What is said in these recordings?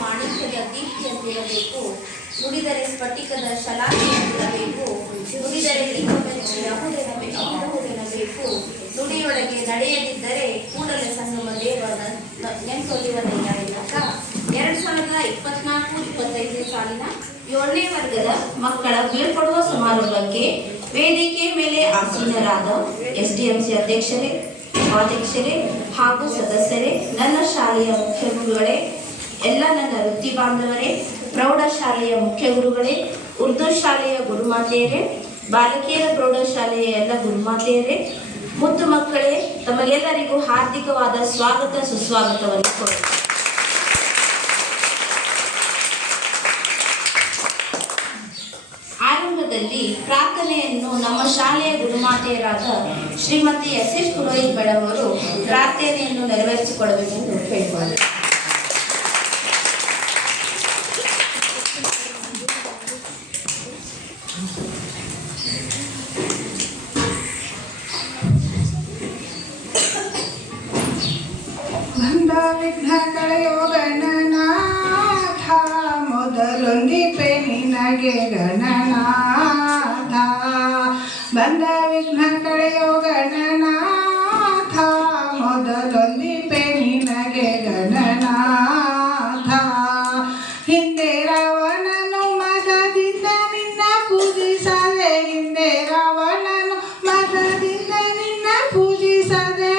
ಮಾಣಿಕ್ಯದ ದೀಪ್ತಿಯಂತಿರಬೇಕು, ನುಡಿದರೆ ಸ್ಫಟಿಕದ ಶಲಾಕೆಯಂತಿರಬೇಕು, ನುಡಿದರೆ ಲಿಂಗವೆಚ್ಚುವುದೆನಬೇಕು, ನುಡಿಯೊಳಗೆ ನಡೆಯದಿದ್ದರೆ ಕೂಡಲ ಸಂಗಮ ದೇವ ನೆನ್ಸೊಲಿವನಯ್ಯ ಎನ್ನಕ 2024-25 ಸಾಲಿನ 7ನೇ ವರ್ಗದ ಮಕ್ಕಳ ಬೀಳ್ಕೊಡುವ ಸಮಾರಂಭಕ್ಕೆ ವೇದಿಕೆ ಮೇಲೆ ಆಸೀನರಾದ ಎಸ್ಡಿಎಂಸಿ ಅಧ್ಯಕ್ಷರೇ, ಉಪಾಧ್ಯಕ್ಷರೇ ಹಾಗೂ ಸದಸ್ಯರೇ, ನನ್ನ ಶಾಲೆಯ ಮುಖ್ಯ ಗುರುಗಳೇ, ಎಲ್ಲ ನನ್ನ ವೃತ್ತಿ ಬಾಂಧವರೇ, ಪ್ರೌಢಶಾಲೆಯ ಮುಖ್ಯ ಗುರುಗಳೇ, ಉರ್ದು ಶಾಲೆಯ ಗುರುಮಾತೆಯರೇ, ಬಾಲಕಿಯರ ಪ್ರೌಢಶಾಲೆಯ ಎಲ್ಲ ಗುರುಮಾತೆಯರೇ, ಮುದ್ದು ಮಕ್ಕಳೇ, ತಮಗೆಲ್ಲರಿಗೂ ಹಾರ್ದಿಕವಾದ ಸ್ವಾಗತ ಸುಸ್ವಾಗತವನ್ನು ಕೋರುತ್ತೇನೆ. ಆರಂಭದಲ್ಲಿ ಪ್ರಾರ್ಥನೆಯನ್ನು ನಮ್ಮ ಶಾಲೆಯ ಗುರುಮಾತೆಯರಾದ ಶ್ರೀಮತಿ ಎಸ್ ಪುರೋಹಿತ್ ಮೇಡಮ್ ಅವರು ಪ್ರಾರ್ಥನೆಯನ್ನು ನೆರವೇರಿಸಿಕೊಡಬೇಕೆಂದು ಕೇಳಿಕೊಳ್ಳುತ್ತೇನೆ. ಬಂದ ವಿಘ್ನ ಕಳೆಯೋ ಗಣನಾಥ, ಮೊದಲೊಂದಿಪೆ ನಿನಗೆ ಗಣನಾಥ. ಬಂದ ವಿಘ್ನ ಕಳೆಯೋ ಗಣನಾಥ, ಮೊದಲೊಂದಿಪೆ ನಿನಗೆ ಗಣನಾಥ. ಹಿಂದೆ ರಾವಣನು ಮದದಿಂದ ನಿನ್ನ ಪೂಜಿಸದೆ, ಹಿಂದೆ ರಾವಣನು ಮದದಿಂದ ನಿನ್ನ ಪೂಜಿಸದೆ,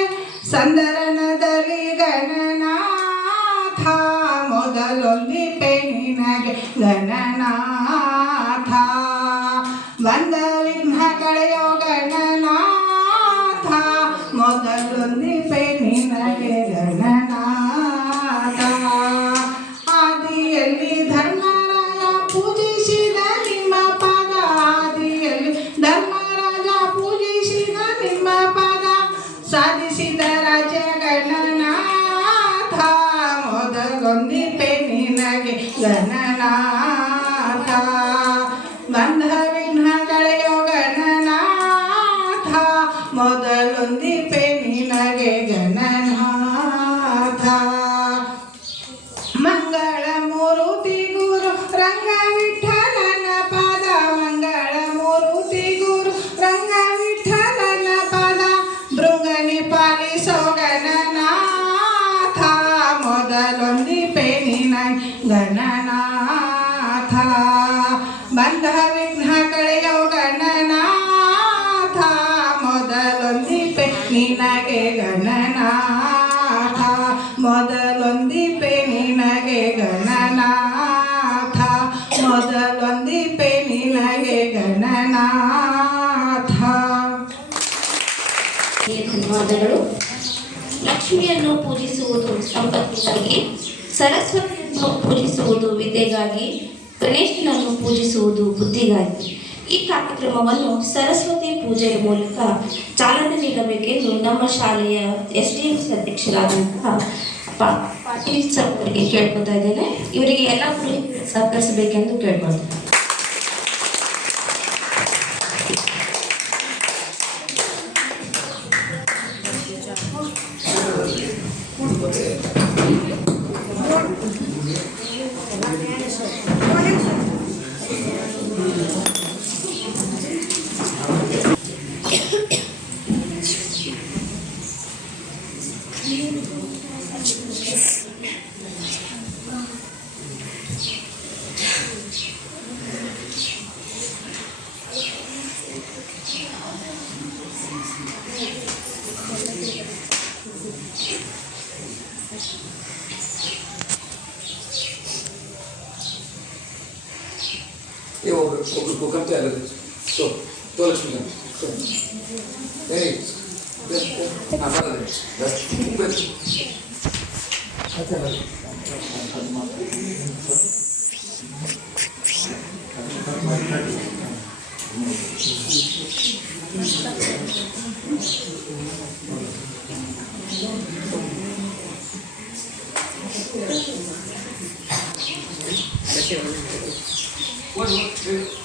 ಸಂದರ್ನದಲ್ಲಿ ಗಣನಾಥ, ಮೊದಲೊಂದಿಪೆ ನಿನಗೆ ಗಣನಾಥ. ಬಂದ ವಿಘ್ನ ಕಳೆಯೋ ಗಣನಾಥ, ಮೊದಲೊಂದಿಪೆ ನಿನಗೆ ಗಣನಾಥ. ಆದಿಯಲ್ಲಿ ಧರ್ಮರಾಜ ಪೂಜಿಸಿದ ನಿಮ್ಮ ಪದ, ಆದಿಯಲ್ಲಿ ಧರ್ಮರಾಜ ಪೂಜಿಸಿದ ನಿಮ್ಮ ಪದ, ಸಾಧಿಸಿದ ರಾಜ್ಯ ಗಣನಾಥ, ಮೊದಲೊಂದಿಪೆ ನಿನಗೆ ಗಣನಾಥ. ಬಂಧ ವಿಘ್ನ ಕಳೆಯೋ ಗಣನಾಥ, ಮೊದಲೊಂದಿಪೆ ನಿನಗೆ ಗಣನಾಥ. ಮಂಗಳ ಮೂರುತಿ ಗುರು ರಂಗ ವಿಠಲನ ಪದ, ಮಂಗಳ ಮೂರುತಿ ಗುರು ರಂಗ ವಿಠಲನ ಪದ, ಭೃಂಗನಿ ಪಾಲಿಸೋ ಗಣನಾಥ, ಮೊದಲೊಂದಿಪೆ ನಿನಗೆ ಗಣನಾಥ. ಬಂಧ ವಿಘ್ನ ಕಳೆಯೋ ಗಣನಾಥ, ಮೊದಲೊಂದಿಪೆ ನಿನಗೆ ಗಣನಾಥ, ಮೊದಲೊಂದಿಪೆ ನಿನಗೆ ಗಣನಾಥ, ಮೊದಲೊಂದಿಪೆ ನಿನಗೆ ಗಣನಾಥ. ಧನ್ಯವಾದಗಳು. ಲಕ್ಷ್ಮಿಯನ್ನು ಪೂಜಿಸುವುದು ಸಂಪತ್ತಿಗಾಗಿ, ಸರಸ್ವತಿಯನ್ನು ಪೂಜಿಸುವುದು ವಿದ್ಯೆಗಾಗಿ, ಗಣೇಶನನ್ನು ಪೂಜಿಸುವುದು ಬುದ್ಧಿಗಾಗಿ. ಈ ಕಾರ್ಯಕ್ರಮವನ್ನು ಸರಸ್ವತಿ ಪೂಜೆಯ ಮೂಲಕ ಚಾಲನೆ ನೀಡಬೇಕೆಂದು ನಮ್ಮ ಶಾಲೆಯ ಎಸ್ಡಿಎಂಸಿ ಅಧ್ಯಕ್ಷರಾದಂತಹ ಪಾಟೀಲ್ ಸರ್ ಅವರಿಗೆ ಕೇಳ್ಕೊತಾ ಇದ್ದೇನೆ. ಇವರಿಗೆ ಎಲ್ಲ ಸಹಕರಿಸಬೇಕೆಂದು ಕೇಳ್ಕೊಳ್ತೇನೆ. ಒಬ್ರು ಕಂತೆ ಆಗೋದು ತೋರಿಸ್ತೀನಿ. What?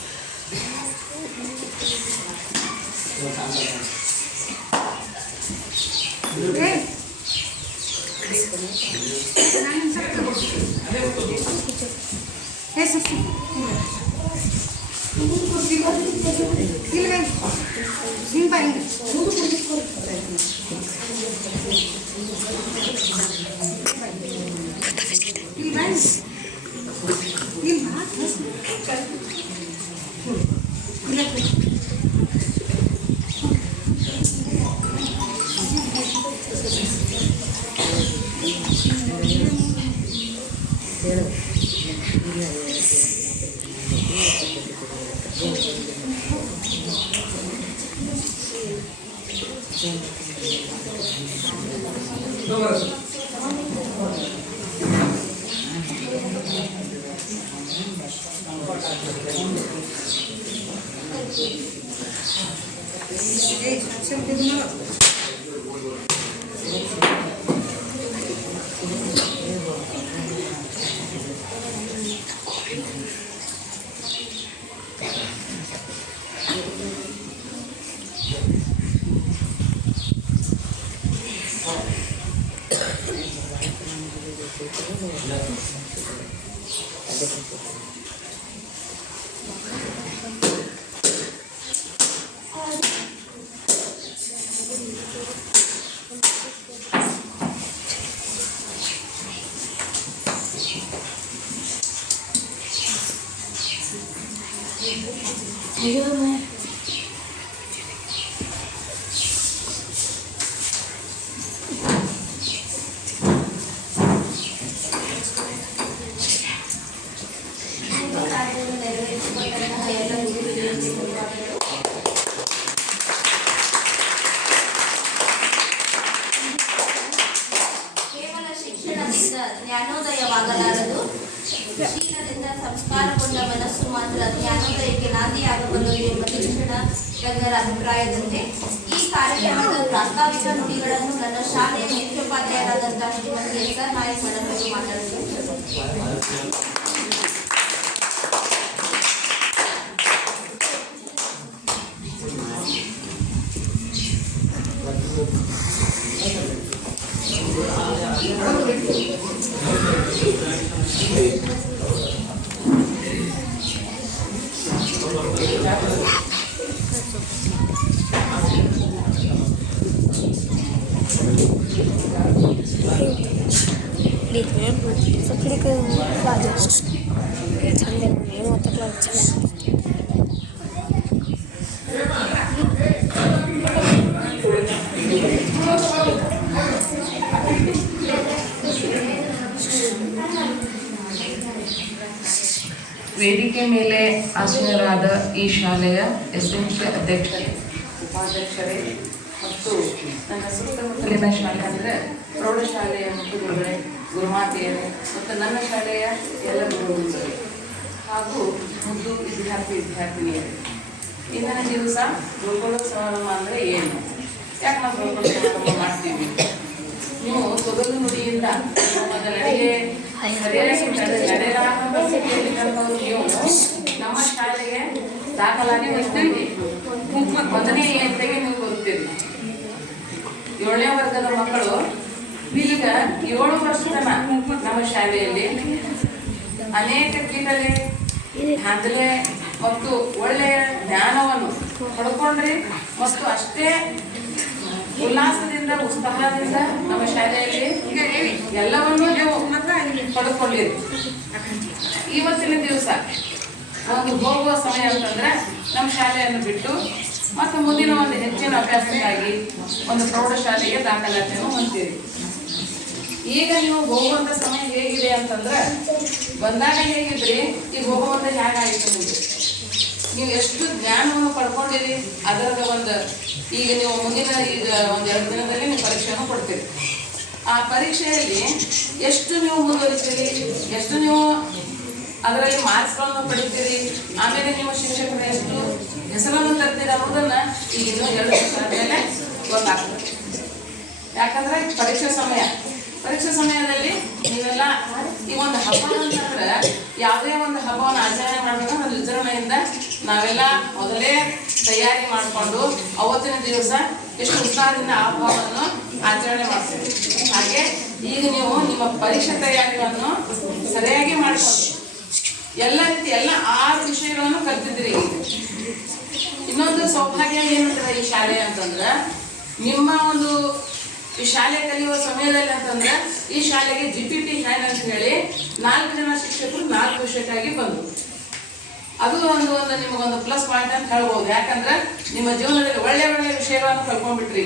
ಕೇವಲ ಶಿಕ್ಷಣದಿಂದ ಜ್ಞಾನೋದಯವಾಗಲಾರದು, ಶೀಲದಿಂದ ಸಂಸ್ಕಾರಗೊಂಡ ಮನಸ್ಸು ಮಾತ್ರ ಜ್ಞಾನೋದಯಕ್ಕೆ ನಾಂದಿಯಾಗಬಲ್ಲದು ಎಂಬ ಶಿಕ್ಷಣ ತಜ್ಞರ ಅಭಿಪ್ರಾಯದಂತೆ ಈ ಕಾರ್ಯಕ್ರಮದ ಪ್ರಾಸ್ತಾವಿಕ ನುಡಿಗಳನ್ನು ನನ್ನ ಶಾಲೆಯ ಮುಖ್ಯೋಪಾಧ್ಯಾಯರಾದಂತಹ ಶ್ರೀಮತಿ ಎಸ್.ಆರ್. ನಾಯಕ್ ಮೇಡಮ್ ಅವರು ಮಾತಾಡುತ್ತಾರೆ. ವೇದಿಕೆ ಮೇಲೆ ಆಸೀನರಾದ ಈ ಶಾಲೆಯ ಎಸ್ಎಂಸಿ ಅಧ್ಯಕ್ಷರೇ, ಉಪಾಧ್ಯಕ್ಷರೇ ಮತ್ತು ನನ್ನ ಸುತ್ತಮುತ್ತಲಿನ ಶಾಲೆ ಅಂದರೆ ಪ್ರೌಢಶಾಲೆಯ ಮುಖ್ಯಗುರುಗಳೇ, ಗುರುಮಾತೆಯರೇ ಮತ್ತು ನನ್ನ ಶಾಲೆಯ ಎಲ್ಲ ಗುರುಗಳೇ ಹಾಗೂ ಮುದ್ದು ವಿದ್ಯಾರ್ಥಿನಿಯರೇ, ಇಂದಿನ ದಿವಸ ಗುರುಕುಲೋತ್ಸವ ಅಂದರೆ ಏನು, ಯಾಕೆ ನಾವು ಗುರುಕುಲೋತ್ಸವ ಮಾಡ್ತೀವಿ? ನೀವು ತೊಗಲು ನುಡಿಯಿಂದ ನಮ್ಮ ನಡಿಗೆ ನೀವು ನಮ್ಮ ಶಾಲೆಗೆ ದಾಖಲಾಗಿ ಬರ್ತೀವಿ. 1ನೇ ಇಯತ್ತೆಗೆ ನೀವು ಬರುತ್ತೀರಿ. 7ನೇ ವರ್ಗದ ಮಕ್ಕಳು ಈಗ 7 ವರ್ಷದ ನಮ್ಮ ಶಾಲೆಯಲ್ಲಿ ಅನೇಕ ಕೀಟಲೆ ದಾಂಧಲೆ ಮತ್ತು ಒಳ್ಳೆಯ ಜ್ಞಾನವನ್ನು ಪಡ್ಕೊಂಡ್ರಿ ಮತ್ತು ಅಷ್ಟೇ ಉಲ್ಲಾಸದಿಂದ ಉತ್ಸಾಹದಿಂದ ನಮ್ಮ ಶಾಲೆಯಲ್ಲಿ ಎಲ್ಲವನ್ನೂ ನೀವು ಪಡೆದುಕೊಂಡಿರಿ. ಇವತ್ತಿನ ದಿವಸ ಒಂದು ಹೋಗುವ ಸಮಯ ಅಂತಂದ್ರೆ ನಮ್ಮ ಶಾಲೆಯನ್ನು ಬಿಟ್ಟು ಮತ್ತು ಮುಂದಿನ ಒಂದು ಹೆಚ್ಚಿನ ಅಭ್ಯಾಸಕ್ಕಾಗಿ ಒಂದು ಪ್ರೌಢಶಾಲೆಗೆ ದಾಖಲಾತಿಯನ್ನು ಹೊಂದ್ತೀರಿ. ಈಗ ನೀವು ಹೋಗುವಂಥ ಸಮಯ ಹೇಗಿದೆ ಅಂತಂದ್ರೆ ಬಂದಾಗ ಹೇಗಿದ್ರಿ, ಈಗ ಹೋಗುವಂಥ ಹೇಗಾಯಿತು ನಿಮಗೆ, ನೀವು ಎಷ್ಟು ಜ್ಞಾನವನ್ನು ಪಡ್ಕೊಂಡಿರಿ ಅದರದ ಒಂದು ಈಗ ನೀವು ಮುಂದಿನ ಈಗ ಒಂದು 2 ದಿನದಲ್ಲಿ ನೀವು ಪರೀಕ್ಷೆಯನ್ನು ಕೊಡ್ತೀರಿ. ಆ ಪರೀಕ್ಷೆಯಲ್ಲಿ ಎಷ್ಟು ನೀವು ಮುಂದುವರಿತೀರಿ, ಎಷ್ಟು ನೀವು ಅದರಲ್ಲಿ ಮಾರ್ಕ್ಸ್ಗಳನ್ನು ಪಡಿತೀರಿ, ಆಮೇಲೆ ನಿಮ್ಮ ಶಿಕ್ಷಕರ ಎಷ್ಟು ಹೆಸರನ್ನು ತರ್ತೀರಿ ಅನ್ನೋದನ್ನು ಈಗ ಇನ್ನೂ 2 ವರ್ಷ ಆದಮೇಲೆ ಗೊತ್ತಾಗ್ತದೆ. ಯಾಕಂದ್ರೆ ಪರೀಕ್ಷೆ ಸಮಯದಲ್ಲಿ ನೀವೆಲ್ಲ ಈ ಒಂದು ಹಬ್ಬ ಅಂತಂದ್ರೆ ಯಾವುದೇ ಒಂದು ಹಬ್ಬವನ್ನು ಆಚರಣೆ ಮಾಡಬೇಕಂದ್ರೆ ವಿಜೃಂಭಣೆಯಿಂದ ನಾವೆಲ್ಲ ಮೊದಲೇ ತಯಾರಿ ಮಾಡಿಕೊಂಡು ಅವತ್ತಿನ ದಿವಸ ಎಷ್ಟು ಉತ್ಸಾಹದಿಂದ ಆ ಹಬ್ಬವನ್ನು ಆಚರಣೆ ಮಾಡ್ತೀವಿ. ಹಾಗೆ ಈಗ ನೀವು ನಿಮ್ಮ ಪರೀಕ್ಷೆ ತಯಾರಿಗಳನ್ನು ಸರಿಯಾಗಿ ಮಾಡಿಕೊಂಡು ಎಲ್ಲ ರೀತಿ ಎಲ್ಲ 6 ವಿಷಯಗಳನ್ನು ಕಲ್ತಿದ್ದೀರಿ. ಇನ್ನೊಂದು ಸೌಭಾಗ್ಯ ಏನಂದ್ರೆ ಈ ಶಾಲೆ ಅಂತಂದ್ರೆ, ನಿಮ್ಮ ಒಂದು ಈ ಶಾಲೆ ಕಲಿಯುವ ಸಮಯದಲ್ಲಿ ಅಂತಂದ್ರೆ ಈ ಶಾಲೆಗೆ GPT ಹ್ಯಾಂಡ್ ಅಂತ ಹೇಳಿ 4 ಜನ ಶಿಕ್ಷಕರು 4 ವಿಷಯಕ್ಕಾಗಿ ಬಂದರು. ಅದು ಒಂದು ನಿಮಗೊಂದು ಪ್ಲಸ್ ಪಾಯಿಂಟ್ ಅಂತ ಹೇಳ್ಬೋದು. ಯಾಕಂದ್ರೆ ನಿಮ್ಮ ಜೀವನದಲ್ಲಿ ಒಳ್ಳೆ ವಿಷಯಗಳನ್ನು ಕಲ್ಕೊಂಡ್ಬಿಟ್ರಿ.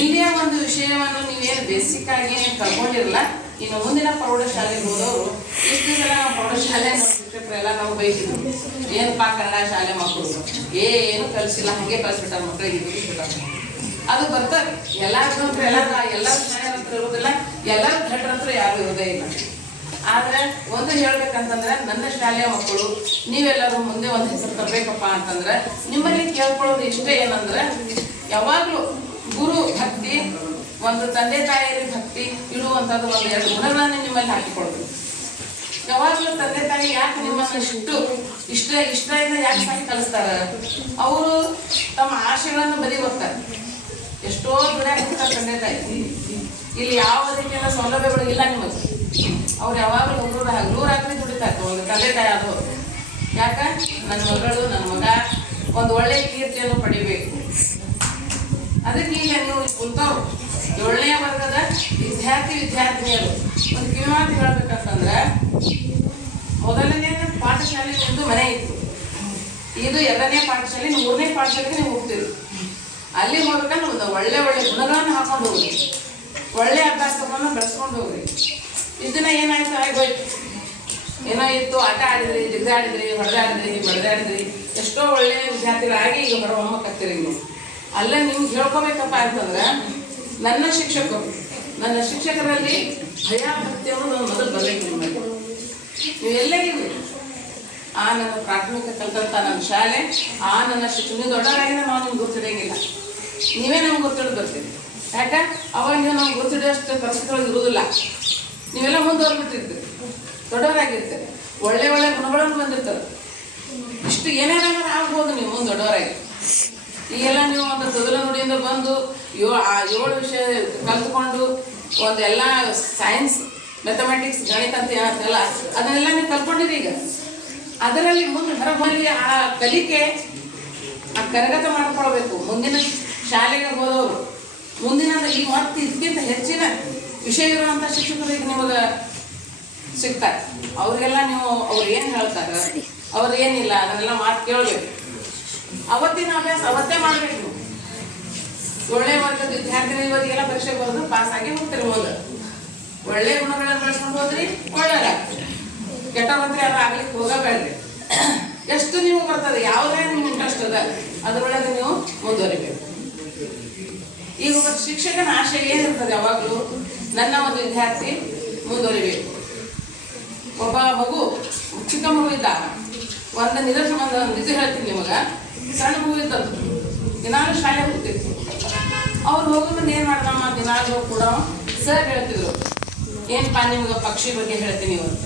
ಇಲ್ಲಿಯ ಒಂದು ವಿಷಯವನ್ನು ನೀವೇನು ಬೇಸಿಕ್ ಆಗಿ ಕಲ್ಕೊಂಡಿರಲ್ಲ. ಇನ್ನು ಮುಂದಿನ ಪ್ರೌಢಶಾಲೆಗೆ ಹೋದವರು ಇಷ್ಟು ಸಲ ನಾವು ಪ್ರೌಢಶಾಲೆ ಶಿಕ್ಷಕರೆಲ್ಲ ನಾವು ಬೈತಿದ್ವಿ, ಏನಪ್ಪಾ ಕನ್ನಡ ಶಾಲೆ ಮಕ್ಕಳು ಏನು ಕಲಿಸಿಲ್ಲ, ಹಂಗೆ ಕಲಿಸ್ಬಿಟ್ಟಾರ ಮಕ್ಕಳಿಗೆ ಬಿಟ್ಟಾರೆ. ಅದು ಬರ್ತದೆ ಎಲ್ಲಾರು ಹತ್ರ ಎಲ್ಲರೂ ಶಾಲೆ ಹತ್ರ ಇರೋದಿಲ್ಲ, ಎಲ್ಲರೂ ಭಟ್ರ ಹತ್ರ ಯಾರು ಇರೋದೇ ಇಲ್ಲ. ಆದ್ರೆ ಒಂದು ಹೇಳ್ಬೇಕಂತಂದ್ರೆ ನನ್ನ ಶಾಲೆಯ ಮಕ್ಕಳು ನೀವೆಲ್ಲರೂ ಮುಂದೆ ಒಂದು ಹೆಸರು ತರಬೇಕಪ್ಪ ಅಂತಂದ್ರೆ ನಿಮ್ಮಲ್ಲಿ ಕೇಳ್ಕೊಳ್ಳೋದು ಇಷ್ಟೇ ಏನಂದ್ರೆ, ಯಾವಾಗಲೂ ಗುರು ಭಕ್ತಿ, ಒಂದು ತಂದೆ ತಾಯಿಯ ಭಕ್ತಿ ಇಡುವಂಥದ್ದು 1-2 ಗುಣಗಳನ್ನು ನಿಮ್ಮಲ್ಲಿ ಹಾಕಿಕೊಳ್ಬೇಕು. ಯಾವಾಗಲೂ ತಂದೆ ತಾಯಿ ಯಾಕೆ ನಿಮ್ಮನ್ನು ಇಷ್ಟದಿಂದ ಯಾಕೆ ಸಾಕಿ ಕಲಿಸ್ತಾರ? ಅವರು ತಮ್ಮ ಆಶೆಗಳನ್ನು ಬದಿಗೊತ್ತಾರೆ. ಎಷ್ಟೋ ದುಡಿಯಾಕ್ತಾರೆ ತಂದೆ ತಾಯಿ. ಇಲ್ಲಿ ಯಾವ ರೀತಿಯ ಸೌಲಭ್ಯಗಳು ಇಲ್ಲ ನಿಮಗೆ. ಅವ್ರು ಯಾವಾಗಲೂ ಹಗಲು ರಾತ್ರಿ ದುಡಿತಾರೆ ಒಂದು ತಂದೆ ತಾಯಿ ಆದವರು. ಯಾಕ ನನ್ನ ಮಗಳು ನನ್ನ ಮಗ ಒಂದು ಒಳ್ಳೆ ಕೀರ್ತಿಯನ್ನು ಪಡಿಬೇಕು. ಅದಕ್ಕೆ ಈಗ ನೀವು ಕುಂತವ್ರು 7ನೇ ವರ್ಗದ ವಿದ್ಯಾರ್ಥಿನಿಯರು ಒಂದು ಕಿವಿಮಾತು ಹೇಳ್ಬೇಕಂತಂದ್ರೆ, ಮೊದಲನೇ ಪಾಠಶಾಲೆ ಒಂದು ಮನೆ ಇತ್ತು, ಇದು 2ನೇ ಪಾಠಶಾಲೆ, 3ನೇ ಪಾಠಶಾಲೆಗೆ ನೀವು ಹೋಗ್ತೀರಿ. ಅಲ್ಲಿ ಹೋಗ್ಬೇಕಂದ್ರೆ ಒಂದು ಒಳ್ಳೆ ಗುಣಗಳನ್ನು ಹಾಕೊಂಡು ಹೋಗ್ರಿ, ಒಳ್ಳೆ ಅಭ್ಯಾಸವನ್ನು ಬೆಳೆಸ್ಕೊಂಡು ಹೋಗ್ರಿ. ಇದನ್ನ ಏನಾಯ್ತು ಆಗೋಯ್ತು, ಏನೋ ಇತ್ತು, ಆಟ ಆಡಿದ್ರಿ, ಜಿಗ್ದಾಡಿದ್ರಿ, ಹೊಡೆದಾಡಿದ್ರಿ, ಎಷ್ಟೋ ಒಳ್ಳೆ ವಿದ್ಯಾರ್ಥಿಗಳಾಗಿ ಈಗ ಹೊರಹೊಮ್ಮಕತ್ತೀರಿ. ನೀವು ಅಲ್ಲ ನಿಮ್ಗೆ ಹೇಳ್ಕೋಬೇಕಪ್ಪ ಅಂತಂದ್ರೆ, ನನ್ನ ಶಿಕ್ಷಕರಲ್ಲಿ ಭಯ ಭಕ್ತಿ ಅನ್ನೋದು ಮೊದಲು ಬರಬೇಕು ನಿಮ್ಮಲ್ಲಿ. ನೀವು ಎಲ್ಲೇ ಇರಲಿ, ಆ ನನ್ನ ಪ್ರಾಥಮಿಕ ಕಲ್ತಂತ ನನ್ನ ಶಾಲೆ, ಆ ನನ್ನ ಶಿಕ್ಷಣ, ನೀವು ದೊಡ್ಡವರಾಗಿನ ನಾವು ನಿಮ್ಗೆ ಗೊತ್ತಿಡಂಗಿಲ್ಲ, ನೀವೇ ನಮ್ಗೆ ಗೊತ್ತಿಡೋದು ಬರ್ತೀವಿ. ಯಾಕೆ ಅವಾಗ ನೀವು ನಮ್ಗೆ ಗೊತ್ತಿಡೋಷ್ಟು ಪರಿಸ್ಥಿತಿಗಳು ಇರುವುದಿಲ್ಲ. ನೀವೆಲ್ಲ ಮುಂದುವರೆದ್ಬಿಟ್ಟಿರ್ತೀರಿ, ದೊಡ್ಡವರಾಗಿರ್ತೀರಿ, ಒಳ್ಳೆ ಗುಣಗಳನ್ನು ಬಂದಿರ್ತಾರೆ. ಇಷ್ಟು ಏನೇನಾದ್ರೂ ಆಗ್ಬೋದು ನೀವು ಮುಂದೆ ದೊಡ್ಡವರಾಗಿ. ಈಗೆಲ್ಲ ನೀವು ಒಂದು ತೊದಲ ನುಡಿಯಿಂದ ಬಂದು 7 ವಿಷಯ ಕಲ್ತ್ಕೊಂಡು ಒಂದೆಲ್ಲ ಸೈನ್ಸ್, ಮ್ಯಾಥಮೆಟಿಕ್ಸ್, ಗಣಿತ ಅಂತ ಏನಂತಲ್ಲ ಅದನ್ನೆಲ್ಲ ನೀವು ಕಲ್ತ್ಕೊಂಡಿರಿ. ಈಗ ಅದರಲ್ಲಿ ಮುಂದೆ ಹೊರಬಲ್ಲಿ ಆ ಕಲಿಕೆ ಆ ಕರಗತ ಮಾಡ್ಕೊಳ್ಬೇಕು. ಮುಂದಿನ ಶಾಲೆಗೆ ಹೋದವರು ಮುಂದಿನ ಈ ಮತ್ತೆ ಇದಕ್ಕಿಂತ ಹೆಚ್ಚಿನ ವಿಷಯ ಇರುವಂಥ ಶಿಕ್ಷಕರು ಈಗ ನಿಮಗೆ ಸಿಗ್ತಾರೆ. ಅವ್ರಿಗೆಲ್ಲ ನೀವು ಅವ್ರು ಏನು ಹೇಳ್ತಾರೆ, ಅವ್ರು ಏನಿಲ್ಲ ಅದನ್ನೆಲ್ಲ ಮಾತು ಕೇಳಬೇಕು. ಅವತ್ತಿನ ಅಭ್ಯಾಸ ಅವತ್ತೇ ಮಾಡಬೇಕು. 7ನೇ ವರ್ಗದ ವಿದ್ಯಾರ್ಥಿನಿವರಿಗೆಲ್ಲ ಪರೀಕ್ಷೆ ಬರೆದು ಪಾಸ್ ಆಗಿ ಹೋಗ್ತೀರಿ. ಮುಂದೆ ಒಳ್ಳೆ ಗುಣಗಳನ್ನು ಬೆಳೆಸ್ಕೊಂಡು ಹೋದ್ರಿ, ಒಳ್ಳೆಯದಾಗ್ತದೆ. ಕೆಟ್ಟ ಮಂತ್ರಿ ಯಾರು ಆಗ್ಲಿಕ್ಕೆ ಹೋಗಬೇಡ್ರಿ. ಎಷ್ಟು ನೀವು ಬರ್ತದೆ, ಯಾವುದೇ ನಿಮ್ಗೆ ಇಂಟ್ರೆಸ್ಟ್ ಅದ ಅದರೊಳಗೆ ನೀವು ಮುಂದುವರಿಬೇಕು. ಈಗ ಒಬ್ಬ ಶಿಕ್ಷಕನ ಆಶೆ ಏನಿರ್ತದೆ, ಯಾವಾಗಲೂ ನನ್ನ ಒಂದು ವಿದ್ಯಾರ್ಥಿ ಮುಂದುವರಿಬೇಕು. ಒಬ್ಬ ಮಗು, ಚಿಕ್ಕ ಮಗು ಇದ್ದಾಗ ಒಂದು ನಿಜ ಹೇಳ್ತೀನಿ ನಿಮಗೆ. ಸಣ್ಣ ಮಗು ಇದ್ದದ್ದು ದಿನಾಲು ಶಾಲೆ ಹೋಗ್ತಿತ್ತು. ಅವ್ರು ಹೋಗೋದನ್ನ ಏನು ಮಾಡ್ದಮ್ಮ, ದಿನಾಲು ಕೂಡ ಸರ್ ಹೇಳ್ತಿದ್ರು, ಏನಪ್ಪ ನಿಮ್ಗೆ ಪಕ್ಷಿ ಬಗ್ಗೆ ಹೇಳ್ತೀನಿ ಅಂತ.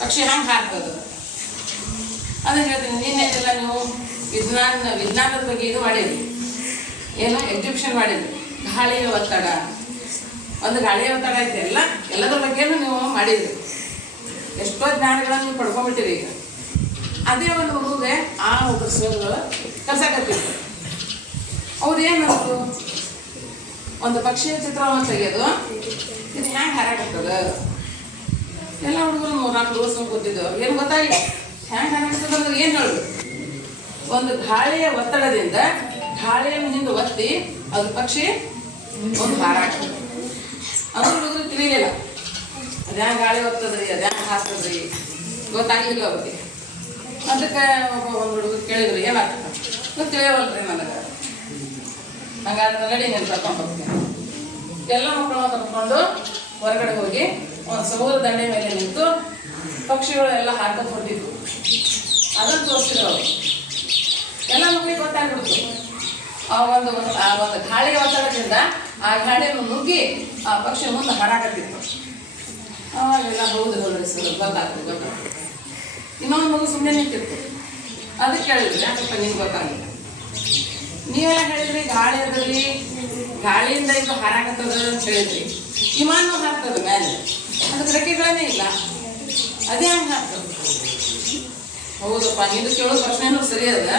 ಪಕ್ಷಿ ಹಂಗೆ ಹಾರ್ತದ ಅದನ್ನು ಹೇಳ್ತೀನಿ. ನಿನ್ನೆಲ್ಲ ನೀವು ವಿಜ್ಞಾನದ ಬಗ್ಗೆ ಇದು ಮಾಡಿದ್ರಿ, ಏನೋ ಎಕ್ಸಿಬಿಷನ್ ಮಾಡಿದ್ರಿ. ಗಾಳಿಯ ಒತ್ತಡ, ಒಂದು ಗಾಳಿಯ ಒತ್ತಡ ಐತೆ, ಎಲ್ಲದ್ರ ಬಗ್ಗೆನೂ ನೀವು ಮಾಡಿದ್ರಿ. ಎಷ್ಟೋ ಜ್ಞಾನಗಳನ್ನು ನೀವು ಪಡ್ಕೊಂಡ್ಬಿಟ್ಟಿರಿ. ಈಗ ಅದೇ ಒಂದು ಮಗುಗೆ ಆ ಒಬ್ಬ ಸರ್ಗಳು ಕಲ್ಸಕತ್ತಿದ್ರು. ಅವ್ರು ಏನಂದ್ರು, ಒಂದು ಪಕ್ಷಿಯ ಚಿತ್ರವನ್ನು ತೆಗೆಯೋದು, ಇದು ಹ್ಯಾಂಗೆ ಹಾರಾಕತ್ತದ. ಎಲ್ಲ ಹುಡುಗರು 3-4 ದಿವಸ ಕೂತಿದ್ದವು, ಏನು ಗೊತ್ತಾಗಿಲ್ಲ ಹ್ಯಾಂಗೆ ಹಾರಾಕತ್ತದ ಅಂದ್ರೆ ಏನು ಹೇಳುದು. ಒಂದು ಗಾಳಿಯ ಒತ್ತಡದಿಂದ ಗಾಳಿಯನ್ನು ಹಿಂದೆ ಒತ್ತಿ ಅದು ಪಕ್ಷಿ ಒಂದು ಹಾರಾಟ. ಅದು ಹುಡುಗರು ತಿಳಿಲಿಲ್ಲ, ಅದ್ಯಾಂಗ ಗಾಳಿ ಒತ್ತದ್ರಿ, ಅದ್ಯಾಂಗ ಹಾಕ್ತದ್ರಿ, ಗೊತ್ತಾಗಿಲ್ಲ ಅವ್ರಿಗೆ. ಅದಕ್ಕೆ ಒಂದು ಹುಡುಗರು ಕೇಳಿದ್ರು, ಏನಾಗ್ತದೆ ತಿಳಿಯವಲ್ರಿ ನನಗೆ. ಹಂಗಾದ್ರೆ ನಡಿ నేను ಕರ್ಕೊಂಡು ಹೋಗ್ತೀನಿ. ಎಲ್ಲ ಮಕ್ಕಳನ್ನ ಕರ್ಕೊಂಡು ಹೊರಗಡೆ ಹೋಗಿ ಒಂದು ಸಮುದ್ರ ದಂಡೆ ಮೇಲೆ ನಿಂತು ಪಕ್ಷಿಗಳು ಎಲ್ಲ ಹಾಕೊಂಡು ಹೊರಟಿದ್ವು. ಅದನ್ನು ತೋರಿಸಿದ್ರು ಅವರು. ಎಲ್ಲ ಮಕ್ಕಳಿಗೆ ಗೊತ್ತಾಗ್ಬಿಡ್ತು. ಆ ಒಂದು ಗಾಳಿಯ ಒತ್ತಡದಿಂದ ಆ ಗಾಳಿಯನ್ನು ನುಗ್ಗಿ ಆ ಪಕ್ಷಿ ಮುಂದೆ ಹಾರಾಕತ್ತಿತ್ತು. ಅವಾಗೆಲ್ಲ ಹೌದ್ರಿ ಸರ್ ಗೊತ್ತಾಗ್ತದೆ. ಇನ್ನೊಂದು ಮಗು ಸುಮ್ಮನೆ ನಿಂತಿತ್ತು. ಅದಕ್ಕೆ ಕೇಳಿದ್ರಿ, ಯಾಕಪ್ಪ ನಿಮ್ಗೆ ಗೊತ್ತಾಗಿಲ್ಲ. ನೀವೆಲ್ಲ ಹೇಳಿದ್ರಿ ಗಾಳಿ ಅದರಲ್ಲಿ ಗಾಳಿಯಿಂದ ಇದು ಹಾರಾಕತ್ತದ ಅಂತ ಹೇಳಿದ್ರಿ, ವಿಮಾನ ಹಾರ್ತದ ಮೇಲೆ, ಅದಕ್ಕೆ ರೆಕ್ಕೆಗಳೇ ಇಲ್ಲ, ಅದೇ ಹಂಗೆ ಹಾಕ್ತದೆ. ಹೌದಪ್ಪ, ನೀನು ಕೇಳೋ ಪ್ರಶ್ನೆನೂ ಸರಿ ಅದ.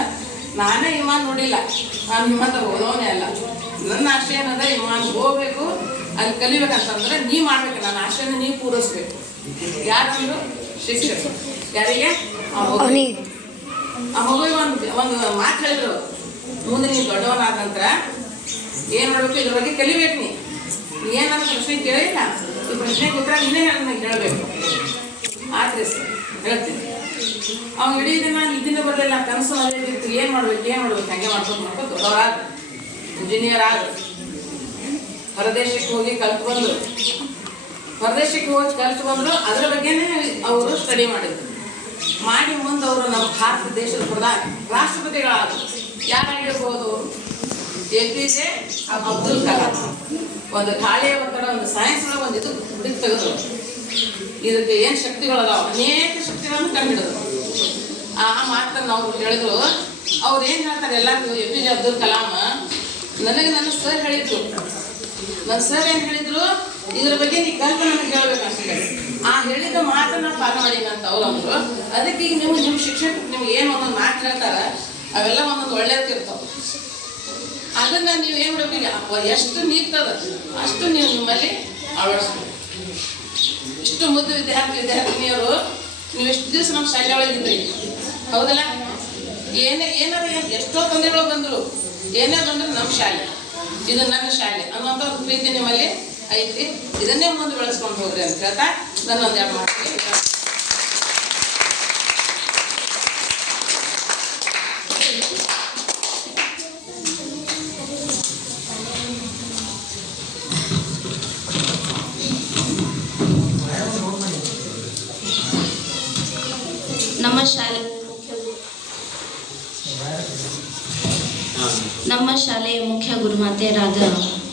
ನಾನೇ ವಿಮಾನ ನೋಡಿಲ್ಲ, ನಾನು ವಿಮಾನದಾಗ ಹೋದವನೇ ಅಲ್ಲ. ನನ್ನ ಆಶೆ ಏನದ, ವಿಮಾನ ಹೋಗ್ಬೇಕು, ಅಲ್ಲಿ ಕಲಿಬೇಕಂತಂದ್ರೆ ನೀವು ಮಾಡ್ಬೇಕು, ನನ್ನ ಆಶೆನ ನೀವು ಪೂರೈಸ್ಬೇಕು. ಯಾರಂದ್ರು ಶಿಕ್ಷಕರು. ಯಾರಿಗೆ? ಆ ಮಗುವಿಗೆ ಒಂದು ಮಾತು ಹೇಳಿದ್ರು, ಮುಂದೆ ನೀವು ದೊಡ್ಡವನಾದ ನಂತರ ಏನು ಮಾಡಬೇಕು, ಇದ್ರ ಬಗ್ಗೆ ಕಲಿಬೇಕು. ನೀ ಏನಾದ್ರು ಪ್ರಶ್ನೆ ಕೇಳಿಲ್ಲ, ಈ ಪ್ರಶ್ನೆಗೆ ಉತ್ತರ ನೀನೇ ನನಗೆ ಹೇಳಬೇಕು. ಆದ್ರೆ ಸರ್ ಹೇಳ್ತೀನಿ, ಅವ್ನು ಇಡೀ ದಿನ ನಿದ್ದಿನ ಬರಲಿಲ್ಲ, ಕನಸು ಅದೇನಿತ್ತು, ಏನು ಮಾಡ್ಬೇಕು ಹಂಗೆ ಮಾಡ್ಕೊಂಡು ದೊಡ್ಡವರಾದ, ಇಂಜಿನಿಯರ್ ಆದ, ಹೊರದೇಶಕ್ಕೆ ಹೋಗಿ ಕಲ್ತು ಬಂದರು. ಅದರ ಬಗ್ಗೆನೇ ಅವರು ಸ್ಟಡಿ ಮಾಡಿದ್ರು. ಮಾಡಿ ಮುಂದೆ ಅವರು ನಮ್ಮ ಭಾರತ ದೇಶದ ರಾಷ್ಟ್ರಪತಿಗಳಾದರು. ಯಾರಾಗಿರ್ಬೋದು? APJ ಅಬ್ದುಲ್ ಕಲಾಂ. ಒಂದು ಗಾಳಿಯ ಒತ್ತಡ, ಒಂದು ಸೈನ್ಸ್ ಒಳಗೆ ಒಂದು ಇದು ಹುಡುಕಿ ತೆಗೆದ್ರು. ಇದಕ್ಕೆ ಏನು ಶಕ್ತಿಗಳದಾವ, ಅನೇಕ ಶಕ್ತಿಗಳನ್ನು ಕಂಡುಹಿಡಿದ್ರು. ಆ ಮಾತನ್ನು ನಾವು ಹೇಳಿದ್ರು. ಅವ್ರು ಏನು ಹೇಳ್ತಾರೆ ಎಲ್ಲರಿಗೂ, APJ ಅಬ್ದುಲ್ ಕಲಾಂ ನನಗೆ ನನ್ನ ಸರ್ ಹೇಳಿದ್ರು. ನನ್ನ ಸರ್ ಏನು ಹೇಳಿದ್ರು, ಇದ್ರ ಬಗ್ಗೆ ನೀ ಕಲ್ಪನೆ ನನಗೆ ಹೇಳ್ಬೇಕಂತ ಹೇಳಿ. ಆ ಹೇಳಿದ ಮಾತನ್ನ ಪಾಲನೆ ಮಾಡೀನಿ ಅಂತ ಅವ್ರು ಅಂದರು. ಅದಕ್ಕೆ ಈಗ ನಿಮ್ಮ ಶಿಕ್ಷಕರು ನಿಮ್ಗೆ ಏನು ಒಂದೊಂದು ಮಾತು ಹೇಳ್ತಾರೆ, ಅವೆಲ್ಲ ಒಂದೊಂದು ಒಳ್ಳೆಯದಿರ್ತಾವೆ. ಅದನ್ನು ನೀವು ಏನು ಮಾಡಬೇಕು, ಎಷ್ಟು ನೀಗ್ತದ ಅಷ್ಟು ನೀವು ನಿಮ್ಮಲ್ಲಿ ಅಳವಡಿಸ್ಬೇಕು. ಇಷ್ಟು ಮುದ್ದು ವಿದ್ಯಾರ್ಥಿನಿಯರು ನೀವು ಎಷ್ಟು ದಿವಸ ನಮ್ಮ ಶಾಲೆ ಒಳಗಿದ್ರಿ, ಹೌದಲ್ಲ? ಏನಾರ ಎಷ್ಟೋ ತೊಂದರೆಗಳು ಬಂದರು, ಏನೇ ಬಂದರೂ ನಮ್ಮ ಶಾಲೆ, ಇದು ನನ್ನ ಶಾಲೆ ಅನ್ನೋಂಥ ಒಂದು ಪ್ರೀತಿ ನಿಮ್ಮಲ್ಲಿ ಐತಿ. ಇದನ್ನೇ ಮುಂದೆ ಬೆಳೆಸ್ಕೊಂಡು ಹೋಗ್ರಿ ಅಂತ ಹೇಳ್ತಾ ನನ್ನ ಒಂದೆರಡು ಮಾತಿಗೆ ನಮ್ಮ ಶಾಲೆಯ ಮುಖ್ಯ ಗುರುಮಾತೆಯರಾದ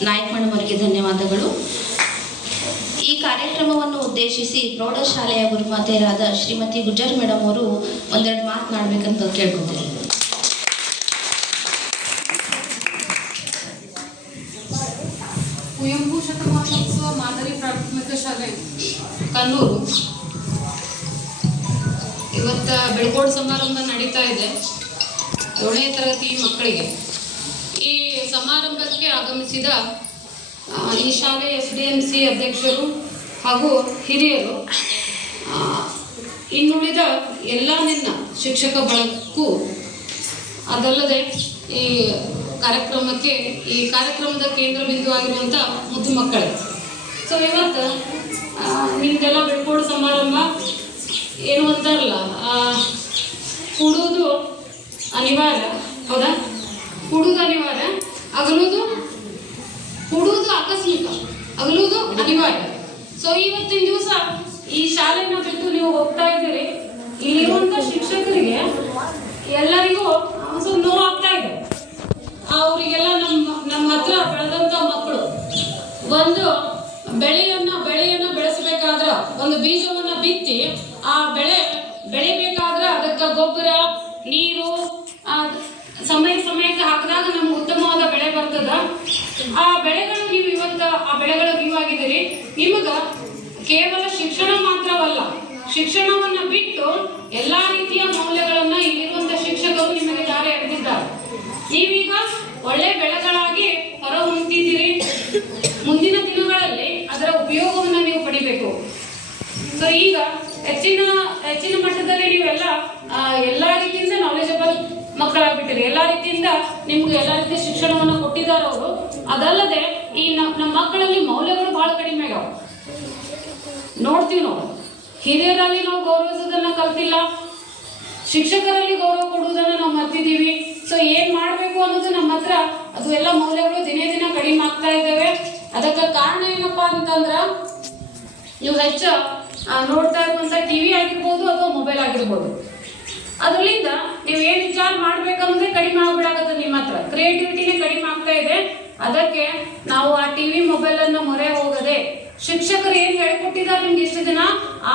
ನಾಯಕ್ ಮೇಡಮ್ ಅವರಿಗೆ ಧನ್ಯವಾದಗಳು. ಈ ಕಾರ್ಯಕ್ರಮವನ್ನು ಉದ್ದೇಶಿಸಿ ಪ್ರೌಢಶಾಲೆಯ ಗುರುಮಾತೆಯರಾದ ಶ್ರೀಮತಿ ಗುಜ್ಜರ್ ಮೇಡಮ್ ಅವರು ಒಂದೆರಡು ಮಾತನಾಡಬೇಕಂತ ಕೇಳ್ಕೊತೀನಿ. ಕುವೆಂಪು ಶತಮಾನೋತ್ಸವ ಮಾದರಿ ಪ್ರಾಥಮಿಕ ಶಾಲೆ ಕನ್ನೂರು ಇವತ್ತು ಬೆಳ್ಕೋಡು ಸಮಾರಂಭ ನಡೀತಾ ಇದೆ 7ನೇ ತರಗತಿ ಮಕ್ಕಳಿಗೆ. ಈ ಸಮಾರಂಭಕ್ಕೆ ಆಗಮಿಸಿದ ಈ ಶಾಲೆಯ SDMC ಅಧ್ಯಕ್ಷರು ಹಾಗೂ ಹಿರಿಯರು, ಇನ್ನುಳಿದ ಎಲ್ಲ ನಿನ್ನ ಶಿಕ್ಷಕ ಬಳಗಕ್ಕೂ, ಅದಲ್ಲದೆ ಈ ಕಾರ್ಯಕ್ರಮದ ಕೇಂದ್ರ ಬಿಂದು ಆಗಿರುವಂಥ ಮುದ್ದು ಮಕ್ಕಳೇ. ಸೊ ಇವತ್ತು ನಿಮ್ದೆಲ್ಲ ಬೆಳ್ಕೋಡು ಸಮಾರಂಭ ಏನು ಅಂತಾರಲ್ಲ, ಕೂಡುವುದು ಅನಿವಾರ್ಯ, ಹೌದಾ? ಕೂಡುವುದು ಅನಿವಾರ್ಯ, ಕೂಡುವುದು ಆಕಸ್ಮಿಕ, ಅಗಲುವುದು ಅನಿವಾರ್ಯ. ಸೊ ಇವತ್ತಿನ ದಿವಸ ಈ ಶಾಲೆನ ಬಿಟ್ಟು ನೀವು ಹೋಗ್ತಾ ಇದ್ದೀರಿ, ಇಲ್ಲಿರುವಂಥ ಶಿಕ್ಷಕರಿಗೆ ಎಲ್ಲರಿಗೂ ಸ್ವಲ್ಪ ನೋವಾಗ್ತಾ ಇದೆ. ಅವರಿಗೆಲ್ಲ ನಮ್ಮ ಹತ್ರ ಬೆಳೆದಂಥ ಮಕ್ಕಳು ಒಂದು ಬೆಳೆಯನ್ನ ಬೆಳೆಸಬೇಕಾದ್ರೆ, ಒಂದು ಬೀಜವನ್ನ ಬಿತ್ತಿ ಆ ಬೆಳಿಬೇಕಾದ್ರೆ ಅದಕ್ಕೆ ಗೊಬ್ಬರ, ನೀರು ಸಮಯಕ್ಕೆ ಹಾಕಿದಾಗ ನಮ್ಗೆ ಉತ್ತಮವಾದ ಬೆಳೆ ಬರ್ತದ. ಆ ಬೆಳೆಗಳು ನೀವಾಗಿದ್ದೀರಿ. ನಿಮಗೆ ಕೇವಲ ಶಿಕ್ಷಣ ಮಾತ್ರವಲ್ಲ, ಶಿಕ್ಷಣವನ್ನ ಬಿಟ್ಟು ಎಲ್ಲಾ ರೀತಿಯ ಮೌಲ್ಯಗಳನ್ನ ಇಲ್ಲಿರುವಂತ ಶಿಕ್ಷಕರು ನಿಮಗೆ ದಾರಿ ಎರೆದಿದ್ದಾರೆ. ನೀವೀಗ ಒಳ್ಳೆ ಬೆಳೆಗಳಾಗಿ ಹೊರ ಹೊಂದಿದ್ದೀರಿ. ಮುಂದಿನ ದಿನಗಳಲ್ಲಿ ಅದರ ಉಪಯೋಗವನ್ನು ನೀವು ಪಡಿಬೇಕು. ಸೊ ಈಗ ಹೆಚ್ಚಿನ ಮಟ್ಟದಲ್ಲಿ ನೀವೆಲ್ಲ ಎಲ್ಲಾ ರೀತಿಯಿಂದ ನಾಲೆಜಬಲ್ ಮಕ್ಕಳಾಗ್ಬಿಟ್ಟಿರಿ. ಎಲ್ಲಾ ರೀತಿಯಿಂದ ನಿಮ್ಗೆ ಎಲ್ಲಾ ರೀತಿಯ ಶಿಕ್ಷಣವನ್ನು ಕೊಟ್ಟಿದ್ದಾರೆ ಅವರು. ಅದಲ್ಲದೆ ಈ ನಮ್ಮ ಮಕ್ಕಳಲ್ಲಿ ಮೌಲ್ಯಗಳು ಬಹಳ ಕಡಿಮೆ ಆಗ್ಯಾವ. ನೋಡ್ತೀವಿ ನಾವು, ಹಿರಿಯರಲ್ಲಿ ನಾವು ಗೌರವಿಸೋದನ್ನ ಕಲ್ತಿಲ್ಲ, ಶಿಕ್ಷಕರಲ್ಲಿ ಗೌರವ ಕೊಡುವುದನ್ನು ನಾವು ಮರ್ತಿದ್ದೀವಿ. ಸೊ ಏನ್ ಮಾಡ್ಬೇಕು ಅನ್ನೋದು ನಮ್ಮ ಹತ್ರ ಅದು ಎಲ್ಲ ಮೌಲ್ಯಗಳು ದಿನೇ ದಿನ ಕಡಿಮೆ ಆಗ್ತಾ ಇದ್ದಾವೆ. ಅದಕ್ಕೆ ಕಾರಣ ಏನಪ್ಪಾ ಅಂತಂದ್ರ, ನೀವು ಹೆಚ್ಚು ನೋಡ್ತಾ ಇರುವಂತ ಟಿವಿ ಆಗಿರ್ಬೋದು ಅಥವಾ ಮೊಬೈಲ್ ಆಗಿರ್ಬೋದು, ಅದರಿಂದ ನೀವು ಏನ್ ವಿಚಾರ ಮಾಡ್ಬೇಕನ್ನೋದೇ ಕಡಿಮೆ ಆಗ್ಬಿಡಾಕತ್ತೆ. ನಿಮ್ಮ ಹತ್ರ ಕ್ರಿಯೇಟಿವಿಟಿನೇ ಕಡಿಮೆ ಆಗ್ತಾ ಇದೆ. ಅದಕ್ಕೆ ನಾವು ಆ ಟಿವಿ ಮೊಬೈಲ್ ಅನ್ನ ಮೊರೆ ಹೋಗದೆ, ಶಿಕ್ಷಕರು ಏನ್ ಹೇಳ್ಕೊಟ್ಟಿದ್ದಾರೆ ನಿಮ್ಗೆ ಇಷ್ಟು ದಿನ,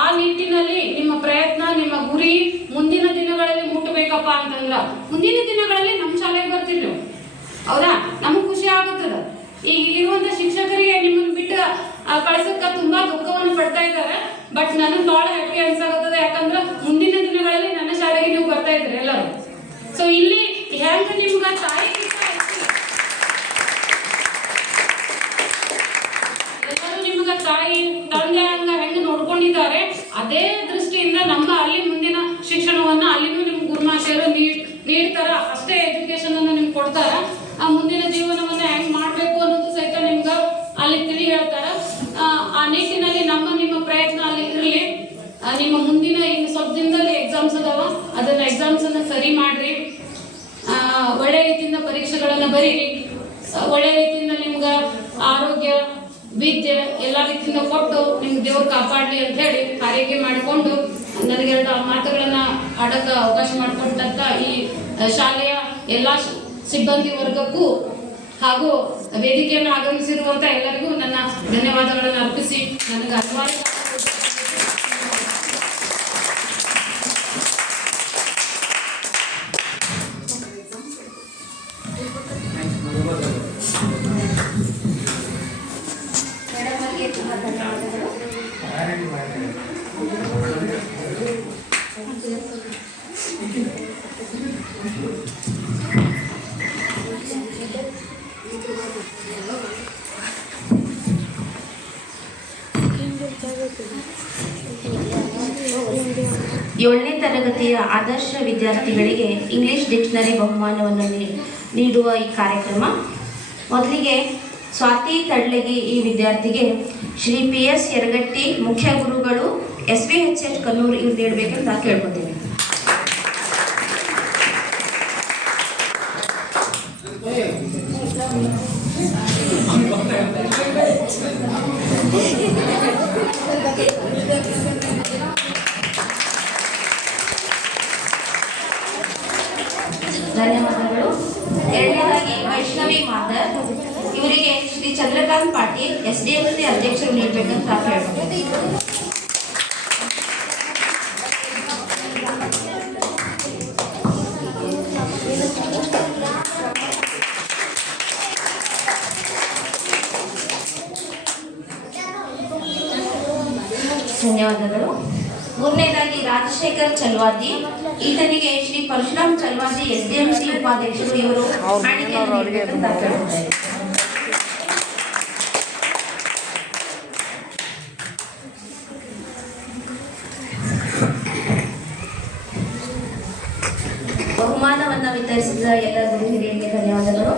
ಆ ನಿಟ್ಟಿನಲ್ಲಿ ನಿಮ್ಮ ಪ್ರಯತ್ನ, ನಿಮ್ಮ ಗುರಿ ಮುಂದಿನ ದಿನಗಳಲ್ಲಿ ಮುಟ್ಟಬೇಕಪ್ಪ ಅಂತಂದ್ರ ಮುಂದಿನ ದಿನಗಳಲ್ಲಿ ನಮ್ಮ ಶಾಲೆಗೆ ಬರ್ತೀರಿ ನೀವು, ಹೌದಾ? ನಮಗ್ ಖುಷಿ ಆಗುತ್ತದ. ಈಗ ಇಲ್ಲಿರುವಂತ ಶಿಕ್ಷಕರಿಗೆ ನಿಮ್ಮನ್ನು ಬಿಟ್ಟು ಕಳ್ಸಕ್ಕ ತುಂಬಾ ದುಃಖವನ್ನು ಪಡ್ತಾ ಇದ್ದಾರೆ. ಬಟ್ ನನಗೆ ಬಹಳ ಹ್ಯಾಪಿ ಅನ್ಸಾಗುತ್ತದೆ, ಯಾಕಂದ್ರೆ ಮುಂದಿನ ದಿನಗಳಲ್ಲಿ ನನ್ನ ಶಾಲೆಗೆ ನೀವು ಬರ್ತಾ ಇದ್ರಿ ಎಲ್ಲರೂ. ಸೊ ಇಲ್ಲಿ ಹೆಂಗ ನಿಮ್ಗ ತಾಯಿ ಎಲ್ಲರೂ ನಿಮ್ಗ ತಾಯಿ ತಂದೆ ಹಂಗ ಹೆಂಗ ನೋಡ್ಕೊಂಡಿದ್ದಾರೆ, ಅದೇ ದೃಷ್ಟಿಯಿಂದ ನಮ್ಮ ಅಲ್ಲಿ ಮುಂದಿನ ಶಿಕ್ಷಣವನ್ನ ಅಲ್ಲಿನೂ ನಿಮ್ ಗುರುಮಾತೆಯರು ನೀಡ್ತಾರ. ಅಷ್ಟೇ ಎಜುಕೇಶನ್ ಅನ್ನು ನಿಮ್ಗೆ ಕೊಡ್ತಾರ. ಆ ಮುಂದಿನ ಜೀವನವನ್ನ ಹೆಂಗ್ ಮಾಡ್ಬೇಕು ಅನ್ನೋದು ಸಹಿತ ನಿಮ್ಗ ಅಲ್ಲಿ ತಿಳಿ ಹೇಳ್ತಾರ. ಆ ನಿಟ್ಟಿನಲ್ಲಿ ನಿಮ್ಮ ಪ್ರಯತ್ನ ಅಲ್ಲಿ ಇರಲಿ. ನಿಮ್ಮ ಮುಂದಿನ ಇನ್ನು ಸ್ವಲ್ಪ ದಿನದಲ್ಲಿ ಎಕ್ಸಾಮ್ಸ್ ಅದಾವ, ಅದನ್ನ ಎಕ್ಸಾಮ್ಸ್ ಅನ್ನ ಸರಿ ಮಾಡ್ರಿ. ಒಳ್ಳೆ ರೀತಿಯಿಂದ ಪರೀಕ್ಷೆಗಳನ್ನ ಬರೀರಿ. ಒಳ್ಳೆ ರೀತಿಯಿಂದ ನಿಮ್ಗ ಆರೋಗ್ಯ ವಿದ್ಯೆ ಎಲ್ಲ ರೀತಿಯಿಂದ ಕೊಟ್ಟು ನಿಮ್ಗೆ ದೇವ್ರು ಕಾಪಾಡಲಿ ಅಂತ ಹೇಳಿ ಹಾರೈಕೆ ಮಾಡಿಕೊಂಡು ನನಗೆ 2 ಮಾತುಗಳನ್ನ ಆಡೋಕೆ ಅವಕಾಶ ಮಾಡಿಕೊಟ್ಟಂತ ಈ ಶಾಲೆಯ ಎಲ್ಲ ಸಿಬ್ಬಂದಿ ವರ್ಗಕ್ಕೂ ಹಾಗೂ ವೇದಿಕೆಯನ್ನು ಆಗಮಿಸಿರುವಂತ ಎಲ್ಲರಿಗೂ ನನ್ನ ಧನ್ಯವಾದಗಳನ್ನು ಅರ್ಪಿಸಿ ನನಗೆ ಅನಿವಾರ್ಯ ಏಳನೇ ತರಗತಿಯ ಆದರ್ಶ ವಿದ್ಯಾರ್ಥಿಗಳಿಗೆ ಇಂಗ್ಲಿಷ್ ಡಿಕ್ಷನರಿ ಬಹುಮಾನವನ್ನು ನೀಡುವ ಈ ಕಾರ್ಯಕ್ರಮ. ಮೊದಲಿಗೆ ಸ್ವಾತಿ ತಡ್ಲಗಿ ಈ ವಿದ್ಯಾರ್ಥಿಗೆ ಶ್ರೀ PS ಯರಗಟ್ಟಿ ಮುಖ್ಯ ಗುರುಗಳು SVHS ಕನ್ನೂರು ಇವ್ರು ನೀಡಬೇಕಂತ ಕೇಳ್ಕೊತೀನಿ. ಧನ್ಯವಾದಗಳು. ಎರಡನೇದಾಗಿ ವೈಷ್ಣವಿ ಮಾದರ್ ಇವರಿಗೆ ಶ್ರೀ ಚಂದ್ರಕಾಂತ್ ಪಾಟೀಲ್ SDFC ಅಧ್ಯಕ್ಷರು ನೀಡಬೇಕಂತ ಕೇಳ್ಕೊತೀನಿ. ಧನ್ಯವಾದಗಳು. ಮೂರನೇದಾಗಿ ರಾಜಶೇಖರ್ ಚಲ್ವಾದಿ ಈತನಿಗೆ ಶ್ರೀ ಪರಶುರಾಮ್ ಚಲ್ವಾದಿ SDMC ಉಪಾಧ್ಯಕ್ಷರು ಇವರು ಕಾಣಿಕೆಯನ್ನು ನೀಡಬೇಕಂತ ಕೇಳ್ಕೊತಾರೆ. ಬಹುಮಾನವನ್ನು ವಿತರಿಸಿದ ಎಲ್ಲ ಗುರು ಹಿರಿಯರಿಗೆ ಧನ್ಯವಾದಗಳು.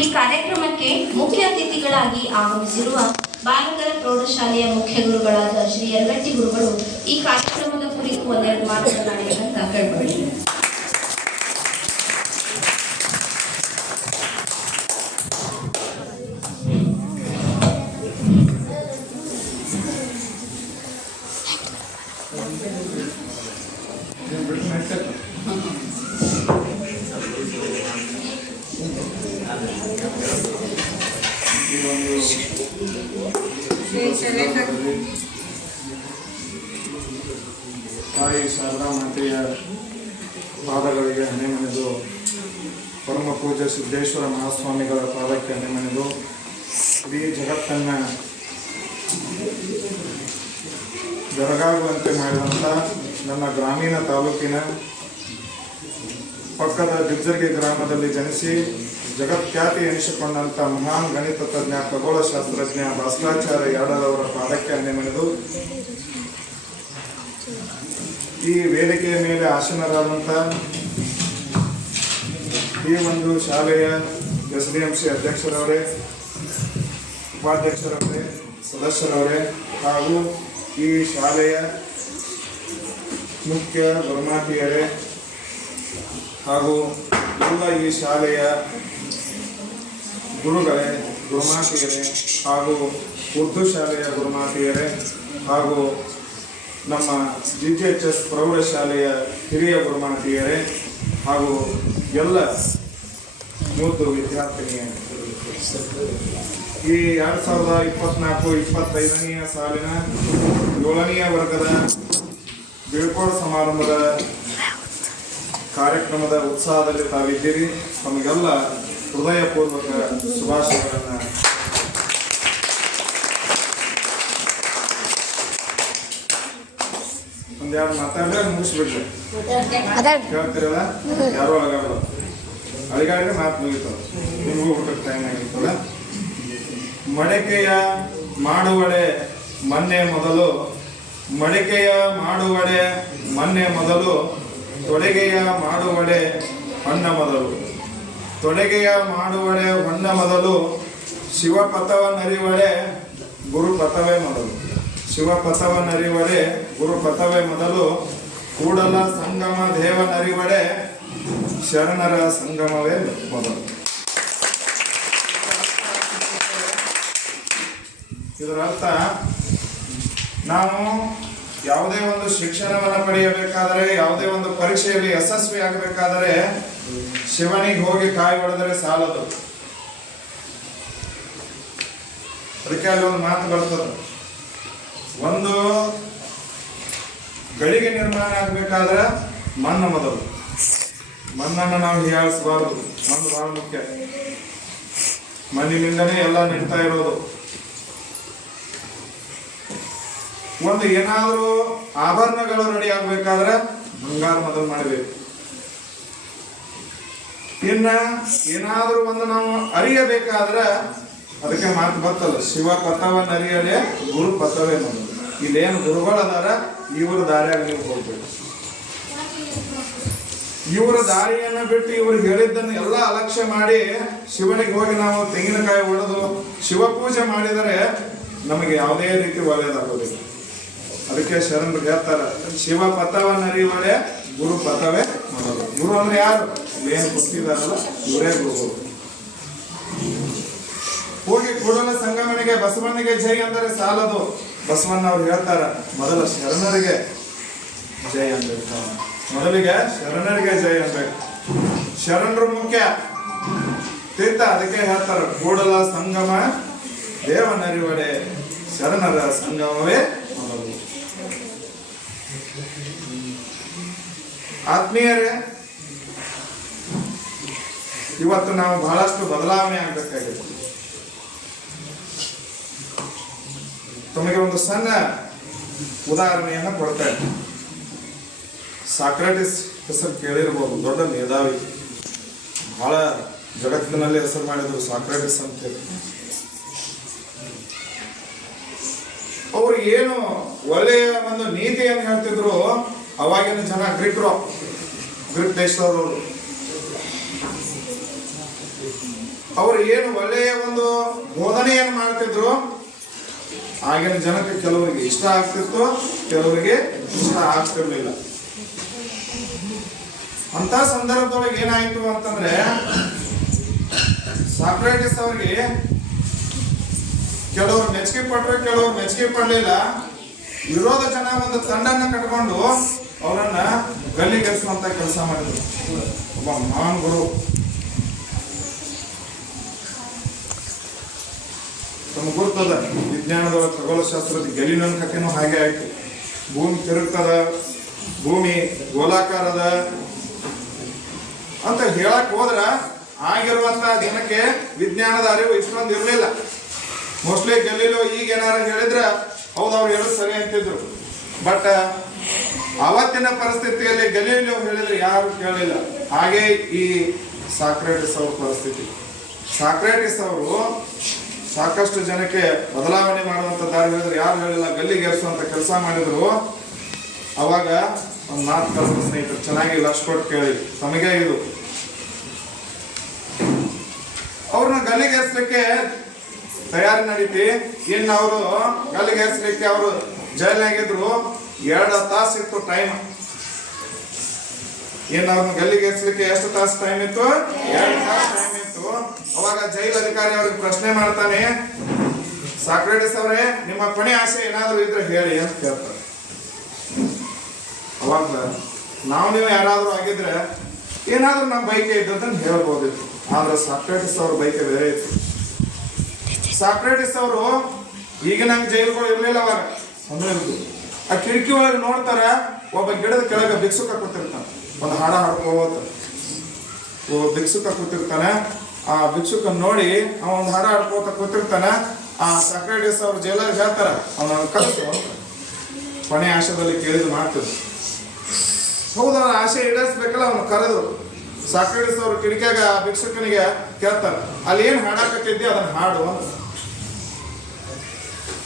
ಈ ಕಾರ್ಯಕ್ರಮಕ್ಕೆ ಮುಖ್ಯ ಅತಿಥಿಗಳಾಗಿ ಆಗಮಿಸಿರುವ ಬಾಲಕರ ಪ್ರೌಢಶಾಲೆಯ ಮುಖ್ಯ ಗುರುಗಳಾದ ಶ್ರೀ ಯರಗಟ್ಟಿ ಗುರುಗಳು ಈ ಕಾರ್ಯಕ್ರಮದ ಕುರಿತು 2 ಮಾತುಗಳಾಡಬೇಕಂತ ಕೇಳ್ಕೊಳ್ಳಿ. ತಾಯಿ ಶಾರದಾ ಮಾತೆಯ ಪಾದಗಳಿಗೆ ಹಣೆಮನೆದು, ಪರಮ ಪೂಜ್ಯ ಸಿದ್ದೇಶ್ವರ ಮಹಾಸ್ವಾಮಿಗಳ ಪಾದಕ್ಕೆ ಹಣೆಮನೆದು, ಇಡೀ ಜಗತ್ತನ್ನು ಬೆರಗಾಗುವಂತೆ ಮಾಡಿದಂಥ ನನ್ನ ಗ್ರಾಮೀಣ ತಾಲೂಕಿನ ಪಕ್ಕದ ಬಿಜ್ಜರ್ಗಿ ಗ್ರಾಮದಲ್ಲಿ ಜನಿಸಿ ಜಗತ್ಖ್ಯಾತಿ ಎನಿಸಿಕೊಂಡಂಥ ಮಹಾನ್ ಗಣಿತ ತಜ್ಞ ಖಗೋಳಶಾಸ್ತ್ರಜ್ಞ ಭಾಸ್ಕರಾಚಾರ್ಯ ಯಾಡಲವರ ಪಾದಕ್ಕೆ ಹಣೆಮನೆದು, ಈ ವೇದಿಕೆಯ ಮೇಲೆ ಆಸೀನರಾದಂಥ ಈ ಒಂದು ಶಾಲೆಯ SDMC ಅಧ್ಯಕ್ಷರವರೇ, ಉಪಾಧ್ಯಕ್ಷರವರೇ, ಸದಸ್ಯರವರೇ ಹಾಗೂ ಈ ಶಾಲೆಯ ಮುಖ್ಯ ಗುರುಮಾತೆಯರೇ ಹಾಗೂ ಎಲ್ಲ ಈ ಶಾಲೆಯ ಗುರುಗಳೇ, ಗುರುಮಾತೆಯರೇ ಹಾಗೂ ಉರ್ದು ಶಾಲೆಯ ಗುರುಮಾತೆಯರೇ ಹಾಗೂ ನಮ್ಮ GGHS ಪ್ರೌಢಶಾಲೆಯ ಹಿರಿಯ ಗುರುಮಾತೆಯರೇ ಹಾಗೂ ಎಲ್ಲ ಮುದ್ದು ವಿದ್ಯಾರ್ಥಿನಿಯರೇ, ಈ 2024-25ನೇ ಸಾಲಿನ 7ನೇ ವರ್ಗದ ಬೀಳ್ಕೊಡ ಸಮಾರಂಭದ ಕಾರ್ಯಕ್ರಮದ ಉತ್ಸಾಹದಲ್ಲಿ ತಾವಿದ್ದೀರಿ. ತಮಗೆಲ್ಲ ಹೃದಯಪೂರ್ವಕ ಶುಭಾಶಯಗಳನ್ನು. ಒಂದೆರಡು ಮಾತಾಡಿದ್ರೆ ಮುಗಿಸ್ಬಿಡ್ರಿ. ಕೇಳ್ತಿರಲ್ಲ, ಯಾರು ಅಳಗಾಡಲ್ಲ. ಅಳಿಗಾಡಿದ್ರೆ ಮಾತು ಮುಗಿತಾವ. ನಿಮಗೂ ಊಟಕ್ಕೆ ಟೈಮ್ ಆಗಿರ್ತಲ್ಲ. ಮಡಿಕೆಯ ಮಾಡುವಡೆ ಮೊನ್ನೆ ಮೊದಲು, ಮಡಿಕೆಯ ಮಾಡುವಡೆ ಮೊನ್ನೆ ಮೊದಲು, ತೊಡೆಗೆಯ ಮಾಡುವಡೆ ಹೊನ್ನ ಮೊದಲು, ತೊಡೆಗೆಯ ಮಾಡುವಡೆ ಹೊನ್ನ ಮೊದಲು, ಶಿವಪಥವನ್ನರಿವಡೆ ಗುರುಪಥವೇ ಮೊದಲು, ಶಿವಪಥವನ್ನರಿವಡೆ ಗುರುಪಥವೇ ಮೊದಲು, ಕೂಡಲ ಸಂಗಮ ದೇವನರಿವಡೆ ಶರಣರ ಸಂಗಮವೇ ಮೊದಲು. ಇದರ ಅರ್ಥ, ನಾವು ಯಾವುದೇ ಒಂದು ಶಿಕ್ಷಣವನ್ನು ಪಡೆಯಬೇಕಾದರೆ, ಯಾವುದೇ ಒಂದು ಪರೀಕ್ಷೆಯಲ್ಲಿ ಯಶಸ್ವಿ ಆಗಬೇಕಾದರೆ ಶಿವನಿಗೆ ಹೋಗಿ ಕಾಯಿ ಹೊಡೆದರೆ ಸಾಲದು. ಅದಕ್ಕೆ ಅಲ್ಲಿ ಒಂದು ಮಾತು ಬರ್ತದೆ, ಒಂದು ಗಳಿಗೆ ನಿರ್ಮಾಣ ಆಗಬೇಕಾದ್ರೆ ಮಣ್ಣು ಮೊದಲು. ಮಣ್ಣನ್ನು ನಾವು ಹೀಯಾಳಿಸಬಾರದು. ಮಣ್ಣು ಬಹಳ ಮುಖ್ಯ. ಮಣ್ಣಿನಿಂದನೇ ಎಲ್ಲ ನಿಂತಾ ಇರೋದು. ಒಂದು ಏನಾದರೂ ಆಭರಣಗಳು ರೆಡಿ ಆಗ್ಬೇಕಾದ್ರೆ ಬಂಗಾರ ಮೊದಲು ಮಾಡಬೇಕು. ಇನ್ನ ಏನಾದರೂ ಒಂದು ನಾವು ಅರಿಯಬೇಕಾದ್ರೆ ಅದಕ್ಕೆ ಮಾತು ಬರ್ತಲ್ಲ, ಶಿವ ಪಥವನ್ನು ಅರಿಯಲೇ ಗುರು ಪಥವೇ ಮೊದಲು. ಇಲ್ಲೇನು ಗುರುಗಳದಾರ, ಇವ್ರ ದಾರಿಯಾಗ ನೀವು ಹೋಗ್ಬೇಕು. ಇವರ ದಾರಿಯನ್ನು ಬಿಟ್ಟು ಇವ್ರು ಹೇಳಿದ್ದನ್ನು ಎಲ್ಲ ಅಲಕ್ಷ್ಯ ಮಾಡಿ ಶಿವನಿಗೆ ಹೋಗಿ ನಾವು ತೆಂಗಿನಕಾಯಿ ಹೊಡೆದು ಶಿವ ಪೂಜೆ ಮಾಡಿದರೆ ನಮಗೆ ಯಾವುದೇ ರೀತಿ ಒಳ್ಳೆಯದಾಗೋದಿಲ್ಲ. ಅದಕ್ಕೆ ಶರಣರು ಹೇಳ್ತಾರೆ, ಶಿವ ಪಥವನ್ನು ಅರಿಯುವಡೆ ಗುರು ಪಥವೇ ಮೊದಲು. ಗುರು ಅಂದ್ರೆ ಯಾರು? ಏನು ಗೊತ್ತಿದಾರಲ್ಲ, ಇವರೇ ಗುರುಗಳು. ಹೋಗಿ ಕೂಡಲ ಸಂಗಮನಿಗೆ ಬಸವನಿಗೆ ಜೈ ಅಂದರೆ ಸಾಲದು. ಬಸವಣ್ಣ ಅವ್ರು ಹೇಳ್ತಾರ, ಮೊದಲ ಶರಣರಿಗೆ ಜೈ ಅನ್ಬೇಕು. ಮೊದಲಿಗೆ ಶರಣರಿಗೆ ಜೈ ಅನ್ಬೇಕು. ಶರಣರು ಮುಖ್ಯ ತೀರ್ಥ. ಅದಕ್ಕೆ ಹೇಳ್ತಾರ, ಕೂಡಲ ಸಂಗಮ ದೇವನರಿವಡೆ ಶರಣರ ಸಂಗಮವೇ ಮೊದಲು. ಆತ್ಮೀಯರೇ, ಇವತ್ತು ನಾವು ಬಹಳಷ್ಟು ಬದಲಾವಣೆ ಆಗಬೇಕಾಗಿದೆ. ತಮಗೆ ಒಂದು ಸಣ್ಣ ಉದಾಹರಣೆಯನ್ನು ಕೊಡ್ತಾ ಇದ್ದೀನಿ. ಸಾಕ್ರಾಟಿಸ್ ಹೆಸರು ಕೇಳಿರ್ಬೋದು, ದೊಡ್ಡ ಮೇಧಾವಿ, ಬಹಳ ಜಗತ್ತಿನಲ್ಲಿ ಹೆಸರು ಮಾಡಿದ್ರು ಸಾಕ್ರಾಟಿಸ್ ಅಂತ ಹೇಳಿ. ಅವರು ಏನು ಒಳ್ಳೆಯ ಒಂದು ನೀತಿಯನ್ನು ಹೇಳ್ತಿದ್ರು. ಅವಾಗಿನ ಜನ ಗ್ರೀಕ್ ದೇಶದವರು. ಅವರು ಏನು ಒಳ್ಳೆಯ ಒಂದು ಬೋಧನೆಯನ್ನು ಮಾಡ್ತಿದ್ರು. ಆಗಿನ ಜನಕ್ಕೆ ಕೆಲವರಿಗೆ ಇಷ್ಟ ಆಗ್ತಿತ್ತು, ಕೆಲವರಿಗೆ ಇಷ್ಟ ಆಗ್ತಿರ್ಲಿಲ್ಲ. ಅಂತ ಸಂದರ್ಭದೊಳಗೆ ಏನಾಯ್ತು ಅಂತಂದ್ರೆ, ಸಾಕ್ರಾಟಿಸ್ ಅವರಿಗೆ ಕೆಲವರು ಮೆಚ್ಚುಗೆ ಪಟ್ಟರು, ಕೆಲವರು ಮೆಚ್ಚುಗೆ ಪಡಲಿಲ್ಲ. ವಿರೋಧ ಜನ ಒಂದು ತಂಡನ್ನ ಕಟ್ಕೊಂಡು ಅವರನ್ನ ಗಲ್ಲಿಗೇರಿಸುವಂತ ಕೆಲಸ ಮಾಡಿದ್ರು. ಒಬ್ಬ ಮಹಾನ್ ಗುರು. ತಮಗೆ ಗುರ್ತದ, ವಿಜ್ಞಾನದೊಳಗೆ ಖಗೋಳಶಾಸ್ತ್ರದ ಗೆಲಿನನ್ ಕಥೆನೂ ಹಾಗೆ ಆಯ್ತು. ಭೂಮಿ ತಿರುಗ್ತದ, ಭೂಮಿ ಗೋಲಾಕಾರದ ಅಂತ ಹೇಳಕ್ ಹೋದ್ರ ಆಗಿರುವಂತ ಜನಕ್ಕೆ ವಿಜ್ಞಾನದ ಅರಿವು ಇಷ್ಟೊಂದು ಇರಲಿಲ್ಲ. ಮೋಸ್ಟ್ಲಿ ಗೆಲಿಲೋ ಈಗ ಏನಾರು ಹೇಳಿದ್ರೆ ಹೌದು ಅವ್ರು ಹೇಳೋದು ಸರಿ ಅಂತಿದ್ರು. ಬಟ್ ಅವತ್ತಿನ ಪರಿಸ್ಥಿತಿಯಲ್ಲಿ ಗೆಲಿಲೋ ಹೇಳಿದ್ರೆ ಯಾರು ಕೇಳಲಿಲ್ಲ. ಹಾಗೆ ಈ ಸಾಕ್ರಾಟಿಸ್ ಅವ್ರ ಪರಿಸ್ಥಿತಿ. ಸಾಕ್ರಾಟಿಸ್ ಅವರು ಸಾಕಷ್ಟು ಜನಕ್ಕೆ ಬದಲಾವಣೆ ಮಾಡುವಂತ ದಾರಿ ಹೇಳಿದ್ರು, ಯಾರು ಹೇಳಿಲ್ಲ, ಗಲ್ಲಿಗೇರಿಸುವಂತ ಕೆಲಸ ಮಾಡಿದ್ರು. ಅವಾಗ ಒಂದು ಮಾತು ಕಲಿತ ಸ್ನೇಹಿತರು, ಚೆನ್ನಾಗಿ ಲಕ್ಷ ಕೊಟ್ಟು ಕೇಳಿ, ತಮಗೆ ಇದು ಅವ್ರನ್ನ ಗಲ್ಲಿಗೇರಿಸಲಿಕ್ಕೆ ತಯಾರಿ ನಡೀತಿ. ಇನ್ನು ಅವರು ಗಲ್ಲಿಗೇರಿಸಲಿಕ್ಕೆ ಅವರು ಜೈಲ್ನಾಗಿದ್ರು. 2 ತಾಸು ಇತ್ತು ಟೈಮ್. ಇನ್ನು ಅವ್ರನ್ನ ಗಲ್ಲಿಗೇರಿಸಲಿಕ್ಕೆ ಎಷ್ಟು ತಾಸು ಟೈಮ್ ಇತ್ತು? 2 ತಾಸು ಟೈಮ್ ಇತ್ತು. ಅವಾಗ ಜೈಲ್ ಅಧಿಕಾರಿ ಅವ್ರಿಗೆ ಪ್ರಶ್ನೆ ಮಾಡ್ತಾನೆ, ಸಾಕ್ರಾಟಿಸ್ ಅವರೇ, ನಿಮ್ಮ ಕೊನೆ ಆಸೆ ಏನಾದರೂ ಇದ್ರೆ ಹೇಳಿ ಅಂತ ಕೇಳ್ತಾರೆ. ಅವಾಗ ನೀವು ಯಾರಾದರೂ ಆಗಿದ್ರೆ ಏನಾದರೂ ನಮ್ಮ ಬೈಕೆ ಇದ್ದದನ್ನು ಹೇಳ್ಬೋದಿತ್ತು. ಆದ್ರೆ ಸಾಕ್ರಾಟಿಸ್ ಅವ್ರ ಬೈಕೆ ಬೇರೆ ಇತ್ತು. ಸಾಕ್ರಾಟಿಸ್ ಅವರು ಈಗ ನಂಗೆ ಜೈಲುಗಳು ಇರಲಿಲ್ಲ. ಅವಾಗ ಅಂದ್ರೆ ಆ ಕಿಟಕಿ ಒಳಗೆ ನೋಡ್ತಾರ, ಒಬ್ಬ ಗಿಡದ ಕೆಳಗೆ ಭಿಕ್ಷುಕ ಕೂತಿರ್ತಾನೆ. ಒಂದು ಹಾಡ ಹಾಡ್ಕೋತ ಭಿಕ್ಷುಕ ಕೂತಿರ್ತಾನೆ. ಆ ಭಿಕ್ಷುಕ ನೋಡಿ ಅವ ಒಂದು ಹಾಡ ಹಾಡ್ಕೋತ ಕೂತಿರ್ತಾನೆ. ಆ ಸಾಕ್ರೆಟಿಸ್ ಅವ್ರ ಜೈಲರ್ ಹೇಳ್ತಾರ ಅವನ ಕಲಿಸು ಕೊನೆ ಆಶಯದಲ್ಲಿ ಕೇಳಿದ ಮಾತು. ಹೌದು, ಅವನ ಆಶೆ ಈಡೇರಿಸ್ಬೇಕಲ್ಲ. ಅವನು ಕರೆದು ಸಾಕ್ರೆಟಿಸ್ ಅವ್ರ ಕಿಡಿಕ್ಯಾಗ ಆ ಭಿಕ್ಷುಕನಿಗೆ ಕೇಳ್ತಾರ, ಅಲ್ಲಿ ಏನು ಹಾಡಾಕತ್ತಿದ್ದಿ ಅದನ್ನ ಹಾಡು ಅಂತ.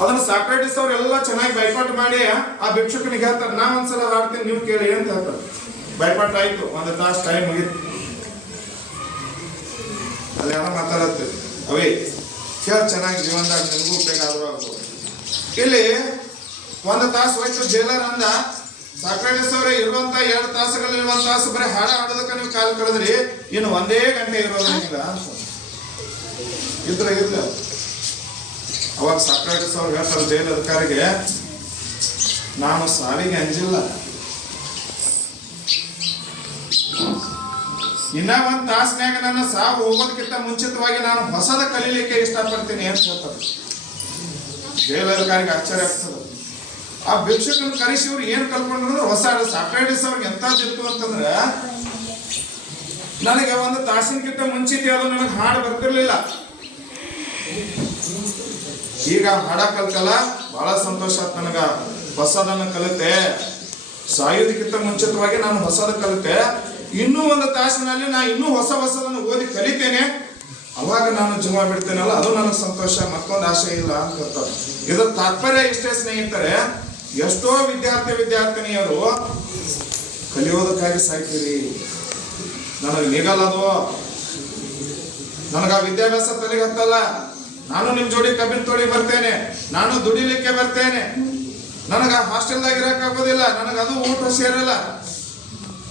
ಅದನ್ನ ಸಾಕ್ರೆಟಿಸ್ ಅವ್ರು ಎಲ್ಲ ಚೆನ್ನಾಗಿ ಬೈಪಾಟ್ ಮಾಡಿ ಆ ಭಿಕ್ಷುಕನಿಗೆ ಹೇಳ್ತಾರೆ, ನಾ ಒಂದ್ಸಲ ಹಾಡ್ತೀನಿ ನೀವು ಕೇಳಿ ಅಂತ ಹೇಳ್ತಾರೆ. ಬೈಪಾಟ್ ಆಯ್ತು, 1 ತಾಸು ಟೈಮ್ ಮುಗಿತು. ಅಲ್ಲಿ ಏನೋ ಮಾತಾಡತ್ತೆ, ಅವೇ ಕೇಳ ಚೆನ್ನಾಗಿ ಜೀವನದಾಗ ನಿನಗೂ ಉಪಯೋಗ ಆದ್ರೂ ಆಗ್ಬೋದು. ಇಲ್ಲಿ 1 ತಾಸು ಹೋಯ್ತು. ಜೈಲರ್ ಅಂದ, ಸಾಕ್ರೆಟಿಸ್ ಅವರೇ ಇರುವಂತ 2 ತಾಸುಗಳಲ್ಲಿ 1 ತಾಸು ಬರೀ ಹಾಡ ಹಾಡೋದಕ್ಕೆ ನೀವು ಕಾಲ ಕಳೆದ್ರಿ, ಇನ್ನು 1 ಗಂಟೆ ಇರೋದ್ರಿಂದ ಇರ್ಲ. ಅವಾಗ ಸಾಕ್ರೆಟಿಸ್ ಅವ್ರು ಹೇಳ್ತಾರೆ ಜೈಲ್ ಅಧಿಕಾರಿಗೆ, ನಾನು ಸಾವಿಗೆ ಅಂಜಿಲ್ಲ, ಇನ್ನ 1 ತಾಸಿನಾಗ ನನ್ನ ಸಾವು ಹೋಗೋದಕ್ಕಿಂತ ಮುಂಚಿತವಾಗಿ ನಾನು ಹೊಸದ ಕಲೀಲಿಕ್ಕೆ ಇಷ್ಟಪಡ್ತೀನಿ ಅಂತ ಹೇಳ್ತಾರೆ. ಜೈಲ್ ಅಧಿಕಾರಿಗೆ ಆಶ್ಚರ್ಯ ಆಗ್ತದೆ. ಆ ಭಿಕ್ಷುಕನ ಕರೆಸಿ ಇವ್ರು ಏನ್ ಕಲ್ಕೊಂಡ್ರು ಹೊಸ ಸಾಕ್ರೆಟಿಸ್ ಅವ್ರಿಗೆ ಎಂತದಿತ್ತು ಅಂತಂದ್ರೆ, ನನಗೆ 1 ತಾಸಿನಕ್ಕಿಂತ ಮುಂಚಿತ ಅದು ನನಗೆ ಹಾಡು ಬರ್ತಿರ್ಲಿಲ್ಲ, ಈಗ ಹಾಡ ಕಲ್ತಲ್ಲ, ಬಹಳ ಸಂತೋಷ ಆಯ್ತು ನನಗ. ಹೊಸದನ್ನು ಕಲಿತೆ, ಸಾಯೋದಕ್ಕಿಂತ ಮುಂಚಿತವಾಗಿ ನಾನು ಹೊಸದ ಕಲಿತೆ, ಇನ್ನೂ 1 ತಾಸಿನಲ್ಲಿ ನಾ ಇನ್ನೂ ಹೊಸದನ್ನು ಓದಿ ಕಲಿತೇನೆ, ಅವಾಗ ನಾನು ಜೀವ ಬಿಡ್ತೇನಲ್ಲ, ಅದು ನನಗೆ ಸಂತೋಷ, ಮತ್ತೊಂದು ಆಸೆ ಇಲ್ಲ ಅಂತ ಹೇಳ್ತಾರೆ. ಇದರ ತಾತ್ಪರ್ಯ ಇಷ್ಟೇ ಸ್ನೇಹಿತರೆ, ಎಷ್ಟೋ ವಿದ್ಯಾರ್ಥಿನಿಯರು ಕಲಿಯೋದಕ್ಕಾಗಿ ಸಾಯ್ತೀರಿ, ನನಗೆ ನಿಗಲ್ಲದು, ನನಗ ವಿದ್ಯಾಭ್ಯಾಸ ತಲೆಗೆ ಹತ್ತಲ್ಲ, ನಾನು ನಿಮ್ ಜೋಡಿ ಕಬ್ಬಿನ ತೋಡಿ ಬರ್ತೇನೆ, ನಾನು ದುಡಿಲಿಕ್ಕೆ ಬರ್ತೇನೆ, ನನಗ ಹಾಸ್ಟೆಲ್ದಾಗ ಇರಕ್ಕಾಗೋದಿಲ್ಲ, ನನಗದು ಊಟ ಸೇರಲ್ಲ.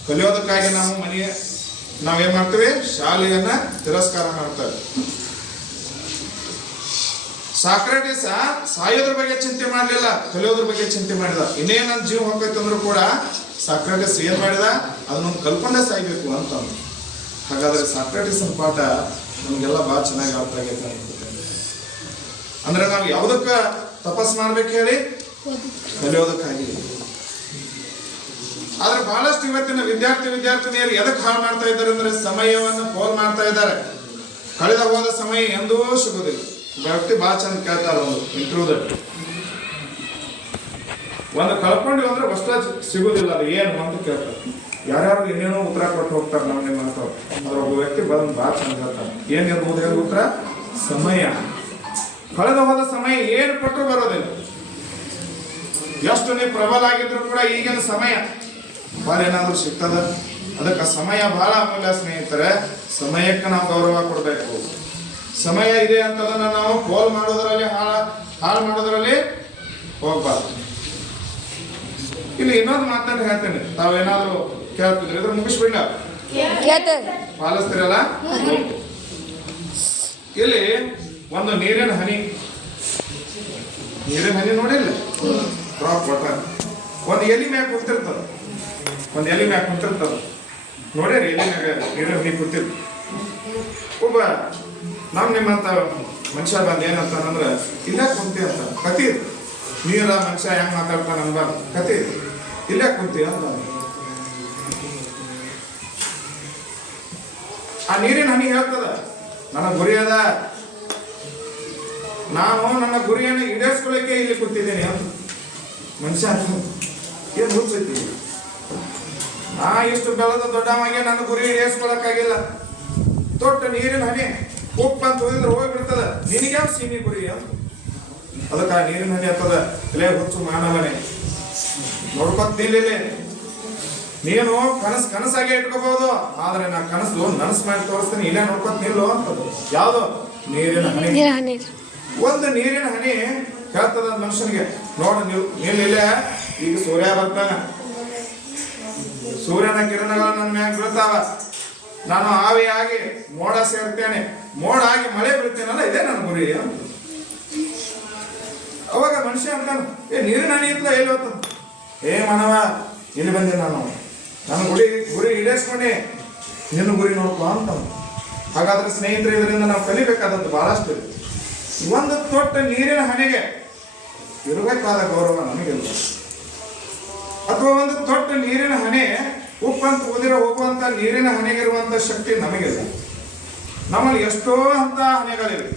ಕಲಿಯೋದಕ್ಕಾಗಿ ನಾವೇನ್ ಮಾಡ್ತೀವಿ, ಶಾಲೆಯನ್ನ ತಿರಸ್ಕಾರ ಮಾಡ್ತೇವೆ. ಸಾಕ್ರೆಟಿಸ್ ಸಾಯೋದ್ರ ಬಗ್ಗೆ ಚಿಂತೆ ಮಾಡಲಿಲ್ಲ, ಕಲಿಯೋದ್ರ ಬಗ್ಗೆ ಚಿಂತೆ ಮಾಡಿದ. ಇನ್ನೇನ್ ನನ್ನ ಜೀವ ಹೋಗ್ತಂದ್ರು ಕೂಡ ಸಾಕ್ರೆಟಿಸ್ ಏನ್ ಮಾಡಿದ, ಅದನ್ನೊಂದು ಕಲ್ಕೊಂಡೇ ಸಾಯ್ಬೇಕು ಅಂತ. ಹಾಗಾದ್ರೆ ಸಾಕ್ರೆಟಿಸ್ ಪಾಠ ನಮ್ಗೆಲ್ಲ ಬಹಳ ಚೆನ್ನಾಗಿ ಅರ್ಥ ಆಗೈತೆ. ಅಂದ್ರೆ ನಾವು ಯಾವುದಕ್ಕ ತಪಸ್ ಮಾಡ್ಬೇಕು ಹೇಳಿ, ಕಲಿಯೋದಕ್ಕಾಗಿ. ಆದ್ರೆ ಬಹಳಷ್ಟು ಇವತ್ತಿನ ವಿದ್ಯಾರ್ಥಿನಿಯರು ಎದಕ್ಕೆ ಹಾಳು ಮಾಡ್ತಾ ಇದ್ದಾರೆ ಅಂದ್ರೆ, ಸಮಯವನ್ನು ಪೋಲ್ ಮಾಡ್ತಾ ಇದ್ದಾರೆ. ಕಳೆದ ಹೋದ ಸಮಯ ಎಂದೂ ಸಿಗೋದಿಲ್ಲ. ವ್ಯಕ್ತಿ ಬಹಳ ಚಂದ ಕೇಳ್ತಾರೆ ಒಂದು ಇಂಟರ್ವ್ಯೂದಲ್ಲಿ, ಒಂದು ಕಳ್ಕೊಂಡಿವಿ ಅಂದ್ರೆ ಅಷ್ಟ ಸಿಗೋದಿಲ್ಲ, ಅದು ಏನು ಅಂತ ಕೇಳ್ತಾರೆ. ಯಾರ್ಯಾರು ಏನೇನೋ ಉತ್ತರ ಕೊಟ್ಟು ಹೋಗ್ತಾರೆ ನಮ್ಗೆ ಮಾತಾಡ. ಅದ್ರ ಒಬ್ಬ ವ್ಯಕ್ತಿ ಬಂದು ಬಹಳ ಚಂದ ಹೇಳ್ತಾರೆ, ಏನಿರ್ಬೋದು ಉತ್ತರ, ಸಮಯ. ಕಳೆದ ಹೋದ ಸಮಯ ಏನು ಕೊಟ್ಟರು ಬರೋದಿಲ್ಲ. ಎಷ್ಟು ನೀವು ಪ್ರಬಲ ಆಗಿದ್ರು ಕೂಡ ಈಗಿನ ಸಮಯ ಬಹಳ ಏನಾದ್ರು ಸಿಗ್ತದ. ಅದಕ್ಕೆ ಸಮಯ ಬಹಳ ಅಮೂಲ್ಯ ಸ್ನೇಹಿತರೆ. ಸಮಯಕ್ಕೆ ನಾವು ಗೌರವ ಕೊಡಬೇಕು. ಸಮಯ ಇದೆ ಅಂತದನ್ನ ನಾವು ಪೋಲ್ ಮಾಡೋದ್ರಲ್ಲಿ ಹಾಳು ಮಾಡೋದ್ರಲ್ಲಿ ಹೋಗ್ಬಾರ್ದು. ಇಲ್ಲಿ ಇನ್ನೊಂದು ಮಾತನ್ನು ಹೇಳ್ತೇನೆ, ತಾವೇನಾದ್ರು ಕೇಳ್ತಿದ್ರಿ ಇದ್ರ ಮುಗಿಸ್ಬಿಡ್ಲ, ಪಾಲಿಸ್ತೀರಲ್ಲ. ಇಲ್ಲಿ ಒಂದು ನೀರಿನ ಹನಿ ನೋಡಿಲ್ಲ, ಡ್ರಾಪ್ ವಾಟರ್. ಒಂದು ಎಲಿ ಮ್ಯಾಗ ಕುಂತಿರ್ತದ, ನೋಡ್ಯಾರ ಎಲಿ ಮ್ಯಾಗ ನೀರಿನ ಹನಿ ಕುಂತಿರ್ತ. ಒಬ್ಬ ನಿಮ್ಮಂತ ಮನುಷ್ಯ ಬಂದು ಏನಂತಾನಂದ್ರೆ, ಇಲ್ಲೇ ಕುಂತಿ ಅಂತ ಕತಿ. ನೀರ ಮನುಷ್ಯ ಹೆಂಗ್ ಮಾತಾಡ್ತಾನ ಅನ್ಬಾರ್ದು, ಕತಿ ಇಲ್ಲೇ ಕುಂತಿ ಅಂತ. ಆ ನೀರಿನ ಹನಿ ಹೇಳ್ತದ, ನನ್ನ ಗುರಿ ಅದ, ನಾನು ನನ್ನ ಗುರಿಯನ್ನು ಈಡೇರಿಸ್ಕೊಳ್ಳಿಕ್ಕೆ ಇಲ್ಲಿ ಕೂತಿದ್ದೇನೆ ಅಂತ. ಮನುಷ್ಯ ಏನ್ ಹುಚ್ಚೈತಿ, ನಾ ಇಷ್ಟು ಬೆಳೆದ ದೊಡ್ಡವಾಗಿ ನನ್ನ ಗುರಿ ಈಡೇರಿಸ್ಕೊಳಕ್ಕಾಗಿಲ್ಲ. ದೊಡ್ಡ ನೀರಿನ ಹನಿ ಉಪ್ಪು ಅಂತ ಹೋಗಿದ್ರೆ ಹೋಗ್ಬಿಡ್ತದ, ನಿನಗ್ಯಾವ ಸೀಮಿ ಗುರಿ ಅಂತ. ಅದಕ್ಕೆ ಆ ನೀರಿನ ಹನಿ ಆಗ್ತದ, ಇಲ್ಲೇ ಹುಚ್ಚು ಮಾನವನೇ ನೋಡ್ಕೊತ ನಿಲ್ಲಿ. ನೀನು ಕನಸಾಗೆ ಇಟ್ಕೋಬಹುದು, ಆದ್ರೆ ನಾ ಕನಸು ನನಸು ಮಾಡಿ ತೋರಿಸ್ತೀನಿ, ಇಲ್ಲೇ ನೋಡ್ಕೊತ ನಿಲ್ಲು ಅಂತದ್ದು. ಯಾವ್ದು ನೀರಿನ ಹನಿ. ಒಂದು ನೀರಿನ ಹನಿ ಹೇಳ್ತದ ಮನುಷ್ಯನಿಗೆ, ನೋಡು ನಿಲ್ಲಿಲ್ಲೇ, ಈಗ ಸೂರ್ಯ ಬರ್ತಾನ, ಸೂರ್ಯನ ಕಿರಣಗಳು ನನ್ನ ಮ್ಯಾಗ ಬೀಳ್ತಾವ, ನಾನು ಆವಿಯಾಗಿ ಮೋಡ ಸೇರ್ತೇನೆ, ಮೋಡ ಆಗಿ ಮಳೆ ಬೀಳ್ತೇನಲ್ಲ, ಇದೇ ನನ್ನ ಗುರಿ. ಅವಾಗ ಮನುಷ್ಯ ಅಂತಾನ, ನೀರಿನ ಹನಿ ಇತ್ತಲ್ಲ ಎಲ್ಲಿ ಹೋಗ್ತಾನ, ಮಾನವ ಇಲ್ಲಿ ಬಂದೆ, ನಾನು ನನ್ನ ಗುರಿ ಈಡೇರಿಸ್ಕೊಂಡೆ, ನಿನ್ನ ಗುರಿ ನೋಡ್ಕೊ ಅಂತ. ಹಾಗಾದ್ರೆ ಸ್ನೇಹಿತರೆ, ಇದರಿಂದ ನಾವು ಕಲಿಬೇಕಾದದ್ದು ಬಹಳಷ್ಟು. ಒಂದು ತೊಟ್ಟ ನೀರಿನ ಹನಿಗೆ ಇರಬೇಕಾದ ಗೌರವ ನಮಗಿಲ್ಲ. ಅಥವಾ ಒಂದು ತೊಟ್ಟ ನೀರಿನ ಹನಿ ಉಪ್ಪಂತ ಉದಿರ ಹೋಗುವಂತ ನೀರಿನ ಹನಿಗಿರುವಂತ ಶಕ್ತಿ ನಮಗಿಲ್ಲ. ನಮ್ಮಲ್ಲಿ ಎಷ್ಟೋ ಅಂತ ಹನಿಗಳಿವೆ,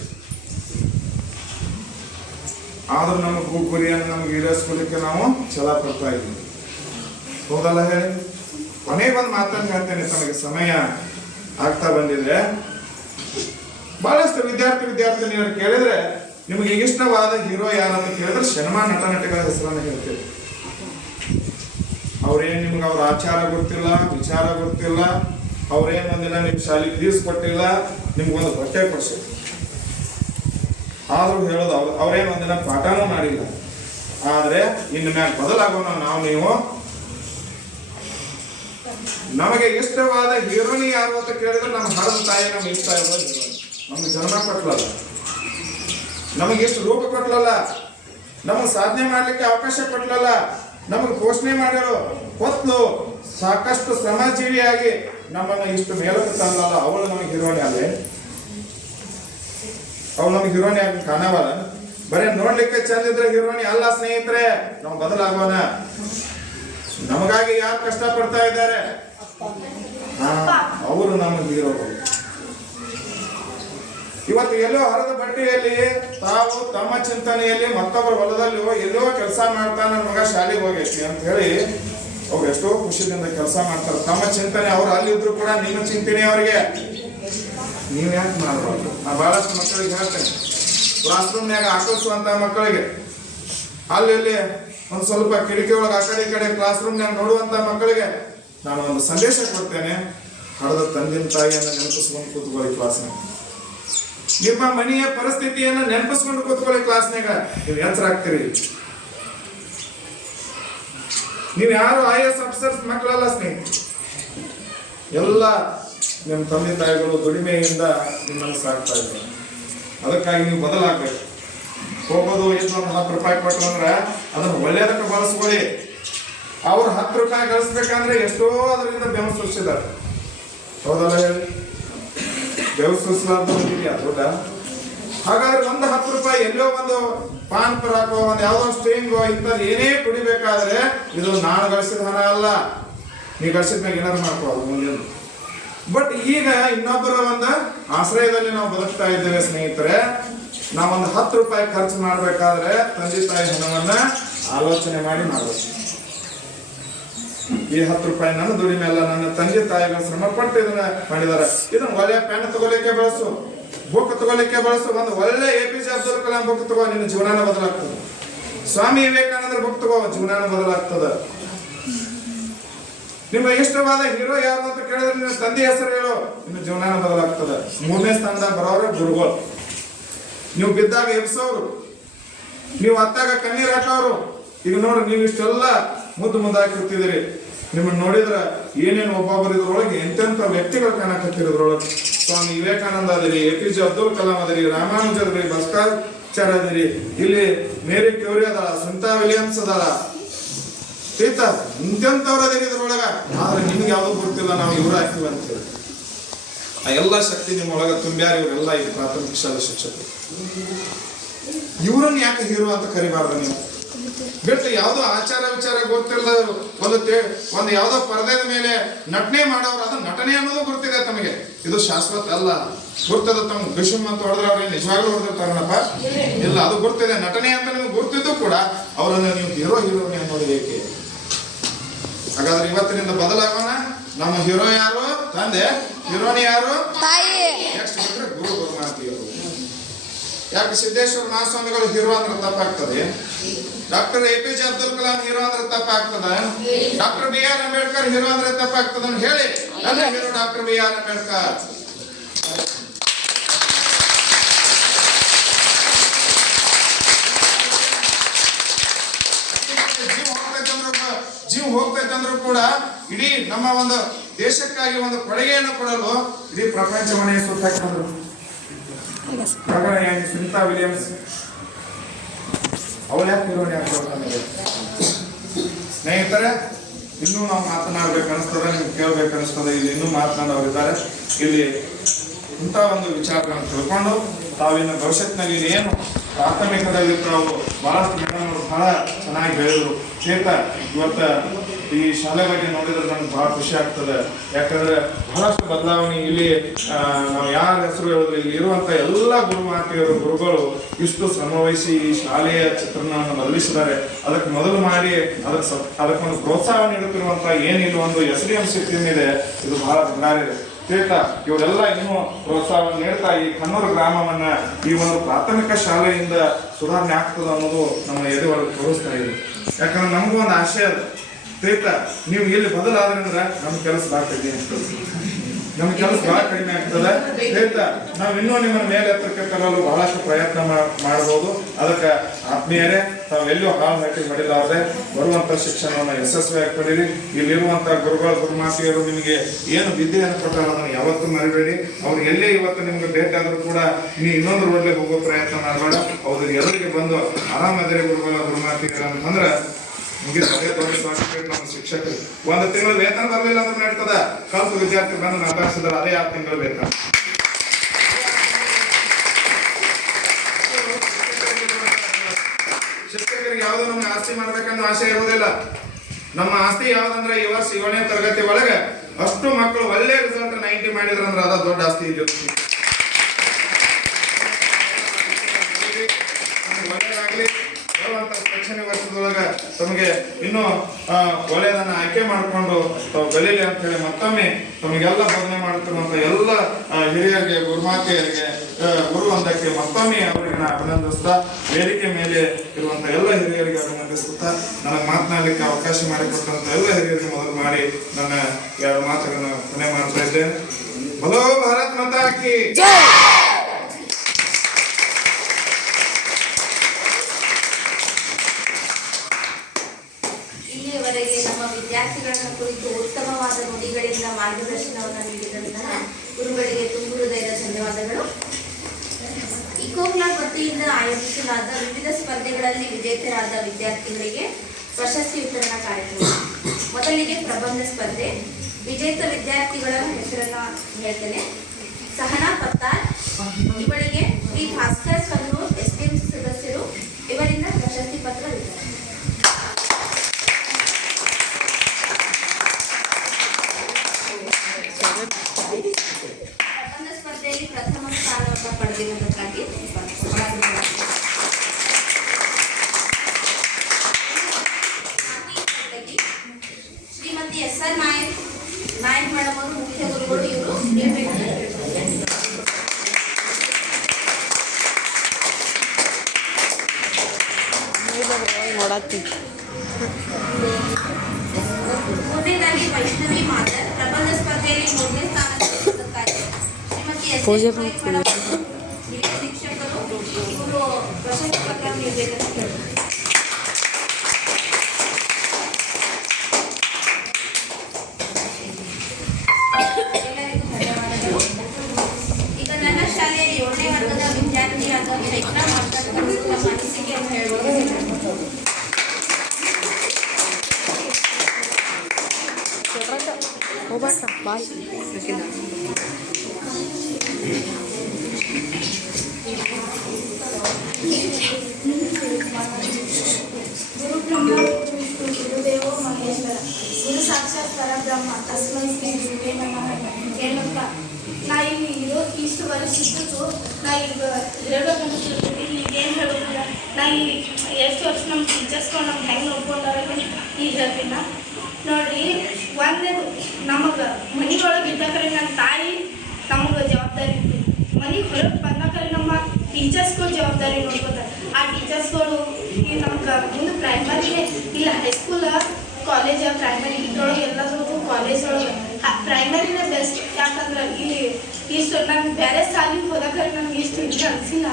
ಆದ್ರೂ ನಮ್ಮ ಗುರಿಯನ್ನು ನಮ್ಗೆ ಈಡೇರಿಸ್ಕೊಳ್ಳಿಕ್ಕೆ ನಾವು ಛಲ ಪಡ್ತಾ ಇದ್ದೀವಿ. ಹೌದಲ್ಲ ಹೇಳಿ? ಕೊನೆಗೊಂದು ಮಾತನ್ನು ಹೇಳ್ತೇನೆ, ತಮಗೆ ಸಮಯ ಆಗ್ತಾ ಬಂದಿದೆ. ಬಹಳಷ್ಟು ವಿದ್ಯಾರ್ಥಿನಿಯರು ಕೇಳಿದ್ರೆ ನಿಮಗೆ ಇಷ್ಟವಾದ ಹೀರೋ ಯಾರಂತ ಕೇಳಿದ್ರೆ ಸಿನಿಮಾ ನಟಗಳ ಹೆಸರನ್ನು ಹೇಳ್ತೇವೆ. ಅವ್ರೇನ್ ನಿಮ್ಗೆ ಅವ್ರ ಆಚಾರ ಗೊತ್ತಿಲ್ಲ, ವಿಚಾರ ಗೊತ್ತಿಲ್ಲ, ಅವ್ರೇನ್ ಒಂದಿನ ನಿಮ್ ಶಾಲೆ ಫೀಸ್ ಕೊಟ್ಟಿಲ್ಲ, ನಿಮ್ಗೊಂದು ಬಟ್ಟೆ ಕೊಡ್ಸಿ, ಆದ್ರೂ ಹೇಳೋದು ಅವ್ರೇನ್ ಒಂದಿನ ಪಾಠನೂ ಮಾಡಿಲ್ಲ. ಆದ್ರೆ ಇನ್ನು ಮ್ಯಾಗ ಬದಲಾಗೋಣ ನಾವು ನೀವು. ನಮಗೆ ಇಷ್ಟವಾದ ಹೀರೋನಿ ಯಾರು ಅಂತ ಕೇಳಿದ್ರೆ ನಮ್ಮ ಹರದ ತಾಯಿ ನಮ್ಗೆ ಇಷ್ಟ ಇರುವ ಹೀರೋನಿ. ನಮ್ಗೆ ಜನ್ಮ ಕೊಟ್ಲಲ್ಲ, ನಮಗೆ ಎಷ್ಟು ರೂಪ ಕೊಟ್ಲಲ್ಲ, ನಮಗೆ ಸಾಧನೆ ಮಾಡ್ಲಿಕ್ಕೆ ಅವಕಾಶ ಕೊಟ್ಲಲ್ಲ, ನಮಗೆ ಪೋಷಣೆ ಮಾಡಿರೋ ಹೊತ್ಲು ಸಾಕಷ್ಟು ಶ್ರಮಜೀವಿಯಾಗಿ ನಮ್ಮನ್ನ ಇಷ್ಟು ಮೇಲಕ್ಕೆ ತಂದಲ್ಲ, ಅವಳು ನಮಗೆ ಹೀರೋನಿ ಅಲ್ಲೇ. ಅವಳು ನಮಗೆ ಹೀರೋನಿ ಆಗಿ ಕಾಣವಲ್ಲ. ಬರೀ ನೋಡ್ಲಿಕ್ಕೆ ಚಂದ ಇದ್ರೆ ಹೀರೋನಿ ಅಲ್ಲ ಸ್ನೇಹಿತರೆ. ನಾವು ಬದಲಾಗೋಣ. ನಮಗಾಗಿ ಯಾರು ಕಷ್ಟ ಪಡ್ತಾ ಇದ್ದಾರೆ ಅವರು ನಮ್ಮ ಹೀರೋಗಳು. ಇವತ್ತು ಎಲ್ಲೋ ಹರಿದ ಬಟ್ಟೆಯಲ್ಲಿ ತಾವು ತಮ್ಮ ಚಿಂತನೆಯಲ್ಲಿ ಮತ್ತೊಬ್ಬರ ಹೊಲದಲ್ಲಿ ಎಲ್ಲೋ ಕೆಲಸ ಮಾಡ್ತಾ ನನ್ನ ಮಗ ಶಾಲೆಗೆ ಹೋಗೈತಿ ಅಂತ ಹೇಳಿ ಅವ್ರು ಎಷ್ಟೋ ಖುಷಿಯಿಂದ ಕೆಲಸ ಮಾಡ್ತಾರೆ. ತಮ್ಮ ಚಿಂತನೆ ಅವ್ರು ಅಲ್ಲಿದ್ರು ಕೂಡ ನಿಮ್ಮ ಚಿಂತನೆ ಅವರಿಗೆ ನೀವ್ ಯಾಕೆ ಮಾಡಬಾರ್ದು? ನಾ ಬಹಳಷ್ಟು ಮಕ್ಕಳಿಗೆ ಹೇಳ್ತೇನೆ, ಕ್ಲಾಸ್ ರೂಮ್ನ್ಯಾಗ ಹಾಕಿಸುವಂತ ಮಕ್ಕಳಿಗೆ ಅಲ್ಲಿ ಒಂದು ಸ್ವಲ್ಪ ಕಿಟಕಿ ಒಳಗೆ ಆ ಕಡೆ ಈ ಕಡೆ ಕ್ಲಾಸ್ ರೂಮ್ನ್ಯಾಗ ನೋಡುವಂತ ಮಕ್ಕಳಿಗೆ ನಾನು ಒಂದು ಸಂದೇಶ ಕೊಡ್ತೇನೆ. ಹಡದ ತಂದಿನ ತಾಯಿಯನ್ನು ನೆನಪಿಸ್ಕೊಂಡು ಕೂತ್ಕೊಳ್ಳಿ ಕ್ಲಾಸ್ನಾಗ. ನಿಮ್ಮ ಮನೆಯ ಪರಿಸ್ಥಿತಿಯನ್ನು ನೆನಪಿಸ್ಕೊಂಡು ಕೂತ್ಕೊಳ್ಳಿ ಕ್ಲಾಸ್ನಾಗ. ನೀವು ಎಚ್ಚರ ಆಗ್ತೀರಿ. ನೀವು ಯಾರು IAS ಆಫೀಸರ್ಸ್ ಮಕ್ಕಳಲ್ಲ ಸ್ನೇಹಿತರೆ. ಎಲ್ಲ ನಿಮ್ಮ ತಂದೆ ತಾಯಿಗಳು ದುಡಿಮೆಯಿಂದ ನಿಮ್ಮನ್ನು ಸಾಕ್ತಾ ಇದ್ದಾರೆ. ಅದಕ್ಕಾಗಿ ನೀವು ಬದಲಾಗಬೇಕು. ಹೋಗೋದು ಇನ್ನೊಂದು 10 ರೂಪಾಯಿ ಕೊಟ್ಟರು ಅಂದ್ರೆ ಅದನ್ನು ಒಳ್ಳೆಯದಕ್ಕೆ ಬಳಸ್ಕೊಳ್ಳಿ. ಅವ್ರು 10 ರೂಪಾಯಿ ಗಳಿಸ್ಬೇಕಂದ್ರೆ ಎಷ್ಟೋ ಅದರಿಂದ ಬೆವರು ಸುರಿಸಿದ್ದಾರೆ. ಹೌದಲ್ಲ ಹೇಳಿ? ಬೆವರು ಸುರಿಸಲಾರ್ದಿದೆಯಾ ದೊಡ್ಡ? ಹಾಗಾದ್ರೆ ಒಂದು 10 ರೂಪಾಯಿ ಎಲ್ಲೋ ಒಂದು ಪಾನ್ ಪರಾಕೋ ಒಂದು ಯಾವುದೋ ಸ್ಟ್ರಿಂಗೋ ಇಂಥದ್ದು ಏನೇ ಕುಡಿಬೇಕಾದ್ರೆ ಇದು ನಾನು ಗಳಿಸಿದ ಹಣ ಅಲ್ಲ. ನೀವು ಗಳಿಸಿದ ಮೇಲೆ ಏನಾದ್ರು ಮಾಡ್ಕೊಳ್ಳೋದು ಮುಂದೆ. ಬಟ್ ಈಗ ಇನ್ನೊಬ್ಬರ ಒಂದು ಆಶ್ರಯದಲ್ಲಿ ನಾವು ಬದುಕ್ತಾ ಇದ್ದೇವೆ ಸ್ನೇಹಿತರೆ. ನಾವೊಂದು 10 ರೂಪಾಯಿ ಖರ್ಚು ಮಾಡ್ಬೇಕಾದ್ರೆ ತಂದೆ ತಾಯಿ ಹಣವನ್ನ ಆಲೋಚನೆ ಮಾಡಿ ಮಾಡಬೇಕು. ಈ 10 ರೂಪಾಯಿ ನನ್ನ ದುಡಿಮೆ ಅಲ್ಲ, ನನ್ನ ತಂದೆ ತಾಯಿಗಳ ಶ್ರಮ ಪಟ್ಟು ಇದನ್ನ ಮಾಡಿದ್ದಾರೆ. ಇದನ್ನ ಒಳ್ಳೆ ಪೆನ್ ತಗೊಲಿಕ್ಕೆ ಬಳಸು, ಬುಕ್ ತಗೊಲಿಕ್ಕೆ ಬಳಸು. ಒಂದು ಒಳ್ಳೆ APJ ಅಬ್ದುಲ್ ಕಲಾಂ ಬುಕ್ ತಗೋ, ನಿನ್ನ ಜೀವನಾನ ಬದಲಾಗ್ತದೆ. ಸ್ವಾಮಿ ವಿವೇಕಾನಂದರ ಬುಕ್ ತಗೋ, ಜೀವನಾನ ಬದಲಾಗ್ತದೆ. ನಿಮ್ಮ ಇಷ್ಟವಾದ ಹೀರೋ ಯಾರು ಅಂತ ಕೇಳಿದ್ರೆ ನಿಮ್ಮ ತಂದೆ ಹೆಸರು ಹೇಳು, ನಿಮ್ಮ ಜೀವನಾನ ಬದಲಾಗ್ತದೆ. 3ನೇ ಸ್ಥಾನದಾಗ ಬರೋರು ಗುರುಗಳು. ನೀವು ಬಿದ್ದಾಗ ಎಬ್ಸೋರು, ನೀವು ಹತ್ತಾಗ ಕಣ್ಣೀರ್ ಹಾಕೋರು. ಈಗ ನೋಡ್ರಿ, ನೀವು ಇಷ್ಟೆಲ್ಲ ಮುದ್ದಾಗಿ ಕೂತಿದ್ದೀರಿ. ನಿಮ್ಮನ್ನ ನೋಡಿದ್ರ ಏನೇನು ಒಬ್ಬೊಬ್ಬರು ಇದ್ರೊಳಗೆ ಎಂತೆಂಥ ವ್ಯಕ್ತಿಗಳು ಕಾಣಕತ್ತಿರೋದ್ರೊಳಗೆ. ಸ್ವಾಮಿ ವಿವೇಕಾನಂದ ಅದಿರಿ, APJ ಅಬ್ದುಲ್ ಕಲಾಂ ಅದಿರಿ, ರಾಮಾನುಜ ಅದಿರಿ, ಭಾಸ್ಕರಾಚಾರ್ಯ ಅದಿರಿ, ಇಲ್ಲಿ ಮೇರಿ ಕ್ಯೂರಿ ಅದಾಳ, ಸುನಿತಾ ವಿಲಿಯಮ್ಸ್ ಅದಾಳ, ಇಂತೆಂಥವ್ರು ಅದಿರಿ ಇದ್ರೊಳಗ. ಆದ್ರೆ ನಿಮ್ಗೆ ಯಾವ್ದು ಗೊತ್ತಿಲ್ಲ, ನಾವು ಇವ್ರು ಹಾಕಿವಿ ಅಂತೇಳಿ. ಆ ಎಲ್ಲ ಶಕ್ತಿ ನಿಮ್ಮೊಳಗ ತುಂಬ್ಯಾರ. ಇವರೆಲ್ಲ ಇದು ಪ್ರಾಥಮಿಕ ಶಾಲಾ ಶಿಕ್ಷಕರು. ಇವ್ರನ್ನ ಯಾಕೆ ಹೀರೋ ಅಂತ ಕರಿಬಾರ್ದು ನೀವು? ಬಿಟ್ಟು ಯಾವುದೋ ಆಚಾರ ವಿಚಾರ ಗೊತ್ತಿಲ್ಲ, ಒಂದು ಯಾವುದೋ ಪರದೆದ ಮೇಲೆ ನಟನೆ ಮಾಡೋರು, ಅದು ನಟನೆ ಅನ್ನೋದು ಗೊತ್ತಿದೆ ತಮಗೆ. ಇದು ಶಾಶ್ವತ ಅಲ್ಲ. ಗುರ್ತದ ತಮ್ಮ ವಿಷಮ್ ಅಂತ ಹೊಡೆದ್ರೆ ಅವ್ರಿಗೆ ನಿಜವಾಗ್ಲೂ ಹೊಡೆದಿರ್ತಾರನಪ್ಪ ಇಲ್ಲ, ಅದು ಗುರ್ತಿದೆ. ನಟನೆ ಅಂತ ನಿಮ್ಗೆ ಗುರ್ತಿದ್ದು ಕೂಡ ಅವರನ್ನು ನೀವು ಹೀರೋನಿ ಅನ್ನೋದು ಏಕೆ? ಹಾಗಾದ್ರೆ ಇವತ್ತಿನಿಂದ ಬದಲಾಗೋಣ. ನಮ್ಮ ಹೀರೋ ಯಾರು? ತಂದೆ. ಹೀರೋನಿ ಯಾರು? ನೆಕ್ಸ್ಟ್ ಬಿಟ್ರೆ ಗುರು ಗುರುಮಾತೆಯರು. ಯಾಕೆ ಸಿದ್ದೇಶ್ವರ ಮಹಾಸ್ವಾಮಿಗಳು ಹೀರೋ ಅಂದ್ರೆ ತಪ್ಪಾಗ್ತದೆ? Doctor APJ Abdul Kalam hero ಅಂದ್ರೆ ತಪ್ಪಾಗ್ತದ? ಡಾಕ್ಟರ್ BR ಅಂಬೇಡ್ಕರ್ ಹೀರೋ ಅಂದ್ರೆ ತಪ್ಪಾಗ್ತದ ಅಂತ ಹೇಳಿ ನನ್ನ ಹೀರೋ ಡಾಕ್ಟರ್ BR ಅಂಬೇಡ್ಕರ್. ಜೀವ ಹೋಗ್ತೈತಂದ್ರೂ ಕೂಡ ಇಡೀ ನಮ್ಮ ಒಂದು ದೇಶಕ್ಕಾಗಿ ಒಂದು ಕೊಡುಗೆಯನ್ನು ಕೊಡಲು ಇಡೀ ಪ್ರಪಂಚವನ್ನೇ ಸುತ್ತಾಕಿದ್ರು. ಸುನಿತಾ ವಿಲಿಯಮ್ಸ್ ಅವಳು ಯಾಕೆ ಹೀರೋನಿ ಆಗ್ತಾರೆ? ಸ್ನೇಹಿತರೆ, ಇನ್ನೂ ನಾವು ಮಾತನಾಡ್ಬೇಕು ಅನಿಸ್ತದೆ, ನಿಮ್ಗೆ ಕೇಳ್ಬೇಕು ಅನಿಸ್ತದೆ. ಇಲ್ಲಿ ಇನ್ನೂ ಮಾತನಾಡೋರಿದ್ದಾರೆ. ಇಲ್ಲಿ ಇಂಥ ಒಂದು ವಿಚಾರಗಳನ್ನು ತಿಳ್ಕೊಂಡು ತಾವಿನ ಭವಿಷ್ಯತ್ನಲ್ಲಿ ಏನು ಪ್ರಾಥಮಿಕದಲ್ಲಿ ತಾವು ಬಹಳಷ್ಟು ಮೇಡಮ್ ಅವರು ಬಹಳ ಚೆನ್ನಾಗಿ ಹೇಳಿದ್ರು. ಇವತ್ತು ಈ ಶಾಲೆ ಬಗ್ಗೆ ನೋಡಿದ್ರೆ ನಮ್ಗೆ ಬಹಳ ಖುಷಿ ಆಗ್ತದೆ. ಯಾಕಂದ್ರೆ ಬಹಳಷ್ಟು ಬದಲಾವಣೆ ಇಲ್ಲಿ ನಾವು ಯಾರ ಹೆಸರು ಹೇಳಿದ್ರೆ ಇಲ್ಲಿ ಇರುವಂತ ಎಲ್ಲ ಗುರುಮಾತೆಯರು ಗುರುಗಳು ಇಷ್ಟು ಶ್ರಮವಹಿಸಿ ಈ ಶಾಲೆಯ ಚಿತ್ರಣವನ್ನು ಬದಲಿಸಿದ್ದಾರೆ. ಅದಕ್ಕೆ ಮೊದಲು ಮಾಡಿ ಅದಕ್ಕೊಂದು ಪ್ರೋತ್ಸಾಹ ನೀಡುತ್ತಿರುವಂತ ಏನಿಲ್ಲ ಒಂದು SDM ಸಿಸ್ಟಮ್ ಇದೆ, ಇದು ಬಹಳ ಬಂಗಾರಿದೆ. ತಿಳಿತಾ ಇವರೆಲ್ಲ ಇನ್ನೂ ಪ್ರೋತ್ಸಾಹವನ್ನು ನೀಡ್ತಾ ಈ ಕನ್ನೂರು ಗ್ರಾಮವನ್ನ ಈ ಒಂದು ಪ್ರಾಥಮಿಕ ಶಾಲೆಯಿಂದ ಸುಧಾರಣೆ ಆಗ್ತದೆ ಅನ್ನೋದು ನಮ್ಮ ಎದೆ ಒಳಗೆ ತೋರಿಸ್ತಾ ಇದೆ. ಯಾಕಂದ್ರೆ ನಮಗೂ ಒಂದು ಆಶಯ ಅದ. ತಿಳಿತಾ ನೀವು ಇಲ್ಲಿ ಬದಲಾದ್ರಿಂದ ನಮ್ಮ ಕೆಲಸ ಭಾಳ ಕಡಿಮೆ ಆಗ್ತದೆ, ನಮ್ಮ ಕೆಲಸ ಬಹಳ ಕಡಿಮೆ ಆಗ್ತದೆ. ತಿಳಿತಾ ನಾವು ಇನ್ನೂ ನಿಮ್ಮನ್ನ ಮೇಲೆ ಎತ್ತರಕ್ಕೆ ತರಲು ಬಹಳಷ್ಟು ಪ್ರಯತ್ನ ಮಾಡಬಹುದು. ಅದಕ್ಕೆ ಆತ್ಮೀಯರೇ, ತಾವೆಲ್ಲೂ ಹಾಳು ಹಾಕಿ ಮಾಡಿಲಾರದೆ ಬರುವಂತ ಶಿಕ್ಷಣವನ್ನು ಯಶಸ್ವಿಯಾಗಿ ಪಡೀರಿ. ಇಲ್ಲಿರುವಂತ ಗುರುಮಾತೆಯರು ನಿಮಗೆ ಏನು ವಿದ್ಯೆಯನ್ನು ಕೊಟ್ಟಾರ ಅದನ್ನು ಯಾವತ್ತೂ ಮರಿಬೇಡಿ. ಅವ್ರು ಎಲ್ಲೇ ಇವತ್ತು ನಿಮ್ಗೆ ಭೇಟಿ ಆದ್ರೂ ಕೂಡ ನೀವು ಇನ್ನೊಂದು ರೋಡ್ಲೆ ಹೋಗೋ ಪ್ರಯತ್ನ ಮಾಡಬೇಡ. ಅವ್ರಿಗೆ ಎಲ್ಲರಿಗೆ ಬಂದು ಆರಾಮದರೆ ಗುರುಮಾತೆಯರು ಅಂತಂದ್ರೆ ಮುಗಿದ ಅದೇ ದೊಡ್ಡ ಸರ್ಟಿಫಿಕೇಟ್ ನಮ್ಮ ಶಿಕ್ಷಕರು. ಒಂದು ತಿಂಗಳು ವೇತನ ಬರಲಿಲ್ಲ ಅಂದ್ರೆ ನಡೀತದ. ಕಲ್ತು ವಿದ್ಯಾರ್ಥಿ ಬಂದು ಮಾತಾಡ್ಸಿದಾರೆ, ಅದೇ 6 ತಿಂಗಳು ವೇತನ. ಶಿಕ್ಷಕರಿಗೆ ಯಾವುದೋ ನಮ್ಗೆ ಆಸ್ತಿ ಮಾಡ್ಬೇಕನ್ನೋ ಆಸೆ ಇರುವುದಿಲ್ಲ. ನಮ್ಮ ಆಸ್ತಿ ಯಾವ್ದಂದ್ರೆ ಈ ವರ್ಷ 7ನೇ ತರಗತಿ ಒಳಗೆ ಅಷ್ಟು ಮಕ್ಕಳು ಒಳ್ಳೆ ರಿಸಲ್ಟ್ 90 ಮಾಡಿದ್ರಂದ್ರೆ ಅದ ದೊಡ್ಡ ಆಸ್ತಿ ಇದೆ. ಒಳ್ಳೆಯದಾಗ್ಲಿ. ಬರುವಂತ ಶೈಕ್ಷಣಿಕ ವರ್ಷದೊಳಗ ತಮಗೆ ಇನ್ನೂ ಒಳ್ಳೆಯದನ್ನ ಆಯ್ಕೆ ಮಾಡಿಕೊಂಡು ತಾವು ಬೆಳೀಲಿ ಅಂತ ಹೇಳಿ ಮತ್ತೊಮ್ಮೆ ತಮಗೆಲ್ಲ ಬೋಧನೆ ಮಾಡುತ್ತಿರುವಂತ ಎಲ್ಲ ಹಿರಿಯರಿಗೆ ಗುರುಮಾತೆಯರಿಗೆ ಗುರು ಅಂದಕ್ಕೆ ಮತ್ತೊಮ್ಮೆ ಅವರಿಗೆ ನಾನು ಅಭಿನಂದಿಸ್ತಾ, ವೇದಿಕೆ ಮೇಲೆ ಇರುವಂತ ಎಲ್ಲ ಹಿರಿಯರಿಗೆ ಅಭಿನಂದಿಸುತ್ತಾ, ನನಗೆ ಮಾತನಾಡಲಿಕ್ಕೆ ಅವಕಾಶ ಮಾಡಿಕೊಟ್ಟಂತ ಎಲ್ಲ ಹಿರಿಯರಿಗೆ ಮೊದಲು ಮಾಡಿ ನನ್ನ 2 ಮಾತುಗಳನ್ನು ಕೊನೆ ಮಾಡ್ತಾ ಇದ್ದೇನೆ. ಬಲೋ ಭಾರತ್ ಮಾತಾ ಕಿ ಜೈ. ಇಲ್ಲಿಯವರೆಗೆ ನಮ್ಮ ವಿದ್ಯಾರ್ಥಿಗಳನ್ನು ಕುರಿತು ಉತ್ತಮವಾದ ನುಡಿಗಳಿಂದ ಮಾರ್ಗದರ್ಶನವನ್ನು ನೀಡಿದಂತಹ ಗುರುಗಳಿಗೆ ತುಂಬು ಹೃದಯದ ಧನ್ಯವಾದಗಳು. ಇಕೋ ಕ್ಲಬ್ ವತಿಯಿಂದ ಆಯೋಜಿಸಲಾದ ವಿವಿಧ ಸ್ಪರ್ಧೆಗಳಲ್ಲಿ ವಿಜೇತರಾದ ವಿದ್ಯಾರ್ಥಿಗಳಿಗೆ ಪ್ರಶಸ್ತಿ ವಿತರಣಾ ಕಾರ್ಯಕ್ರಮ. ಮೊದಲಿಗೆ ಪ್ರಬಂಧ ಸ್ಪರ್ಧೆ. ವಿಜೇತ ವಿದ್ಯಾರ್ಥಿಗಳ ಹೆಸರನ್ನ ಹೇಳ್ತೇನೆ. ಸಹನಾ ಪತ್ತಾರ್, ಇವಳಿಗೆ ಶ್ರೀ ಭಾಸ್ಕರ್ ಕನ್ನೂರ್ SDM ಸದಸ್ಯರು ಇವರಿಂದ ಪ್ರಶಸ್ತಿ ಪತ್ರ ವಿತರಣೆ. ಪ್ರಬಂಧ ಸ್ಪರ್ಧೆಯಲ್ಲಿ ಪ್ರಥಮ ಸ್ಥಾನವನ್ನು ಪಡೆದಿರುವುದಕ್ಕಾಗಿ ಶ್ರೀಮತಿ SR ನಾಯಕ್ ಮೇಡಮ್ ಅವರು ಮುಖ್ಯ ಗುರುಗಳು. ಇವರು ಮೂರನೇದಾಗಿ ವೈಷ್ಣವಿ ಮಾದರ್, ಪ್ರಬಂಧ ಸ್ಪರ್ಧೆಯಲ್ಲಿ 3ನೇ ಸ್ಥಾನ ಪಡೆದಿರುವುದಕ್ಕಾಗಿ ಶ್ರೀಮತಿ SR ಮೇಡಮ್ ಹಿರಿಯ ಶಿಕ್ಷಕರು. ಇವರು ಪ್ರಶಸ್ತಿ ಪತ್ರ ನೀಡಬೇಕಂತ ಕೇಳ್ತಾರೆ. ಎಲ್ಲರಿಗೂ ಧನ್ಯವಾದಗಳು. ಈಗ ನನ್ನ ಶಾಲೆಯ 7ನೇ ವರ್ಗದ ವಿದ್ಯಾರ್ಥಿಯಾದ ಚೈತ್ರ ಮಾತನಾಡಿಕೊಂಡು ತಮ್ಮ ಅನಿಸಿಕೆಯನ್ನು ಹೇಳ್ಬೋದು. ಗುರುದೇವೋ ಮಹೇಶ್ವರ, ಗುರು ಸಾಕ್ಷಾತ್ ಪರಬ್ರಹ್ಮ, ತಸ್ಮೈ ಶ್ರೀ ಗುರುವೇ ನಮಃ. ಏನಪ್ಪ, ನಾ ಇಲ್ಲಿ ಇಷ್ಟು ವರ್ಷ ಇದ್ದು ನಾ ಈಗ ಹೇಳ್ಬೇಕಂತಿರ್ತೀನಿ. ಈಗ ಏನು ಹೇಳೋದಿಲ್ಲ. ನಾ ಇಲ್ಲಿ ಎಷ್ಟು ವರ್ಷ ನಮ್ಮ ಟೀಚರ್ಸ್ಗಳು ನಮ್ಗೆ ಹೆಂಗೆ ನೋಡ್ಕೊಂಡಾರ ಈಗ ಹೇಳ್ತೀನ ನೋಡ್ರಿ. ಒಂದೇದು ನಮಗೆ ಮನೆಯೊಳಗೆ ಇದ್ದಾಕರೆ ನನ್ನ ತಾಯಿ ನಮಗೆ ಜವಾಬ್ದಾರಿ ಇರ್ತೀವಿ. ಮನೆಗೆ ಹೊರಗೆ ಬಂದಾಕರೆ ನಮ್ಮ ಟೀಚರ್ಸ್ಗಳು ಜವಾಬ್ದಾರಿ ನೋಡ್ಕೋತಾರೆ. ಆ ಟೀಚರ್ಸ್ಗಳು ಈಗ ನಮ್ಗೆ ಮುಂದೆ ಪ್ರೈಮರಿನೇ ಇಲ್ಲ, ಹೈಸ್ಕೂಲ ಕಾಲೇಜ್ ಪ್ರೈಮರಿ ಇದ್ರೊಳಗೆ ಎಲ್ಲದಕ್ಕೂ ಕಾಲೇಜ್ ಒಳಗೆ ಪ್ರೈಮರಿನೇ ಬೆಸ್ಟ್. ಯಾಕಂದ್ರೆ ಇಲ್ಲಿ ಇಷ್ಟು ನಾನು ಬೇರೆ ಶಾಲೆಗೆ ಹೋದಾಕರೆ ನನಗೆ ಇಷ್ಟು ಇದು ಅನಿಸಿಲ್ಲ.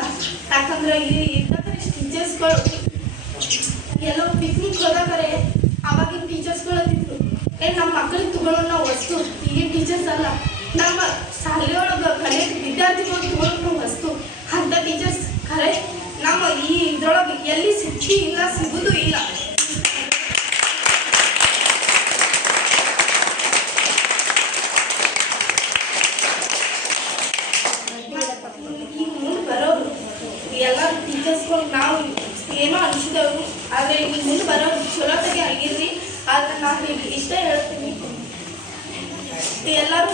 ಯಾಕಂದ್ರೆ ಇಲ್ಲಿ ಇದ್ದಾಕರೆ ಇಷ್ಟು ಟೀಚರ್ಸ್ಗಳು ಎಲ್ಲೋ ಪಿಕ್ನಿಕ್ ಹೋದಾಕರೆ ಅವಾಗಿನ ಟೀಚರ್ಸ್ಗಳು ಅಂತಿದ್ರು, ನಮ್ಮ ಮಕ್ಕಳಿಗೆ ತಗೊಳ್ಳೋ ನಾವು ವಸ್ತು. ಈಗಿನ ಟೀಚರ್ಸ್ ಅಲ್ಲ, ನಮ್ಮ ಶಾಲೆಯೊಳಗೆ ಕಲಿಯೋ ವಿದ್ಯಾರ್ಥಿಗಳು ತಗೊಳ್ಳೋ ನಾವು ವಸ್ತು. ಅಂಥ ಟೀಚರ್ಸ್ ಖರೆ ನಮ್ಮ ಈ ಇದ್ರೊಳಗೆ ಎಲ್ಲಿ ಸಿಕ್ಕಿ ಇಲ್ಲ, ಸಿಗೋದು ಇಲ್ಲ. ಈಗ ಮುಂದೆ ಬರೋರು ಎಲ್ಲ ಟೀಚರ್ಸ್ಗಳು ನಾವು ಏನೋ ಅನಿಸಿದವರು, ಆದರೆ ಈಗ ಮುಂದೆ ಬರೋರು ಚಲೋತ್ತಾಗೆ ಆಗಿರ್ರಿ. ಆದ್ರೆ ನಾನು ಇಷ್ಟೇ ಹೇಳ್ತೀನಿ. ಎಲ್ಲರೂ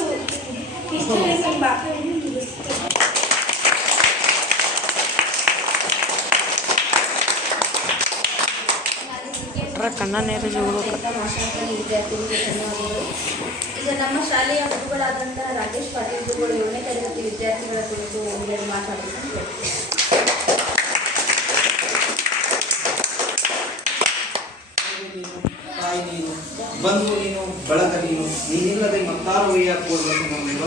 ಇಷ್ಟೇ ಹೇಳಿ ಮಾತಾಡಿ ಮುಗಿಸ್ತೇನೆ. ಈಗ ನಮ್ಮ ಶಾಲೆಯ ಗುರುಗಳಾದಂತಹ ರಾಕೇಶ್ ಪಾಟೀಲ್ ಗುರುಗಳು 7ನೇ ತರಗತಿ ವಿದ್ಯಾರ್ಥಿಗಳ ಕುರಿತು ಒಂದೆರಡು ಮಾತಾಡಿದ್ದಾರೆ. ತಾಯಿ ನೀನು, ಬಂಧು ನೀನು, ಬಳಗ ನೀನಿಲ್ಲದೆ ಮತ್ತಾರು ವೈಯಾರು ಕೊಡಬೇಕು ನಮ್ಮಿಂದ.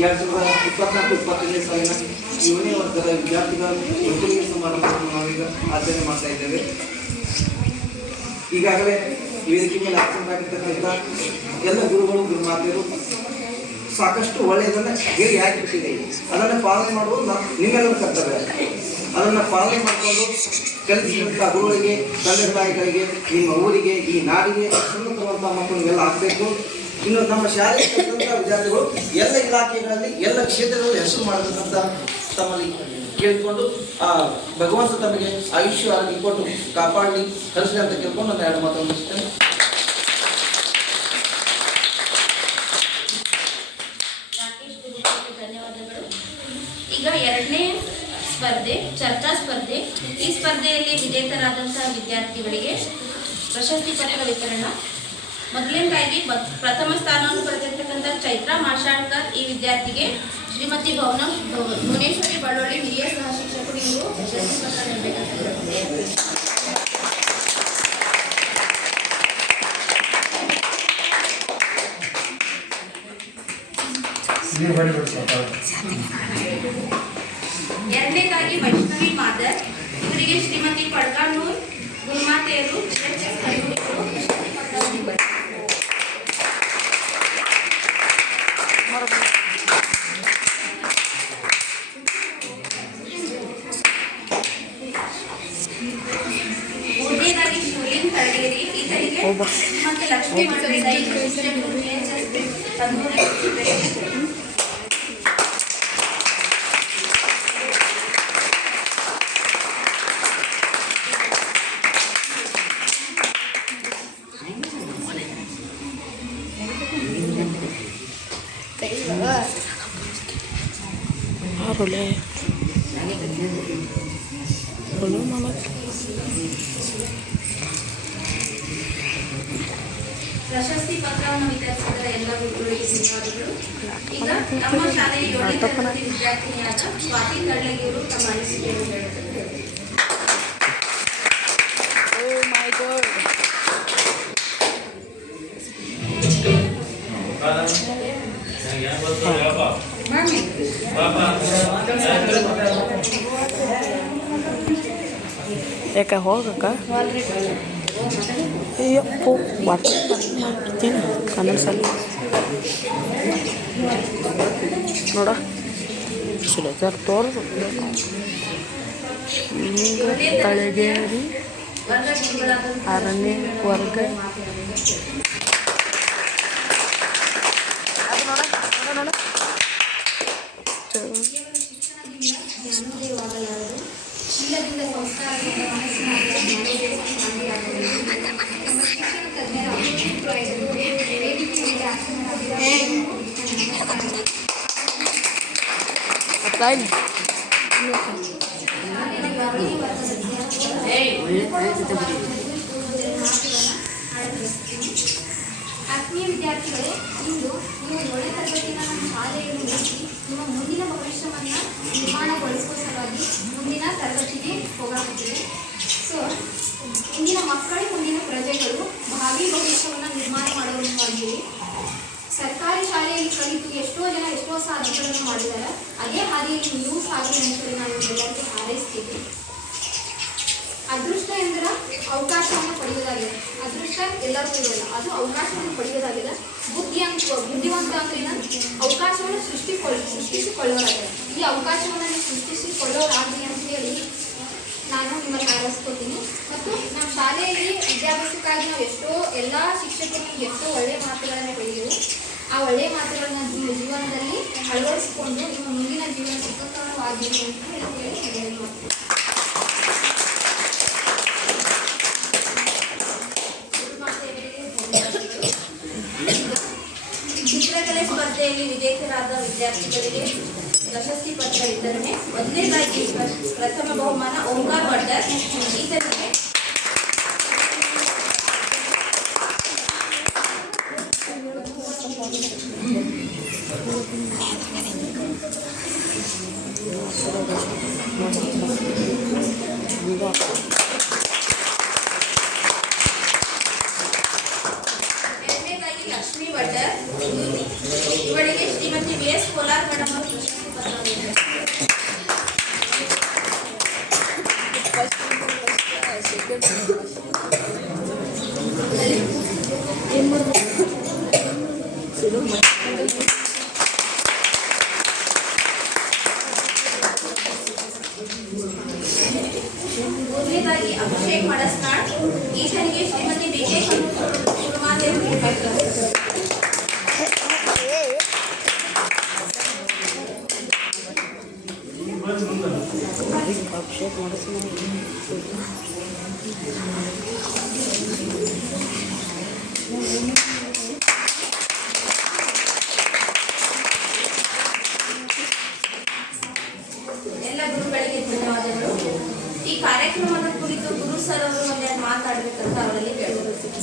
2024-25ನೇ ಸಾಲಿನ 7ನೇ ವರ್ಗದ ವಿದ್ಯಾರ್ಥಿಗಳ ಒಟ್ಟುಗೂಡಿಸುವ ಸಮಾರಂಭವನ್ನು ನಾವೀಗ ಆಚರಣೆ ಮಾಡ್ತಾ ಇದ್ದೇವೆ. ಈಗಾಗಲೇ ವೇದಿಕೆ ಮೇಲೆ ಆಸೀನರಾಗಿರ್ತಕ್ಕಂಥ ಎಲ್ಲ ಗುರುಗಳು ಗುರುಮಾತೆಯರು ಸಾಕಷ್ಟು ಒಳ್ಳೆಯದನ್ನು ಹೇಳಿ ಹಾಕಿಬಿಟ್ಟಿದೆ. ಅದನ್ನು ಪಾಲನೆ ಮಾಡುವುದು ನಿಮ್ಮೆಲ್ಲರ ಕರ್ತವ್ಯ. ಅದನ್ನು ಪಾಲನೆ ಮಾಡಿಕೊಂಡು ಕಲಿಸಿದಂಥ ಗುರುಗಳಿಗೆ, ತಂದೆ ತಾಯಿಗಳಿಗೆ, ನಿಮ್ಮ ಊರಿಗೆ, ಈ ನಾಡಿಗೆ ಉನ್ನತವಂಥ ಮಕ್ಕಳಿಗೆಲ್ಲ ಆಗಬೇಕು. ಇನ್ನು ನಮ್ಮ ಶಾಲೆಗೆ ಕಲಿತಂಥ ವಿದ್ಯಾರ್ಥಿಗಳು ಎಲ್ಲ ಇಲಾಖೆಗಳಲ್ಲಿ, ಎಲ್ಲ ಕ್ಷೇತ್ರಗಳಲ್ಲಿ ಹೆಸರು ಮಾಡಬೇಕಂತ ತಮ್ಮಲ್ಲಿ ಕೇಳಿಕೊಂಡು ಆ ಭಗವಂತ ತಮಗೆ ಆಯುಷ್ಯ ಆರೋಗ್ಯ ಕೊಟ್ಟು ಕಾಪಾಡಲಿ, ಕಲಿಸಲಿ ಅಂತ ಕೇಳ್ಕೊಂಡು ನನ್ನ 2 ಮಾತನ್ನು ಮುಗಿಸ್ತೇನೆ. ಧನ್ಯವಾದಗಳು. ಈಗ 2ನೇ ಸ್ಪರ್ಧೆ, ಚರ್ಚಾ ಸ್ಪರ್ಧೆ. ಈ ಸ್ಪರ್ಧೆಯಲ್ಲಿ ವಿಜೇತರಾದಂತಹ ವಿದ್ಯಾರ್ಥಿಗಳಿಗೆ ಪ್ರಶಸ್ತಿ ಪತ್ರ ವಿತರಣಾ. ಮೊದಲನೇದಾಗಿ ಪ್ರಥಮ ಸ್ಥಾನವನ್ನು ಪಡೆದಿರ್ತಕ್ಕಂಥ ಚೈತ್ರಾ ಮಾಶಾಳ್ಕರ್ ಈ ವಿದ್ಯಾರ್ಥಿಗೆ ಶ್ರೀಮತಿ ಭುವನೇಶ್ವರಿ ಬಳ್ಳೊಳ್ಳಿ ಹಿರಿಯ ಸಹ ಶಿಕ್ಷಕರು ಇವರು ಪ್ರಶಸ್ತಿ ಪತ್ರ ನೀಡಬೇಕಾಗುತ್ತದೆ. ಎರಡನೇದಾಗಿ ವೈಷ್ಣವಿ ಮಾದರ್, ಇವರಿಗೆ ಶ್ರೀಮತಿ ಪಡ್ಗಾನೂರ್ ಗುರುಮಾತೆಯರು ಮೂರನೇದಾಗಿ ಶಿವಲಿಂಗ್ ಕರಡೇರಿ, ಈತರಿಗೆ ಶ್ರೀಮತಿ ಲಕ್ಷ್ಮೀ ಪ್ರಶಸ್ತಿ ಪತ್ರವನ್ನು ವಿತರಿಸಿದ ಎಲ್ಲ ಗುರುಗಳಿಗೆ ಧನ್ಯವಾದಗಳು. ಈಗ ನಮ್ಮ ಶಾಲೆಯ 7ನೇ ತರಗತಿ ವಿದ್ಯಾರ್ಥಿನಿಯಾದ ಸ್ವಾತಿ ಕಳ್ಳಗಿಯವರು ತಮ್ಮ ಅನಿಸಿಕೆಯನ್ನು ಹೇಳುತ್ತಾರೆ. ಯಾಕೆ ಹೋಗಕ್ಕ ಅಯ್ಯಪ್ಪು ಮಾಡ್ತೀನಿ ಕನಸಲ್ಲಿ ನೋಡ ಸುಲೇಜರ್ ತೋರು ತಳಗೇರಿ 6ನೇ ವರ್ಗ ಶೀಲದಿಂದ ಸಂಸ್ಕಾರದಿಂದ ಮನಸ್ಸಿನ ಆತ್ಮೀಯ ವಿದ್ಯಾರ್ಥಿಗಳೇ, ಇಂದು ನೀವು 7ನೇ ತರಗತಿನ ನಮ್ಮ ಶಾಲೆಯನ್ನು ಮುಗಿಸಿ ನಿಮ್ಮ ಮುಂದಿನ ಭವಿಷ್ಯವನ್ನು ನಿರ್ಮಾಣಗೊಳಿಸುವ ಸಲುವಾಗಿ ಮುಂದಿನ ತರಗತಿಗೆ ಹೋಗಲಾಗುತ್ತಿದೆ. ಸೊ ಇಂದಿನ ಮಕ್ಕಳೇ ಮುಂದಿನ ಪ್ರಜೆಗಳು, ಭಾವಿ ಭವಿಷ್ಯವನ್ನು ನಿರ್ಮಾಣ ಮಾಡುವಂತಾಗಿರಿ. ಸರ್ಕಾರಿ ಶಾಲೆಯಲ್ಲಿ ಕಲಿತು ಎಷ್ಟೋ ಜನ ಎಷ್ಟೋ ಸಾಧನೆಗಳನ್ನು ಮಾಡಿದ್ದಾರೆ. ಅದೇ ಹಾದಿಯಲ್ಲಿ ನೀವು ಸಾಗಲಿ ಅಂತೇಳಿ ನಾನು ಎಲ್ಲರಿಗೂ ಹಾರೈಸ್ತೀನಿ. ಅದೃಷ್ಟ ಎಂದರೆ ಅವಕಾಶವನ್ನು ಪಡೆಯೋದಾಗಿದೆ. ಅದೃಷ್ಟ ಎಲ್ಲರಿಗೂ ಇರೋಲ್ಲ, ಅದು ಅವಕಾಶವನ್ನು ಪಡೆಯೋದಾಗಿದೆ. ಬುದ್ಧಿವಂತ ಅಂದ್ರೆ ಅವಕಾಶವನ್ನು ಸೃಷ್ಟಿಸಿಕೊಳ್ಳೋರಾಗಿದೆ. ಈ ಅವಕಾಶವನ್ನು ನೀವು ಸೃಷ್ಟಿಸಿಕೊಳ್ಳೋರಾಗಲಿ ಅಂತ ಹೇಳಿ ನಾನು ನಿಮ್ಮನ್ನು ಹಾರೈಸ್ಕೊತೀನಿ. ಮತ್ತು ನಮ್ಮ ಶಾಲೆಯಲ್ಲಿ ವಿದ್ಯಾಭ್ಯಾಸಕ್ಕಾಗಿ ನಾವು ಎಲ್ಲ ಶಿಕ್ಷಕರು ಎಷ್ಟೋ ಒಳ್ಳೆಯ ಮಾತುಗಳನ್ನು ಹೇಳಿದೆವು. ಆ ಒಳ್ಳೆಯ ಮಾತುಗಳನ್ನ ನಿಮ್ಮ ಜೀವನದಲ್ಲಿ ಅಳವಡಿಸಿಕೊಂಡು ನಿಮ್ಮ ಮುಂದಿನ ಜೀವನ ಸುಖಕರವಾಗಿದೆ ಅಂತ ಹೇಳಿ ಗುರುಮಾತೆಯವರಿಗೆ ಸ್ಪರ್ಧೆಯಲ್ಲಿ ವಿಜೇತರಾದ ವಿದ್ಯಾರ್ಥಿಗಳಿಗೆ ಪ್ರಶಸ್ತಿ ಪತ್ರ ವಿತರಣೆ. ಮೊದಲನೇದಾಗಿ ಪ್ರಥಮ ಬಹುಮಾನ ಓಂಕಾರ ವಡ್ಡರ್. ಈತನಿಗೆ ಎರಡನೇದಾಗಿ ಲಕ್ಷ್ಮೀ ವಡ್ಡರ್. ಇವಳಿಗೆ ಶ್ರೀಮತಿ VS ಕೋಲಾರ್ ಮೇಡಮ್ ಅವರು ಪ್ರಶಸ್ತಿ ಪತ್ರ ನೀಡಿದ್ದಾರೆ. ಮೂರನೇದಾಗಿ ಅಭಿಷೇಕ್ ಮಡಸ್ನಾಳ್. ಈತನಿಗೆ ಶ್ರೀಮತಿ BK ಗುರುಮಾತೆಯವರು ನೀಡಿದ್ದಾರೆ. ಎಲ್ಲ ಗುರುಗಳಿಗೆ ಧನ್ಯವಾದಗಳು. ಈ ಕಾರ್ಯಕ್ರಮದ ಕುರಿತು ಗುರು ಸರ್ ಅವರು ಒಂದೆರಡು ಮಾತಾಡಬೇಕಂತ ಅವರಲ್ಲಿ ಕೇಳಿರುತ್ತೀನಿ.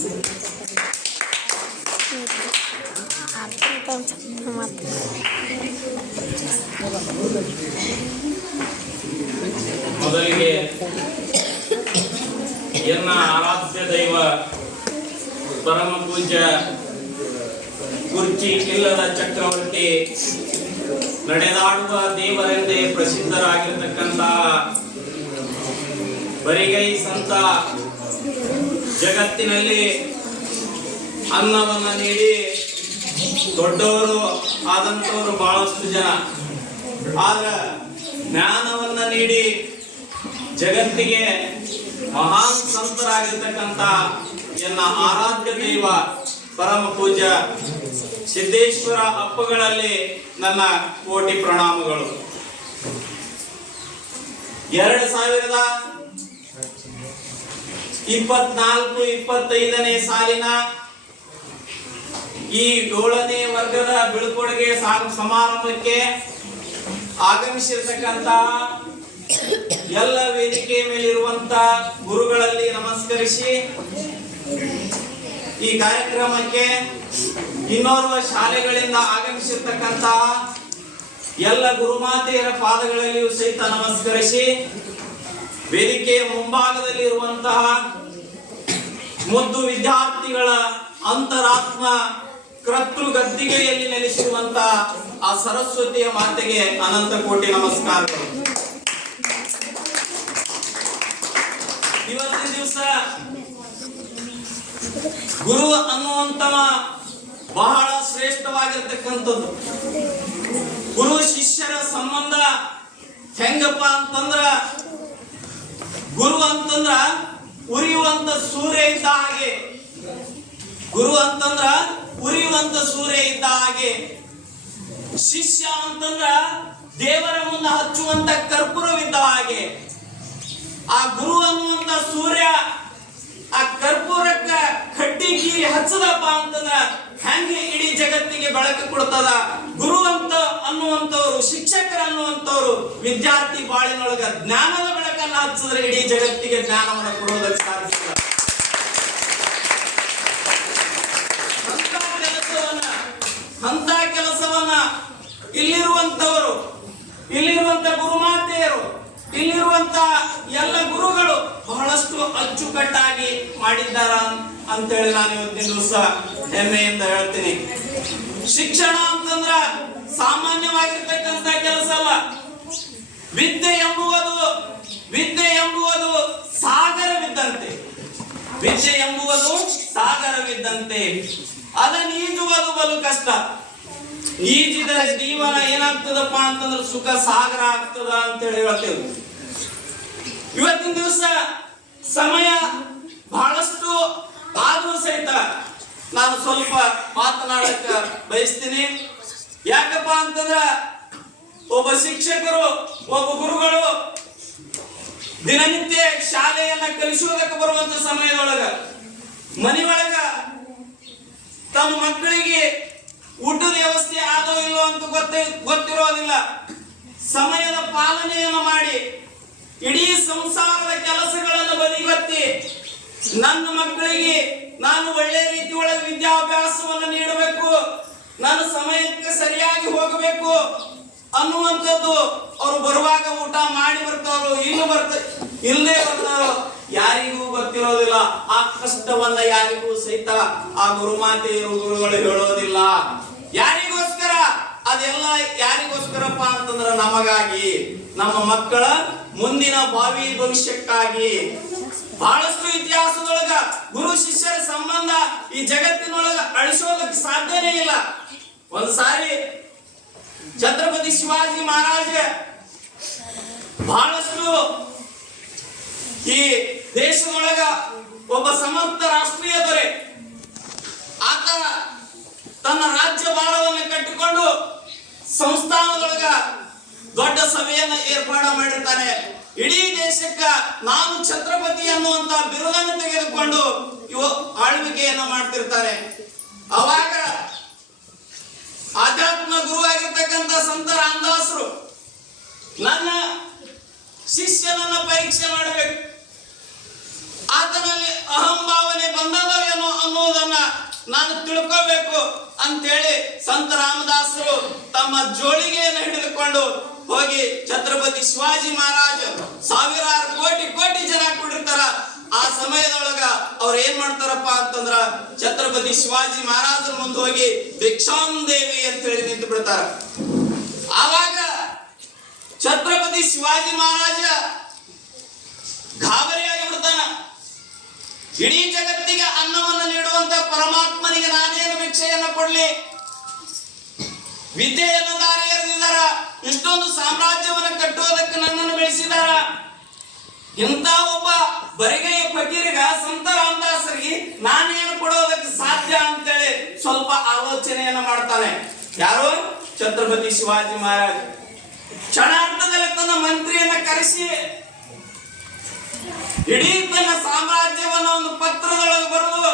ಮೊದಲಿಗೆ ಎನ್ನ ಆರಾಧ್ಯ ದೈವ ಪರಮ ಪೂಜ್ಯ ಕುರ್ಚಿ ಇಲ್ಲದ ಚಕ್ರವರ್ತಿ ನಡೆದಾಡುವ ದೇವರೆಂದೇ ಪ್ರಸಿದ್ಧರಾಗಿರ್ತಕ್ಕಂತಹ ಬರಿಗೈ ಸಂತ ಜಗತ್ತಿನಲ್ಲಿ ಅನ್ನವನ್ನು ನೀಡಿ ದೊಡ್ಡವರು ಆದಂತವರು ಬಹಳಷ್ಟು ಜನ, ಆದ್ರೆ ಜ್ಞಾನವನ್ನ ನೀಡಿ ಜಗತ್ತಿಗೆ ಮಹಾನ್ ಸಂತರಾಗಿರ್ತಕ್ಕಂಥ ಎನ್ನ ಆರಾಧ್ಯ ದೈವ ಪರಮ ಪೂಜ್ಯ ಸಿದ್ದೇಶ್ವರ ಅಪ್ಪಗಳಲ್ಲಿ ನನ್ನ ಕೋಟಿ ಪ್ರಣಾಮಗಳು. 2024-25ನೇ ಸಾಲಿನ ಈ 7ನೇ ವರ್ಗದ ಬೀಳ್ಕೊಡುಗೆ ಸಮಾರಂಭಕ್ಕೆ ಆಗಮಿಸಿರ್ತಕ್ಕಂಥ ಎಲ್ಲ ವೇದಿಕೆ ಮೇಲಿರುವಂತ ಗುರುಗಳಲ್ಲಿ ನಮಸ್ಕರಿಸಿ, ಈ ಕಾರ್ಯಕ್ರಮಕ್ಕೆ ಇನ್ನೋರ್ವ ಶಾಲೆಗಳಿಂದ ಆಗಮಿಸಿರ್ತಕ್ಕಂಥ ಎಲ್ಲ ಗುರುಮಾತೆಯರ ಪಾದಗಳಲ್ಲಿಯೂ ಸಹಿತ ನಮಸ್ಕರಿಸಿ, ವೇದಿಕೆಯ ಮುಂಭಾಗದಲ್ಲಿ ಇರುವಂತಹ ಮುದ್ದು ವಿದ್ಯಾರ್ಥಿಗಳ ಅಂತರಾತ್ಮ ಕರ್ತೃ ಗದ್ದಿಗೆಯಲ್ಲಿ ನೆಲೆಸಿರುವಂತಹ ಆ ಸರಸ್ವತಿಯ ಮಾತೆಗೆ ಅನಂತ ಕೋಟಿ ನಮಸ್ಕಾರಗಳು. ಇವತ್ತಿನ ದಿವಸ ಗುರು ಅನ್ನುವಂತವ ಬಹಳ ಶ್ರೇಷ್ಠವಾಗಿರ್ತಕ್ಕಂಥದ್ದು. ಗುರು ಶಿಷ್ಯರ ಸಂಬಂಧ ಹೆಂಗಪ್ಪ ಅಂತಂದ್ರ, ಗುರು ಅಂತಂದ್ರ ಉರಿಯುವಂತ ಸೂರ್ಯ ಇದ್ದ ಹಾಗೆ, ಗುರು ಅಂತಂದ್ರ ಉರಿಯುವಂತ ಸೂರ್ಯ ಇದ್ದ ಹಾಗೆ, ಶಿಷ್ಯ ಅಂತಂದ್ರ ದೇವರ ಮುಂದೆ ಹಚ್ಚುವಂತ ಕರ್ಪೂರವಿದ್ದ ಹಾಗೆ. ಆ ಗುರು ಅನ್ನುವಂತ ಸೂರ್ಯ ಆ ಕರ್ಪೂರಕ್ಕ ಕಡ್ಡಿ ಗೀರಿ ಹಚ್ಚದಪ್ಪ ಅಂತಂದ್ರ ಹೆಂಗೆ ಇಡೀ ಜಗತ್ತಿಗೆ ಬೆಳಕು ಕೊಡ್ತದ. ಗುರು ಅಂತ ಅನ್ನುವಂಥವ್ರು, ಶಿಕ್ಷಕರು ಅನ್ನುವಂಥವ್ರು ವಿದ್ಯಾರ್ಥಿ ಬಾಳಿನೊಳಗ ಜ್ಞಾನದ ಬೆಳಕನ್ನ ಹಚ್ಚಿದ್ರೆ ಇಡೀ ಜಗತ್ತಿಗೆ ಜ್ಞಾನವನ್ನು ಕೊಡೋದಕ್ಕೆ ಸಾಧಿಸಿದ ಅಂತ ಕೆಲಸವನ್ನ ಇಲ್ಲಿರುವಂತವರು, ಇಲ್ಲಿರುವಂತ ಗುರುಮಾತೆಯರು, ಇಲ್ಲಿರುವಂತ ಎಲ್ಲ ಗುರುಗಳು ಬಹಳಷ್ಟು ಅಚ್ಚುಕಟ್ಟಾಗಿ ಮಾಡಿದ್ದಾರ ಅಂತೇಳಿ ನಾನು ಇವತ್ತಿನ ದಿವಸ ಹೆಮ್ಮೆಯಿಂದ ಹೇಳ್ತೀನಿ. ಶಿಕ್ಷಣ ಅಂತಂದ್ರ ಸಾಮಾನ್ಯವಾಗಿರ್ತಕ್ಕಂಥ ಕೆಲಸ ಅಲ್ಲ. ವಿದ್ಯೆ ಎಂಬುವುದು ಸಾಗರವಿದ್ದಂತೆ, ವಿದ್ಯೆ ಎಂಬುವುದು ಸಾಗರವಿದ್ದಂತೆ. ಅದನ್ನು ಈಜುವುದು ಬಲು ಕಷ್ಟ. ಈಜಿದರೆ ಜೀವನ ಏನಾಗ್ತದಪ್ಪ ಅಂತಂದ್ರೆ ಸುಖ ಸಾಗರ ಆಗ್ತದ ಅಂತೇಳಿ ಹೇಳ್ತೇವೆ. ಇವತ್ತಿನ ದಿವಸ ಸಮಯ ಬಹಳಷ್ಟು ಆದ್ರೂ ಸಹಿತ ನಾನು ಸ್ವಲ್ಪ ಮಾತನಾಡಕ ಬಯಸ್ತೀನಿ. ಯಾಕಪ್ಪ ಅಂತಂದ್ರ ಒಬ್ಬ ಶಿಕ್ಷಕರು, ಒಬ್ಬ ಗುರುಗಳು ದಿನನಿತ್ಯ ಶಾಲೆಯನ್ನ ಕಲಿಸುವುದಕ್ಕೆ ಬರುವಂತ ಸಮಯದೊಳಗ ಮನೆಯೊಳಗ ತಮ್ಮ ಮಕ್ಕಳಿಗೆ ಊಟದ ವ್ಯವಸ್ಥೆ ಆದೋ ಇಲ್ಲೋ ಅಂತ ಗೊತ್ತಿರೋದಿಲ್ಲ. ಸಮಯದ ಪಾಲನೆಯನ್ನು ಮಾಡಿ ಇಡೀ ಸಂಸಾರದ ಕೆಲಸಗಳನ್ನು ಬದಿಗೊತ್ತಿ ನನ್ನ ಮಕ್ಕಳಿಗೆ ನಾನು ಒಳ್ಳೆ ರೀತಿ ಒಳಗೆ ವಿದ್ಯಾಭ್ಯಾಸವನ್ನು ನೀಡಬೇಕು, ನಾನು ಸಮಯಕ್ಕೆ ಸರಿಯಾಗಿ ಹೋಗಬೇಕು ಅನ್ನುವಂಥದ್ದು ಅವ್ರು ಬರುವಾಗ ಊಟ ಮಾಡಿ ಬರ್ತಾರೋ ಇಲ್ಲದೆ ಬರ್ತಾರೋ ಯಾರಿಗೂ ಗೊತ್ತಿರೋದಿಲ್ಲ. ಆ ಕಷ್ಟವನ್ನ ಯಾರಿಗೂ ಸಹಿತ ಆ ಗುರುಮಾತೆಯರು ಗುರುಗಳು ಹೇಳೋದಿಲ್ಲ. ಯಾರಿಗೋಸ್ಕರ? ಅದೆಲ್ಲ ಯಾರಿಗೋಸ್ಕರಪ್ಪ ಅಂತಂದ್ರ ನಮಗಾಗಿ, ನಮ್ಮ ಮಕ್ಕಳ ಮುಂದಿನ ಭಾವಿ ಭವಿಷ್ಯಕ್ಕಾಗಿ. ಬಹಳಷ್ಟು ಇತಿಹಾಸದೊಳಗ ಗುರು ಶಿಷ್ಯರ ಸಂಬಂಧ ಈ ಜಗತ್ತಿನೊಳಗ ಅಳಿಸೋದಕ್ಕೆ ಸಾಧ್ಯನೇ ಇಲ್ಲ. ಒಂದ್ಸಾರಿ ಛತ್ರಪತಿ ಶಿವಾಜಿ ಮಹಾರಾಜ ಬಹಳಷ್ಟು ಈ ದೇಶದೊಳಗ ಒಬ್ಬ ಸಮರ್ಥ ರಾಷ್ಟ್ರೀಯ ದೊರೆ. ಆತ ತನ್ನ ರಾಜ್ಯ ಭಾರವನ್ನು ಕಟ್ಟಿಕೊಂಡು ಸಂಸ್ಥಾನದೊಳಗ ದೊಡ್ಡ ಸಭೆಯನ್ನ ಏರ್ಪಾಡು ಮಾಡಿರ್ತಾನೆ. ಇಡೀ ದೇಶಕ್ಕ ನಾನು ಛತ್ರಪತಿ ಅನ್ನುವಂತ ಬಿರುದನ್ನು ತೆಗೆದುಕೊಂಡು ಆಳ್ವಿಕೆಯನ್ನು ಮಾಡ್ತಿರ್ತಾನೆ. ಅವಾಗ ಆಧ್ಯಾತ್ಮ ಗುರುವಾಗಿರ್ತಕ್ಕಂಥ ಸಂತ ರಾಮದಾಸರು ನನ್ನ ಶಿಷ್ಯನನ್ನ ಪರೀಕ್ಷೆ ಮಾಡಬೇಕು, ಆತನಲ್ಲಿ ಅಹಂಭಾವನೆ ಬಂದದವೇನೋ ಅನ್ನೋದನ್ನ ನಾನು ತಿಳ್ಕೋಬೇಕು ಅಂತೇಳಿ ಸಂತ ರಾಮದಾಸರು ತಮ್ಮ ಜೋಳಿಗೆಯನ್ನು ಹಿಡಿದುಕೊಂಡು ಹೋಗಿ ಛತ್ರಪತಿ ಶಿವಾಜಿ ಮಹಾರಾಜ ಸಾವಿರಾರು ಕೋಟಿ ಜನ ಕೂಡಿರ್ತಾರ. ಆ ಸಮಯದೊಳಗ ಅವ್ರು ಏನ್ ಮಾಡ್ತಾರಪ್ಪ ಅಂತಂದ್ರ ಛತ್ರಪತಿ ಶಿವಾಜಿ ಮಹಾರಾಜರ ಮುಂದೆ ಹೋಗಿ ಭಿಕ್ಷಾಂದೇವಿ ಅಂತ ಹೇಳಿ ನಿಂತು ಬಿಡ್ತಾರ. ಆವಾಗ ಛತ್ರಪತಿ ಶಿವಾಜಿ ಮಹಾರಾಜ ಗಾಬರಿಯಾಗಿ ಬಿಡ್ತಾನ. ಇಡೀ ಜಗತ್ತಿಗೆ ಅನ್ನವನ್ನು ನೀಡುವಂತ ಪರಮಾತ್ಮನಿಗೆ ನಾನೇನು ಭಿಕ್ಷೆಯನ್ನು ಕೊಡ್ಲಿ? ವಿದ್ಯೆಯನ್ನು ದಾರಿ ಎರೆದಿದ್ದಾರ, ಇಷ್ಟೊಂದು ಸಾಮ್ರಾಜ್ಯವನ್ನು ಕಟ್ಟುವುದಕ್ಕೆ ನನ್ನನ್ನು ಬೆಳೆಸಿದಾರ. ಇಂಥ ಒಬ್ಬ ಬರಿಗೈಯ ಫಕೀರಿಗ ಸಂತ ರಾಮದಾಸರಿಗೆ ನಾನೇನು ಕೊಡೋದಕ್ಕೆ ಸಾಧ್ಯ ಅಂತೇಳಿ ಸ್ವಲ್ಪ ಆಲೋಚನೆಯನ್ನ ಮಾಡ್ತಾನೆ. ಯಾರು? ಛತ್ರಪತಿ ಶಿವಾಜಿ ಮಹಾರಾಜ್. ಕ್ಷಣಾರ್ಥದಲ್ಲಿ ತನ್ನ ಮಂತ್ರಿಯನ್ನ ಕರೆಸಿ ಇಡೀ ತನ್ನ ಸಾಮ್ರಾಜ್ಯವನ್ನ ಒಂದು ಪತ್ರದೊಳಗೆ ಬರೆದು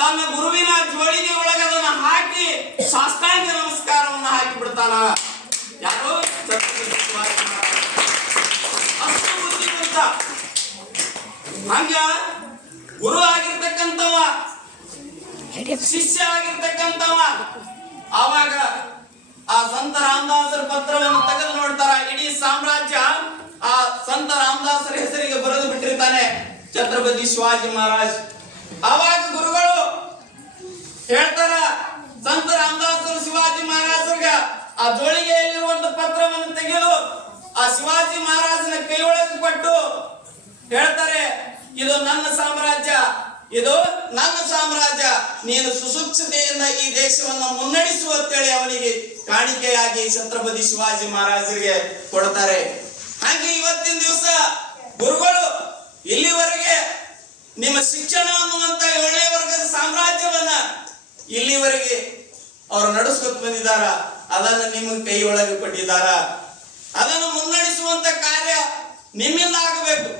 ತನ್ನ ಗುರುವಿನ ಜೋಳಿಗೆ ಒಳಗೆ ಅದನ್ನ ಹಾಕಿ ಸಾಷ್ಟಾಂಗ ನಮಸ್ಕಾರವನ್ನ ಹಾಕಿ ಬಿಡ್ತಾನ. ಯಾರು? ಛತ್ರಪತಿ ಶಿವಾಜಿ ಮಹಾರಾಜ್. ಅಷ್ಟು ಬುದ್ಧಿವಂತ. ಹಂಗ ಗುರು ಆಗಿರ್ತಕ್ಕಂಥವ, ಶಿಷ್ಯ ಆಗಿರ್ತಕ್ಕಂಥವ ಆವಾಗ ಆ ಸಂತ ರಾಮದಾಸರ ಪತ್ರವನ್ನು ತೆಗೆದು ನೋಡ್ತಾರ. ಇಡೀ ಸಾಮ್ರಾಜ್ಯ ಆ ಸಂತ ರಾಮದಾಸರ ಹೆಸರಿಗೆ ಬರೆದು ಬಿಟ್ಟಿರ್ತಾನೆ ಛತ್ರಪತಿ ಶಿವಾಜಿ ಮಹಾರಾಜ್. ಆವಾಗ ಗುರುಗಳು ಹೇಳ್ತಾರ ಸಂತ ರಾಮದಾಸರು ಶಿವಾಜಿ ಮಹಾರಾಜರಿಗೆ ಆ ಜೋಳಿಗೆಯಲ್ಲಿರುವಂತ ಪತ್ರವನ್ನು ತೆಗೆದು ಆ ಶಿವಾಜಿ ಮಹಾರಾಜನ ಕೈಯೊಳಗೆ ಕೊಟ್ಟು ಹೇಳ್ತಾರೆ, ಇದು ನನ್ನ ಸಾಮ್ರಾಜ್ಯ, ಇದು ನನ್ನ ಸಾಮ್ರಾಜ್ಯ, ನೀನು ಸುಸೂಕ್ಷ್ಮತೆಯಿಂದ ಈ ದೇಶವನ್ನು ಮುನ್ನಡೆಸು ಅಂತೇಳಿ ಅವನಿಗೆ ಕಾಣಿಕೆಯಾಗಿ ಛತ್ರಪತಿ ಶಿವಾಜಿ ಮಹಾರಾಜರಿಗೆ ಕೊಡ್ತಾರೆ. ಹಾಗೆ ಇವತ್ತಿನ ದಿವಸ ಗುರುಗಳು ಇಲ್ಲಿವರೆಗೆ ನಿಮ್ಮ ಶಿಕ್ಷಣ ಅನ್ನುವಂತ 7ನೇ ವರ್ಗದ ಸಾಮ್ರಾಜ್ಯವನ್ನ ಇಲ್ಲಿವರೆಗೆ ಅವರು ನಡೆಸ್ಕೊತ ಬಂದಿದ್ದಾರ. ಅದನ್ನು ನಿಮ್ಮ ಕೈಯೊಳಗೆ ಕೊಟ್ಟಿದ್ದಾರ. ಅದನ್ನು ಮುನ್ನಡೆಸುವಂತ ಕಾರ್ಯ ನಿಮ್ಮಿಂದ ಆಗಬೇಕು.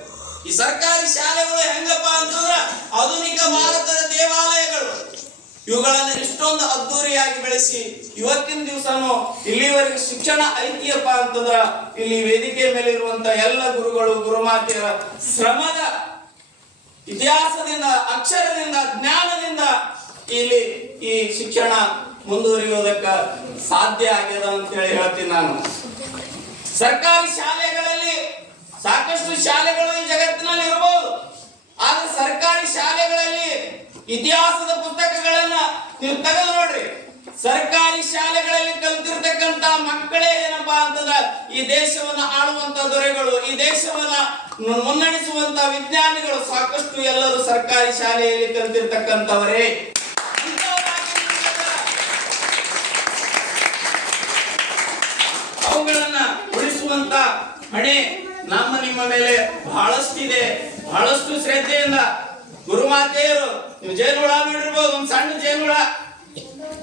ಈ ಸರ್ಕಾರಿ ಶಾಲೆಗಳು ಹೆಂಗಪ್ಪ ಅಂತಂದ್ರ ಆಧುನಿಕ ಭಾರತದ ದೇವಾಲಯಗಳು, ಇವುಗಳನ್ನ ಇಷ್ಟೊಂದು ಅದ್ದೂರಿಯಾಗಿ ಬೆಳೆಸಿ ಇವತ್ತಿನ ದಿವಸನು ಇಲ್ಲಿವರೆಗೆ ಶಿಕ್ಷಣ ಐತಿಯಪ್ಪ ಅಂತಂದ್ರ ಇಲ್ಲಿ ವೇದಿಕೆ ಮೇಲೆ ಇರುವಂತ ಎಲ್ಲ ಗುರುಗಳು ಗುರುಮಾತೆಯರ ಶ್ರಮದ ಇತಿಹಾಸದಿಂದ, ಅಕ್ಷರದಿಂದ, ಜ್ಞಾನದಿಂದ ಇಲ್ಲಿ ಈ ಶಿಕ್ಷಣ ಮುಂದುವರಿಯುವುದಕ್ಕ ಸಾಧ್ಯ ಆಗ್ಯದ ಅಂತ ಹೇಳಿ ಹೇಳ್ತೀನಿ ನಾನು. ಸರ್ಕಾರಿ ಶಾಲೆಗಳಲ್ಲಿ ಸಾಕಷ್ಟು ಶಾಲೆಗಳು ಈ ಜಗತ್ತಿನಲ್ಲಿ ಇರಬಹುದು, ಆದ್ರೆ ಸರ್ಕಾರಿ ಶಾಲೆಗಳಲ್ಲಿ ಇತಿಹಾಸದ ಪುಸ್ತಕಗಳನ್ನ ನೀವು ತೆಗೆದು ನೋಡ್ರಿ. ಸರ್ಕಾರಿ ಶಾಲೆಗಳಲ್ಲಿ ಕಲಿತಿರ್ತಕ್ಕಂತ ಮಕ್ಕಳೇ ಏನಪ್ಪಾ ಅಂತಂದ್ರ ಈ ದೇಶವನ್ನ ಆಳುವಂತ ದೊರೆಗಳು, ಈ ದೇಶವನ್ನ ಮುನ್ನಡೆಸುವಂತ ವಿಜ್ಞಾನಿಗಳು ಸಾಕಷ್ಟು ಎಲ್ಲರೂ ಸರ್ಕಾರಿ ಶಾಲೆಯಲ್ಲಿ ಕಲಿತಿರ್ತಕ್ಕಂಥವರೇ. ಅವುಗಳನ್ನ ಉಳಿಸುವಂತ ಹಣೆ ನಮ್ಮ ನಿಮ್ಮ ಮೇಲೆ ಬಹಳಷ್ಟಿದೆ. ಬಹಳಷ್ಟು ಶ್ರದ್ಧೆಯಿಂದ ಗುರುಮಾತೆಯರು, ನೀವು ಜೇನುಹುಳ ನೋಡಿರ್ಬೋದು, ಒಂದು ಸಣ್ಣ ಜೇನುಹುಳ,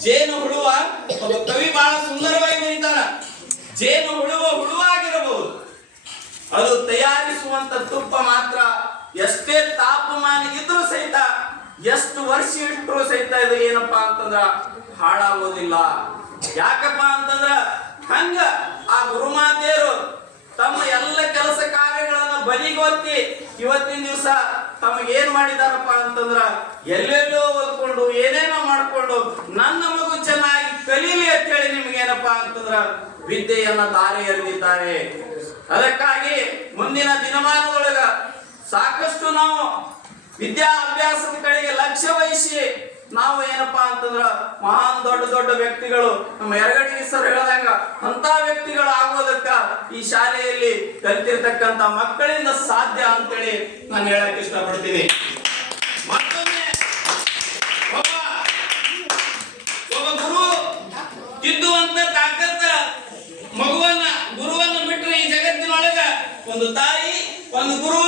ಜೇನು ಹುಳುವ ಒಬ್ಬ ಕವಿ ಬಹಳ ಸುಂದರವಾಗಿ ಬರೀತಾರ. ಜೇನು ಹುಳುವಾಗಿರಬಹುದು, ಅದು ತಯಾರಿಸುವಂತ ತುಪ್ಪ ಮಾತ್ರ ಎಷ್ಟೇ ತಾಪಮಾನ ಇದ್ರೂ ಸಹಿತ, ಎಷ್ಟು ವರ್ಷ ಇಟ್ಟರು ಸಹಿತ ಇದು ಏನಪ್ಪಾ ಅಂತಂದ್ರ ಹಾಳಾಗೋದಿಲ್ಲ. ಯಾಕಪ್ಪ ಅಂತಂದ್ರ ಹಂಗ ಆ ಗುರುಮಾತೆಯರು ತಮ್ಮ ಎಲ್ಲ ಕೆಲಸ ಕಾರ್ಯಗಳನ್ನ ಬದಿಗೊತ್ತಿ ಇವತ್ತಿನ ದಿವಸ ತಮಗೇನ್ ಮಾಡಿದಾರಪ್ಪ ಅಂತಂದ್ರ ಎಲ್ಲೆಲ್ಲೋ ಓದ್ಕೊಂಡು ಏನೇನೋ ಮಾಡ್ಕೊಂಡು ನನ್ನ ಮಗು ಚೆನ್ನಾಗಿ ಕಲೀಲಿ ಅಂತ ಹೇಳಿ ನಿಮ್ಗೇನಪ್ಪಾ ಅಂತಂದ್ರ ವಿದ್ಯೆಯನ್ನ ದಾರಿ ಎರೆದಿದ್ದಾರೆ. ಅದಕ್ಕಾಗಿ ಮುಂದಿನ ದಿನಮಾನದೊಳಗ ಸಾಕಷ್ಟು ನಾವು ವಿದ್ಯಾಭ್ಯಾಸದ ಕಡೆಗೆ ಲಕ್ಷ್ಯ ವಹಿಸಿ ನಾವು ಏನಪ್ಪಾ ಅಂತಂದ್ರ ಮಹಾನ್ ದೊಡ್ಡ ದೊಡ್ಡ ವ್ಯಕ್ತಿಗಳು ನಮ್ಮ ಯರಗಡ್ಡಿ ಸರ್ ಹೇಳಿದಂಗ ಅಂತ ವ್ಯಕ್ತಿಗಳು ಆಗೋದಕ್ಕ ಈ ಶಾಲೆಯಲ್ಲಿ ಕಲಿತಿರ್ತಕ್ಕಂತ ಮಕ್ಕಳಿಂದ ಸಾಧ್ಯ ಅಂತೇಳಿ ನಾನು ಹೇಳಕ್ ಇಷ್ಟಪಡ್ತೀನಿ. ಮತ್ತೊಮ್ಮೆ ಒಬ್ಬ ಗುರು ತಿದ್ದುವಂತ ತಾಕತ್ತ ಗುರುವನ್ನ ಬಿಟ್ರೆ ಈ ಜಗತ್ತಿನೊಳಗ ಒಂದು ತಾಯಿ, ಒಂದು ಗುರು,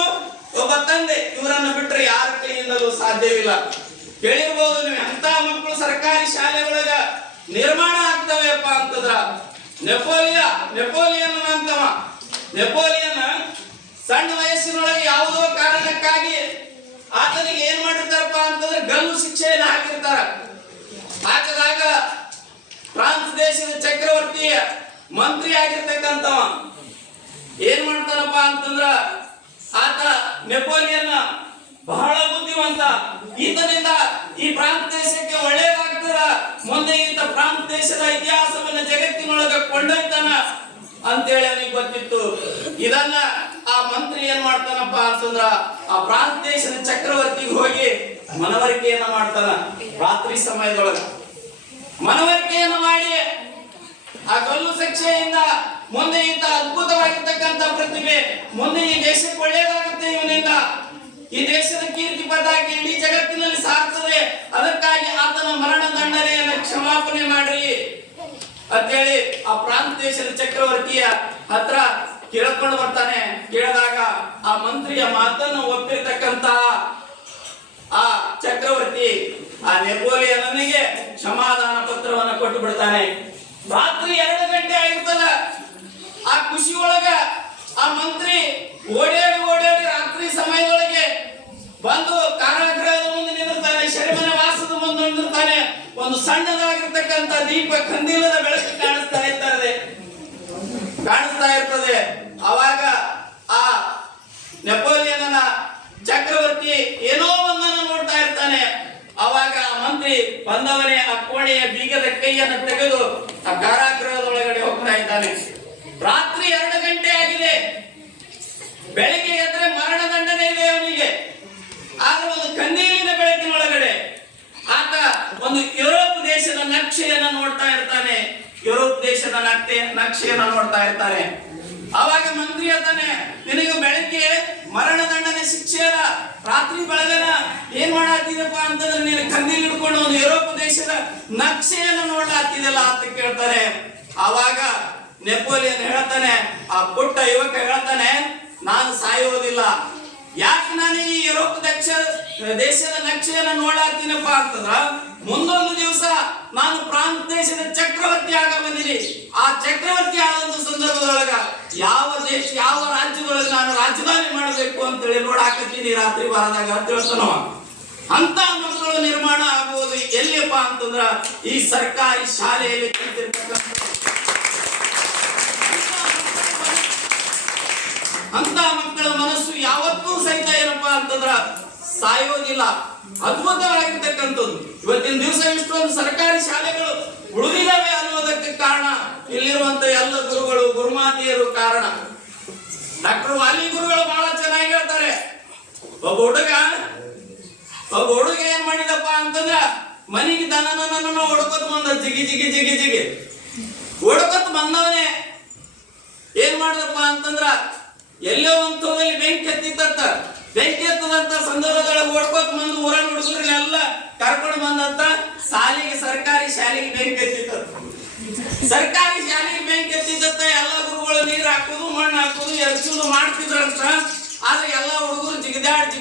ಒಬ್ಬ ತಂದೆ ಇವರನ್ನ ಬಿಟ್ರೆ ಯಾರ ಕೈಯಿಂದಲೂ ಸಾಧ್ಯವಿಲ್ಲ. ಕೇಳಿರ್ಬೋದು ನೀವು, ಎಂತ ಮಕ್ಕಳು ಸರ್ಕಾರಿ ಶಾಲೆ ಒಳಗ ನಿರ್ಮಾಣ ಆಗ್ತವೆಪ್ಪ ಅಂತಂದ್ರ ನೆಪೋಲಿಯನ್ ಅಂತವ. ನೆಪೋಲಿಯನ್ ಸಣ್ಣ ವಯಸ್ಸಿನೊಳಗೆ ಯಾವುದೋ ಕಾರಣಕ್ಕಾಗಿ ಆತನಿಗೆ ಏನ್ ಮಾಡಿರ್ತಾರಪ್ಪ ಅಂತಂದ್ರೆ ಗಲ್ಲು ಶಿಕ್ಷೆಯನ್ನು ಹಾಕಿರ್ತಾರ. ಹಾಕಿದಾಗ ಫ್ರಾನ್ಸ್ ದೇಶದ ಚಕ್ರವರ್ತಿಯ ಮಂತ್ರಿ ಆಗಿರ್ತಕ್ಕಂಥವ ಏನ್ ಮಾಡ್ತಾನಪ್ಪ ಅಂತಂದ್ರ ಆತ ನೆಪೋಲಿಯನ್ ಬಹಳ ಬುದ್ಧಿವಂತ. ಈತನಿಂದ ಈ ಪ್ರಾಂತ ದೇಶಕ್ಕೆ ಒಳ್ಳೇದಾಗ್ತದ, ಮುಂದೆ ಈತ ಪ್ರಾಂತ ದೇಶದ ಇತಿಹಾಸವನ್ನ ಜಗತ್ತಿನೊಳಗ ಕೊಂಡೊಯ್ತಾನ ಅಂತೇಳಿ ಅವನಿಗೆ ಗೊತ್ತಿತ್ತು. ಇದನ್ನ ಆ ಮಂತ್ರಿ ಏನ್ ಮಾಡ್ತಾನಪ್ಪ ಅಂತಂದ್ರ ಆ ಪ್ರಾಂತ ದೇಶದ ಚಕ್ರವರ್ತಿಗೆ ಹೋಗಿ ಮನವರಿಕೆಯನ್ನ ಮಾಡ್ತಾನ. ರಾತ್ರಿ ಸಮಯದೊಳಗ ಮನವರಿಕೆಯನ್ನ ಮಾಡಿ ಆ ಗಲ್ಲು ಶಿಕ್ಷೆಯಿಂದ ಮುಂದೆ ಈತ ಅದ್ಭುತವಾಗಿರ್ತಕ್ಕಂಥ ಪ್ರತಿಭೆ, ಮುಂದೆ ಈ ದೇಶಕ್ಕೆ ಒಳ್ಳೇದಾಗುತ್ತೆ, ಇವನಿಂದ ಈ ದೇಶದ ಕೀರ್ತಿ ಪತಾಕೆ ಇಡೀ ಜಗತ್ತಿನಲ್ಲಿ ಸಾರ್ತದೆ, ಅದಕ್ಕಾಗಿ ಆತನ ಮರಣ ದಂಡನೆಯನ್ನು ಕ್ಷಮಾಪಣೆ ಮಾಡ್ರಿ ಅಂತೇಳಿ ಆ ಪ್ರಾಂತ ದೇಶದ ಚಕ್ರವರ್ತಿಯ ಹತ್ರ ಕೇಳ್ಕೊಂಡು ಬರ್ತಾನೆ. ಕೇಳಿದಾಗ ಆ ಮಂತ್ರಿಯ ಮಾತನ್ನು ಒಪ್ಪಿರ್ತಕ್ಕಂತ ಆ ಚಕ್ರವರ್ತಿ ಆ ನೆಪೋಲಿಯನ್ನಿಗೆ ಕ್ಷಮಾದಾನ ಪತ್ರವನ್ನು ಕೊಟ್ಟು ಬಿಡ್ತಾನೆ. ರಾತ್ರಿ 2 ಗಂಟೆ ಆಗಿರ್ತದ. ಆ ಖುಷಿ ಒಳಗ ಆ ಮಂತ್ರಿ ಓಡಾಡಿ ರಾತ್ರಿ ಸಮಯದೊಳಗೆ ಬಂದು ಕಾರಾಗೃಹದ ಮುಂದೆ ನಿಂದಿರ್ತಾನೆ, ಶರಮನೆ ವಾಸದ ಮುಂದೆ ನಿಂದಿರ್ತಾನೆ. ಒಂದು ಸಣ್ಣದಾಗಿರ್ತಕ್ಕಂಥ ದೀಪ ಕಂದೀಲದ ಬೆಳಕು ಕಾಣಿಸ್ತಾ ಇರ್ತದೆ. ಅವಾಗ ಆ ನೆಪೋಲಿಯನ್ನ ಚಕ್ರವರ್ತಿ ಏನೋ ಒಂದನ್ನು ನೋಡ್ತಾ ಇರ್ತಾನೆ. ಅವಾಗ ಆ ಮಂತ್ರಿ ಬಂದವನೇ ಆ ಕೋಣೆಯ ಬೀಗದ ಕೈಯನ್ನು ತೆಗೆದು ಆ ಕಾರಾಗೃಹದೊಳಗಡೆ ಹೋಗ್ತಾ ಇದ್ದಾನೆ. ರಾತ್ರಿ 2 ಗಂಟೆ ಆಗಿದೆ. ಬೆಳಿಗ್ಗೆ ಎದ್ರೆ ಮರಣ ದಂಡನೆ ಇದೆ ಅವನಿಗೆ. ಆದ್ರೆ ಒಂದು ಕಂದೀಲಿನ ಬೆಳಕಿನೊಳಗಡೆ ಆತ ಒಂದು ಯುರೋಪ್ ದೇಶದ ನಕ್ಷೆಯನ್ನು ನೋಡ್ತಾ ಇರ್ತಾನೆ. ಅವಾಗ ಮಂತ್ರಿ ಹೇಳ್ತಾನೆ, ನಿನಗೆ ಬೆಳಗ್ಗೆ ಮರಣ ದಂಡನೆ ಶಿಕ್ಷೆ ಅದ, ರಾತ್ರಿ ಬೆಳಗನ ಏನ್ ಮಾಡಾತಿದಪ್ಪ ಅಂತಂದ್ರೆ ನೀನು ಕಂದೀಲ್ ಹಿಡ್ಕೊಂಡು ಒಂದು ಯುರೋಪ್ ದೇಶದ ನಕ್ಷೆಯನ್ನು ನೋಡ್ಲಾತಿದಲ್ಲ ಅಂತ ಕೇಳ್ತಾನೆ. ಅವಾಗ ನೆಪೋಲಿಯನ್ ಹೇಳ್ತಾನೆ, ಆ ಪುಟ್ಟ ಯುವಕ ಹೇಳ್ತಾನೆ, ನಾನು ಸಾಯೋದಿಲ್ಲ. ಯಾಕೆ ನಾನು ಈ ಯುರೋಪ್ ದೇಶದ ನಕ್ಷೆಯನ್ನು ನೋಡಾತೀನಪ್ಪ ಅಂತಂದ್ರ ಮುಂದೊಂದು ದಿವಸ ನಾನು ಪ್ರಾಂತ ದೇಶದ ಚಕ್ರವರ್ತಿ ಆಗ ಬಂದಿನಿ. ಆ ಚಕ್ರವರ್ತಿ ಆದಂತ ಸಂದರ್ಭದೊಳಗ ಯಾವ ರಾಜ್ಯದೊಳಗೆ ನಾನು ರಾಜಧಾನಿ ಮಾಡಬೇಕು ಅಂತೇಳಿ ನೋಡಾಕತ್ತೀನಿ ರಾತ್ರಿ ಬರದಾಗ ತಿಳ್ತಾನವ. ಅಂತ ಮಕ್ಕಳು ನಿರ್ಮಾಣ ಆಗುವುದು ಎಲ್ಲಿಯಪ್ಪ ಅಂತಂದ್ರ ಈ ಸರ್ಕಾರಿ ಶಾಲೆಯಲ್ಲಿ ಕಲಿತಿರ್ತಕ್ಕಂಥ ಅಂತ ಮಕ್ಕಳ ಮನಸ್ಸು ಯಾವತ್ತೂ ಸಹಿತ ಏನಪ್ಪ ಅಂತಂದ್ರ ಸಾಯೋದಿಲ್ಲ. ಅದ್ಭುತವಾಗಿರ್ತಕ್ಕಂಥದ್ದು. ಇವತ್ತಿನ ದಿವಸ ಇಷ್ಟೊಂದು ಸರ್ಕಾರಿ ಶಾಲೆಗಳು ಉಳಿದಿದ್ದಾವೆ ಅನ್ನೋದಕ್ಕೆ ಕಾರಣ ಇಲ್ಲಿರುವಂತ ಎಲ್ಲ ಗುರುಗಳು, ಗುರುಮಾತೆಯರು ಕಾರಣ. ಡಾಕ್ಟರ್ ವಾಲಿ ಗುರುಗಳು ಬಹಳ ಚೆನ್ನಾಗಿ ಹೇಳ್ತಾರೆ, ಒಬ್ಬ ಹುಡುಗ ಏನ್ ಮಾಡಿದಪ್ಪ ಅಂತಂದ್ರ ಮನೆಗೆ ದನನ ಹೊಡ್ಕೊತ ಬಂದ, ಜಿಗಿ ಜಿಗಿ ಜಿಗಿ ಜಿಗಿ ಹೊಡ್ಕೊತ ಬಂದವನೇ ಏನ್ ಮಾಡಿದಪ್ಪ ಅಂತಂದ್ರ ಎಲ್ಲೋ ಒಂದು ತೋದಲ್ಲಿ ಬೆಂಕಿ ಹತ್ತಿತ್ತ. ಬೆಂಕಿ ಹತ್ತದಂತ ಸಂದರ್ಭದೊಳಗೆ ಓಡ್ಕೋತ ಬಂದು ಊರನ್ನ ಹುಡುಗರನ್ನೆಲ್ಲ ಕರ್ಕೊಂಡು ಬಂದಂತ ಸರ್ಕಾರಿ ಶಾಲೆಗೆ ಬೆಂಕಿ ಹತ್ತಿತ್ತ. ಸರ್ಕಾರಿ ಶಾಲೆಗೆ ಬೆಂಕಿ ಹತ್ತಿತ್ತ. ಎಲ್ಲ ಗುರುಗಳು ನೀರು ಹಾಕೋದು, ಮಣ್ಣು ಹಾಕೋದು, ಎರಚುದು ಮಾಡ್ತಿದ್ರಂತ. ಆದ್ರೆ ಎಲ್ಲ ಹುಡುಗರು ಜಿಗಿದಾಡಿ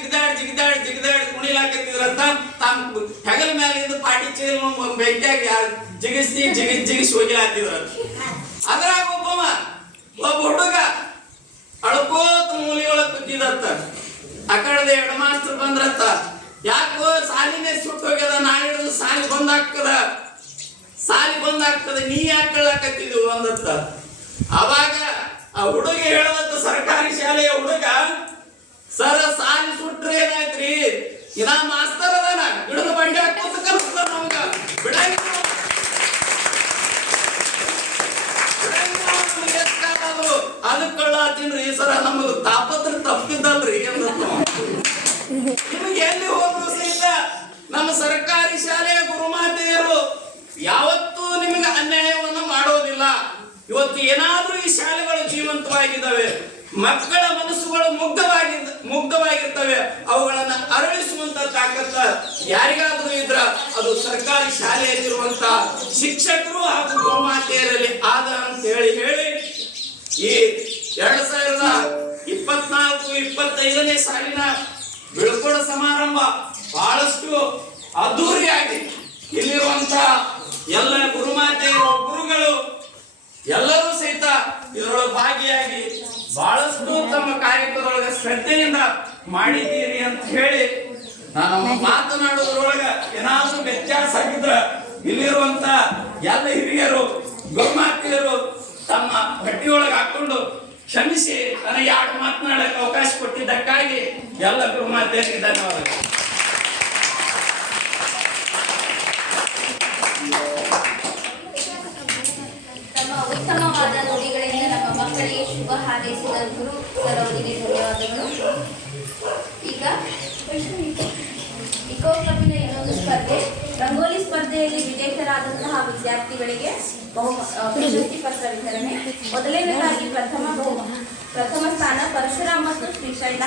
ಕುಣಿಲಾಕತ್ತಿದ್ರಂತ. ತಮ್ಮ ಹೆಗಲ ಮೇಲೆ ಇದ್ದು ಪಾಟಿ ಚೇಲ್ ಬೆಂಕಿಯಾಗಿ ಜಿಗಿಸಿ ಹೋಗಿಲಾತಿದ್ರಂತ. ಅದ್ರಾಗ ಒಬ್ಬ ಹುಡುಗ ಅಳ್ಕೋತ ಮೂಲಿಯೊಳಗೆ ಕೂತಿದತ್ತ. ಆ ಕಡೆ ಹೆಡ್ ಮಾಸ್ತರ್ ಬಂದ್ರತ್ತ, ಯಾಕೋ ಸಾಲಿನೇ ಸುಟ್ಟು ಹೋಗ್ಯದ, ನಾಳೆ ಸಾಲಿ ಬಂದ್ ಹಾಕದ ಸಾಲಿ ಬಂದಾಗ್ತದೆ, ನೀ ಯಾಕೆ ಕಳ್ಳಾಕತ್ತಿದ್ವು ಅಂದತ್ತ. ಅವಾಗ ಆ ಹುಡುಗ ಹೇಳದತ್ತ, ಸರ್ಕಾರಿ ಶಾಲೆಯ ಹುಡುಗ, ಸರ ಸಾಲಿ ಸುಟ್ರೆ ಏನಾಯ್ತ್ರಿ, ಇನ್ನ ಮಾಸ್ತರ್ ಅದಾನ, ಗಿಡದ ಬಂಡೆ ಹಾಕೋತ ಕಲಿಸ್ತಾರ ನಮಗ, ಬಿಡಂಗಿಲ್ಲ ಅದಕ್ಕೆ ಕಳ್ಳಾತೀನ್ರಿ ಸರ, ನಮಗ ತಾಪತ್ರ ತಪ್ಪಿದ್ದಲ್ರಿ ಅಂದತ್ತ. ನಿಮಗೆ ಎಲ್ಲಿ ಹೋದ್ರು ಸಹಿತ ನಮ್ಮ ಸರ್ಕಾರಿ ಶಾಲೆಯ ಗುರುಮಾತೆಯರು ಯಾವತ್ತೂ ನಿಮಗೆ ಅನ್ಯಾಯವನ್ನು ಮಾಡೋದಿಲ್ಲ. ಇವತ್ತು ಏನಾದ್ರೂ ಈ ಶಾಲೆಗಳು ಜೀವಂತವಾಗಿದ್ದಾವೆ, ಮಕ್ಕಳ ಮನಸ್ಸುಗಳು ಮುಗ್ಧವಾಗಿರ್ತವೆ, ಅವುಗಳನ್ನ ಅರಳಿಸುವಂತ ತಾಕತ್ತ ಯಾರಿಗಾದ್ರೂ ಇದ್ರ ಅದು ಸರ್ಕಾರಿ ಶಾಲೆಯಲ್ಲಿರುವಂತ ಶಿಕ್ಷಕರು ಹಾಗೂ ಗುರುಮಾತೆಯರಲ್ಲಿ ಆದ ಅಂತ ಹೇಳಿ ಈ 2024-25ನೇ ಸಾಲಿನ ಬೀಳ್ಕೊಡ ಸಮಾರಂಭ ಬಹಳಷ್ಟು ಅದ್ದೂರಿಯಾಗಿ ಇಲ್ಲಿರುವಂತ ಎಲ್ಲ ಗುರುಮಾತೆಯರು, ಗುರುಗಳು ಎಲ್ಲರೂ ಸಹಿತ ಇದರೊಳಗೆ ಭಾಗಿಯಾಗಿ ಬಹಳಷ್ಟು ತಮ್ಮ ಕಾರ್ಯಕ್ರಮದೊಳಗೆ ಶ್ರದ್ಧೆಯಿಂದ ಮಾಡಿದ್ದೀರಿ ಅಂತ ಹೇಳಿ ನಾನು ಮಾತನಾಡೋದ್ರೊಳಗ ಏನಾದ್ರೂ ವ್ಯತ್ಯಾಸ ಆಗಿದ್ರ ಇಲ್ಲಿರುವಂತ ಎಲ್ಲ ಹಿರಿಯರು, ಗುರುಮಾತೆಯರು ತಮ್ಮ ಗಟ್ಟಿಯೊಳಗೆ ಹಾಕೊಂಡು ಕ್ಷಮಿಸಿ ನನಗೆ ಯಾಕೆ ಮಾತನಾಡಕ್ಕೆ ಅವಕಾಶ ಕೊಟ್ಟಿದ್ದಕ್ಕಾಗಿ ಎಲ್ಲ ಗುರುಮಾತೆಯರಿಗೆ ಧನ್ಯವಾದಗಳು. ತಮ್ಮ ಉತ್ತಮವಾದ ನುಡಿಗಳಿಂದ ನಮ್ಮ ಮಕ್ಕಳಿಗೆ ಶುಭ ಹಾರೈಸಿದ ಗುರು ಸರ್ ಅವರಿಗೆ ಧನ್ಯವಾದಗಳು. ಈಗ ಇಕೋ ಕ್ಲಬ್ಬಿನ ಇನ್ನೊಂದು ಸ್ಪರ್ಧೆ, ರಂಗೋಲಿ ಸ್ಪರ್ಧೆಯಲ್ಲಿ ವಿಜೇತರಾದಂತಹ ವಿದ್ಯಾರ್ಥಿಗಳಿಗೆ ಪ್ರಶಸ್ತಿ ಪತ್ರ ವಿತರಣೆ. ಮೊದಲನೇದಾಗಿ ಪ್ರಥಮ ಸ್ಥಾನ ಪರಶುರಾಮ್ ಮತ್ತು ಶ್ರೀಶೈಲ,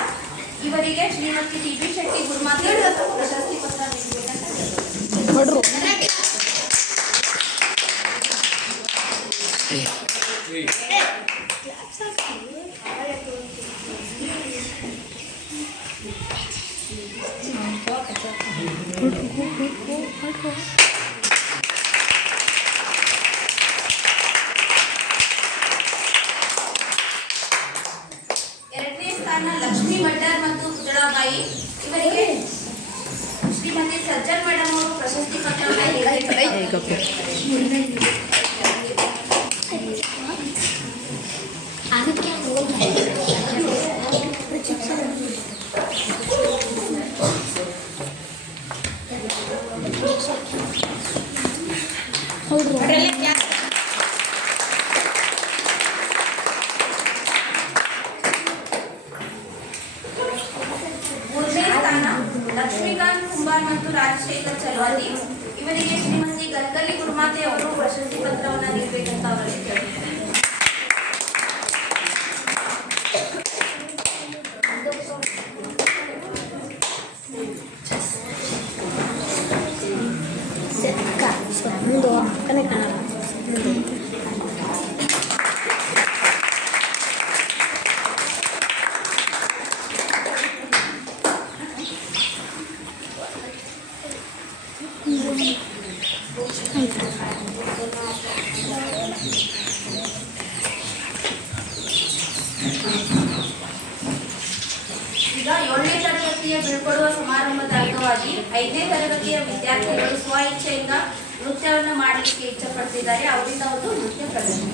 ಇವರಿಗೆ ಶ್ರೀಮತಿ ಟಿ.ಬಿ. ಶೆಟ್ಟಿ ಗುರುಮಾತೆ ಪ್ರಶಸ್ತಿ ಪತ್ರ ನೀಡಬೇಕಂತ ಎರಡನೇ ಸ್ಥಾನ ಲಕ್ಷ್ಮೀ ಮಡ್ಡಾರ್ ಮತ್ತು ಪುತಳಾಬಾಯಿ, ಇವರಿಗೆ ಶ್ರೀಮತಿ ಸಜ್ಜನ್ ಮೇಡಮ್ ಅವರು ಪ್ರಶಸ್ತಿ ಪತ್ರವನ್ನು ನೀಡಬೇಕು. ಮೂರನೇ ಸ್ಥಾನ ಲಕ್ಷ್ಮೀಕಾಂತ್ ಕುಂಬಾರ್ ಮತ್ತು ರಾಜಶೇಖರ್ ಚಲವಾದಿ, ಇವರಿಗೆ ಶ್ರೀಮತಿ ಗಲ್ಗಲಿ ಗುರುಮಾತೆ ಅವರು ಪ್ರಶಸ್ತಿ ಪತ್ರವನ್ನು ನೀಡಬೇಕಂತ ಅವರಿಗೆ ಕೇಳಿದ್ದಾರೆ. ಈಗ 7ನೇ ತರಗತಿಯ ಬೀಳ್ಕೊಡುವ ಸಮಾರಂಭದ ಅಂಗವಾಗಿ 5ನೇ ತರಗತಿಯ ವಿದ್ಯಾರ್ಥಿಗಳು ಸ್ವ ಇಚ್ಛೆಯಿಂದ ನೃತ್ಯವನ್ನು ಮಾಡಲಿಕ್ಕೆ ಇಚ್ಛೆ ಪಡ್ತಿದ್ದಾರೆ. ಅವರಿಂದ ಒಂದು ನೃತ್ಯ ಪ್ರದರ್ಶನ.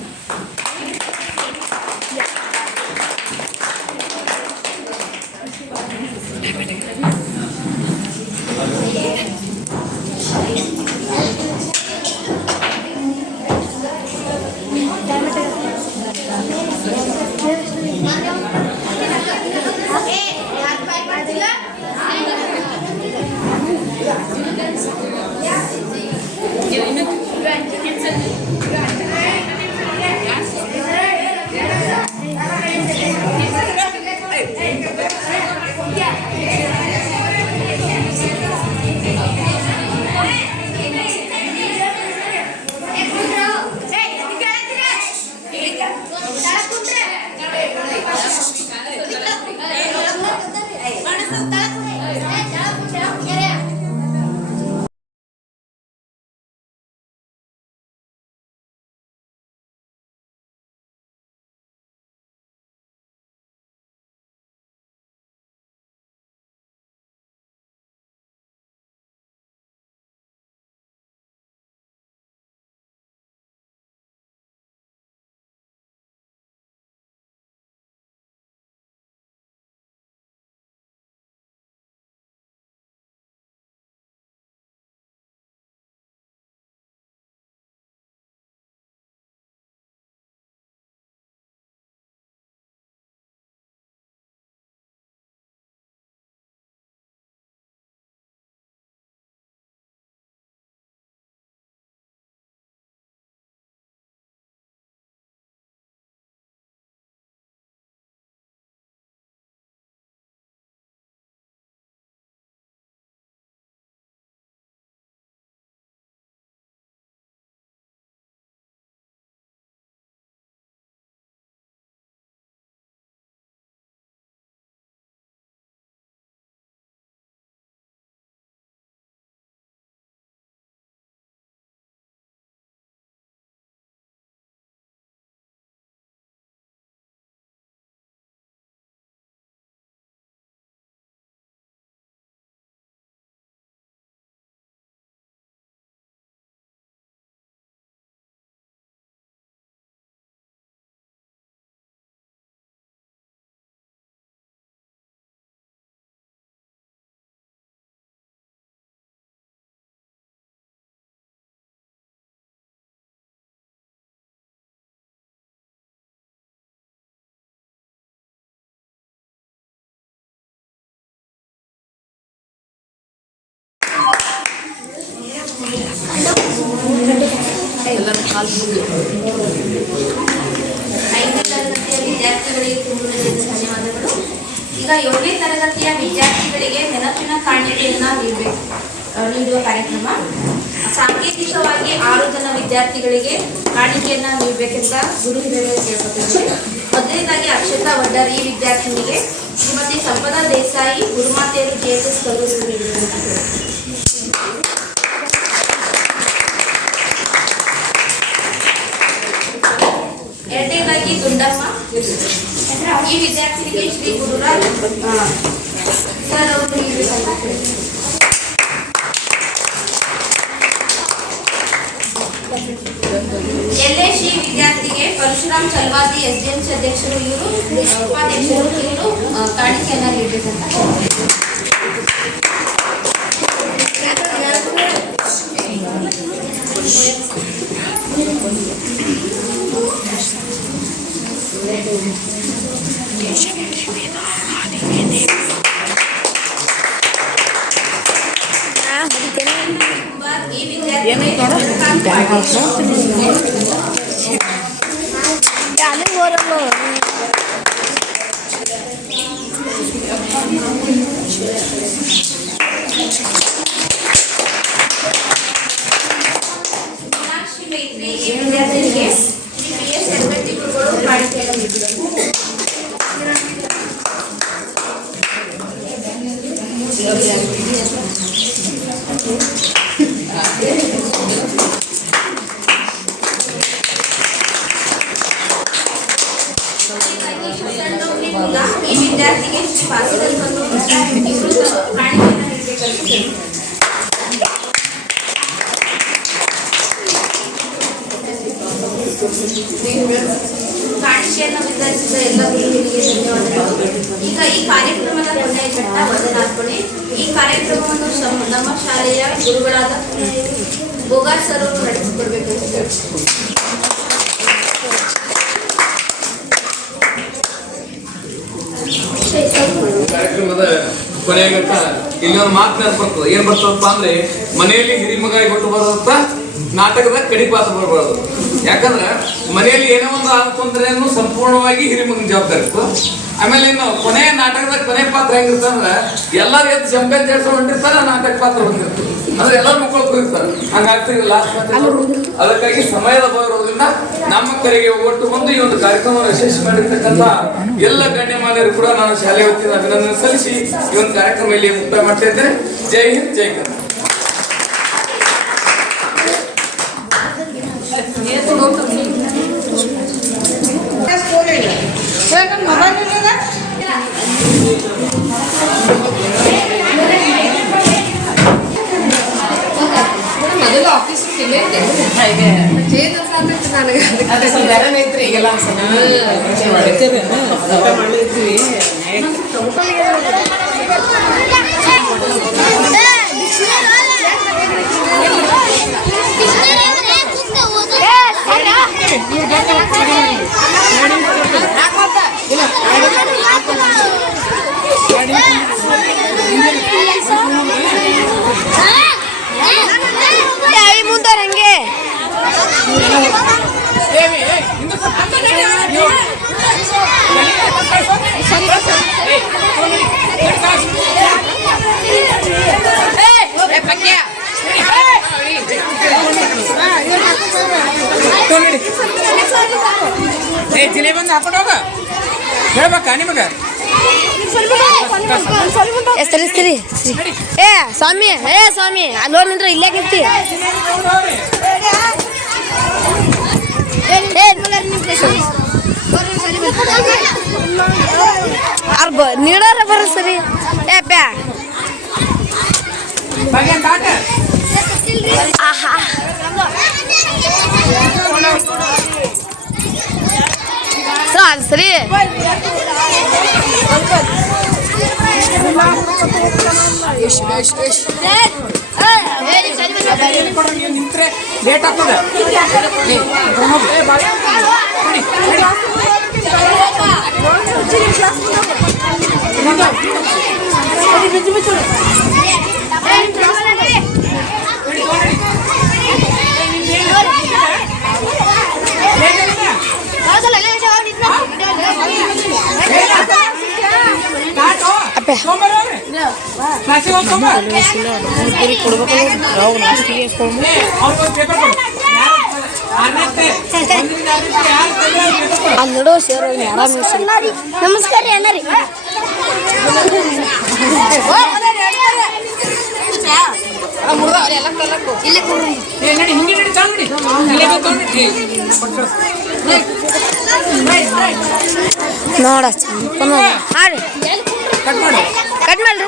5ನೇ ತರಗತಿಯ ವಿದ್ಯಾರ್ಥಿಗಳಿಗೆ ತುಂಬುವುದರಿಂದ ಧನ್ಯವಾದಗಳು. ಈಗ 7ನೇ ತರಗತಿಯ ವಿದ್ಯಾರ್ಥಿಗಳಿಗೆ ನೆನಪಿನ ಕಾಣಿಕೆಯನ್ನು ನೀಡುವ ಕಾರ್ಯಕ್ರಮ. ಸಾಂಕೇತಿಕವಾಗಿ 6 ಜನ ವಿದ್ಯಾರ್ಥಿಗಳಿಗೆ ಕಾಣಿಕೆಯನ್ನು ನೀಡಬೇಕೆಂತ ಗುರು ಹಿರಿಯರಿಗೆ ಕೇಳ್ಕೊತಿದ್ದೇವೆ. ಮೊದಲನೇದಾಗಿ ಅಕ್ಷತಾ ವಡ್ಡರ್ ಈ ವಿದ್ಯಾರ್ಥಿನಿಗೆ ಶ್ರೀಮತಿ ಸಂಪದಾ ದೇಸಾಯಿ ಗುರುಮಾತೆಯರು JSS ಕಲ್ಲೂರು ನೀಡಿರುತ್ತಾರೆ. ಎರಡನೇದಾಗಿ ಗುಂಡಮ್ಮ ಈ ವಿದ್ಯಾರ್ಥಿನಿಗೆ ಶ್ರೀ ಗುರುರಾಜ್ ಸರ್ ಅವರು ನೀಡಿರುತ್ತಾರೆ. LAC ವಿದ್ಯಾರ್ಥಿಗೆ ಪರಶುರಾಮ್ ಚಲ್ವಾದಿ SDMC ಅಧ್ಯಕ್ಷರು ಇವರು ಉಪಾಧ್ಯಕ್ಷರು ಇವರು ಕಾಣಿಕೆಯನ್ನು ನೀಡಬೇಕಂತ ಈ ವಿದ್ಯಾರ್ಥಿಗೆ ಮೀನಾಕ್ಷಿ ಮೈತ್ರಿ ಈ ವಿದ್ಯಾರ್ಥಿನಿಗೆ ಶ್ರೀ PS ಯರಗಟ್ಟಿ ಗುರುಗಳು ಕಾಣಿಕೆಯನ್ನು ನೀಡಿದರು. ಈ ವಿದ್ಯಾರ್ಥಿಗೆ ಶ್ರೀ ಭಾಸ್ಕರ್ ಇವರು ಕಾಣಿಕೆಯನ್ನು ನೀಡಬೇಕಂತ ಕಾಣಿಕೆಯನ್ನು ವಿತರಿಸಿದ ಎಲ್ಲ ಗುರುಗಳಿಗೆ ಧನ್ಯವಾದಗಳು. ಈಗ ಈ ಕಾರ್ಯಕ್ರಮದ ಕೊನೆಯ ಘಟ್ಟ ವದನಾರ್ಪಣೆ. ಈ ಕಾರ್ಯಕ್ರಮವನ್ನು ನಮ್ಮ ಶಾಲೆಯ ಗುರುಗಳಾದ ಬೋಗಾರ್ ಸರ್ ಅವರು ನಡೆಸಿಕೊಡ್ಬೇಕಂತ ಕೇಳ್ತೀವಿ. ಕಾರ್ಯಕ್ರಮದ ಕೊನೆಯ ಘಟ್ಟ ಇಲ್ಲಿ ಒಂದು ಮಾತು ಬರ್ತದೆ. ಏನ್ ಬರ್ತದಪ್ಪ ಅಂದ್ರೆ ಮನೆಯಲ್ಲಿ ಹಿರಿಮಗಾಗಿ ಹೊಟ್ಟು ಬರೋದಂತ ನಾಟಕದ ಕಡಿ ಪಾತ್ರ ಬರಬಾರ್ದು. ಯಾಕಂದ್ರೆ ಮನೆಯಲ್ಲಿ ಏನೋ ಒಂದು ಆತಂದ್ರೇನು ಸಂಪೂರ್ಣವಾಗಿ ಹಿರಿಮಗನ ಜವಾಬ್ದಾರಿ ಇತ್ತು. ಆಮೇಲೆ ಇನ್ನು ಕೊನೆಯ ನಾಟಕದ ಕೊನೆ ಪಾತ್ರ ಹೆಂಗಿರ್ತಂದ್ರೆ ಎಲ್ಲರೂ ಎದ್ದು ಜಂಪೆ ಜಡ್ಸೋ ಹೊಂಟಿರ್ತಾರೆ, ನಾಟಕ ಪಾತ್ರ ಹೊಂದಿರ್ತಾರೆ. ಅಂದ್ರೆ ಎಲ್ಲರೂ ಮಕ್ಕಳು ಕೂರಿರ್ತಾರೆ, ಹಂಗಾಗ್ತಿಲ್ಲ ಲಾಸ್ಟ್. ಅದಕ್ಕಾಗಿ ಸಮಯದ ಬರೋದ್ರಿಂದ ನಮ್ಮ ಕಡೆಗೆ ಒಟ್ಟು ಒಂದು ಈ ಒಂದು ಕಾರ್ಯಕ್ರಮವನ್ನು ಯಶಸ್ವಿ ಮಾಡಿರ್ತಕ್ಕಂಥ ಎಲ್ಲ ಗಣ್ಯಮಾನ್ಯರು ಕೂಡ ನಾನು ಶಾಲೆ ವತಿಯಿಂದ ಅಭಿನಂದನೆ ಸಲ್ಲಿಸಿ ಈ ಒಂದು ಕಾರ್ಯಕ್ರಮ ಇಲ್ಲಿ ಮುಕ್ತಾಯ ಮಾಡ್ತಾ ಇದ್ದೇನೆ. ಜೈ ಹಿಂದ್, ಜೈ ಕರ್ನಾಟಕ. ಮೊದಲು ಆಫೀಸ್ ಈಗೆಲ್ಲ ಮುಂದೆ ಹಂಗೆ ಜಿಲೆ ಬಂದು ಹಾಕೊಂಡು ಹೋಗ ಹೇಳ್ಬೇಕಾ ನಿಮಗ ಸರಿ ಏ ಸ್ವಾಮಿ ಅಲ್ಲೋ ನಿಂದ್ರ ಇಲ್ಲೇ ನಿಂತಿ ನೀಡೋರ ಬರ ಸರಿ ಏ ಪ್ಯಾ ಸರಿ ನಿಂತ್ರೆ ಲೇಟ್ ಆಗ್ತದೆ. ಕೊಡ್ಬೇಕು ಯಾವ ಲಾಸ್ಟಿಗೆ ಅಲ್ಲಿ ಸೇರೋ ನಮಸ್ಕಾರ ರೀ ಅಣ್ಣ ರೀ ನೋಡ ಚಂಪನ ಹಾಂ ರೀ ಕಟ್ ಮಾಡ್ರಿ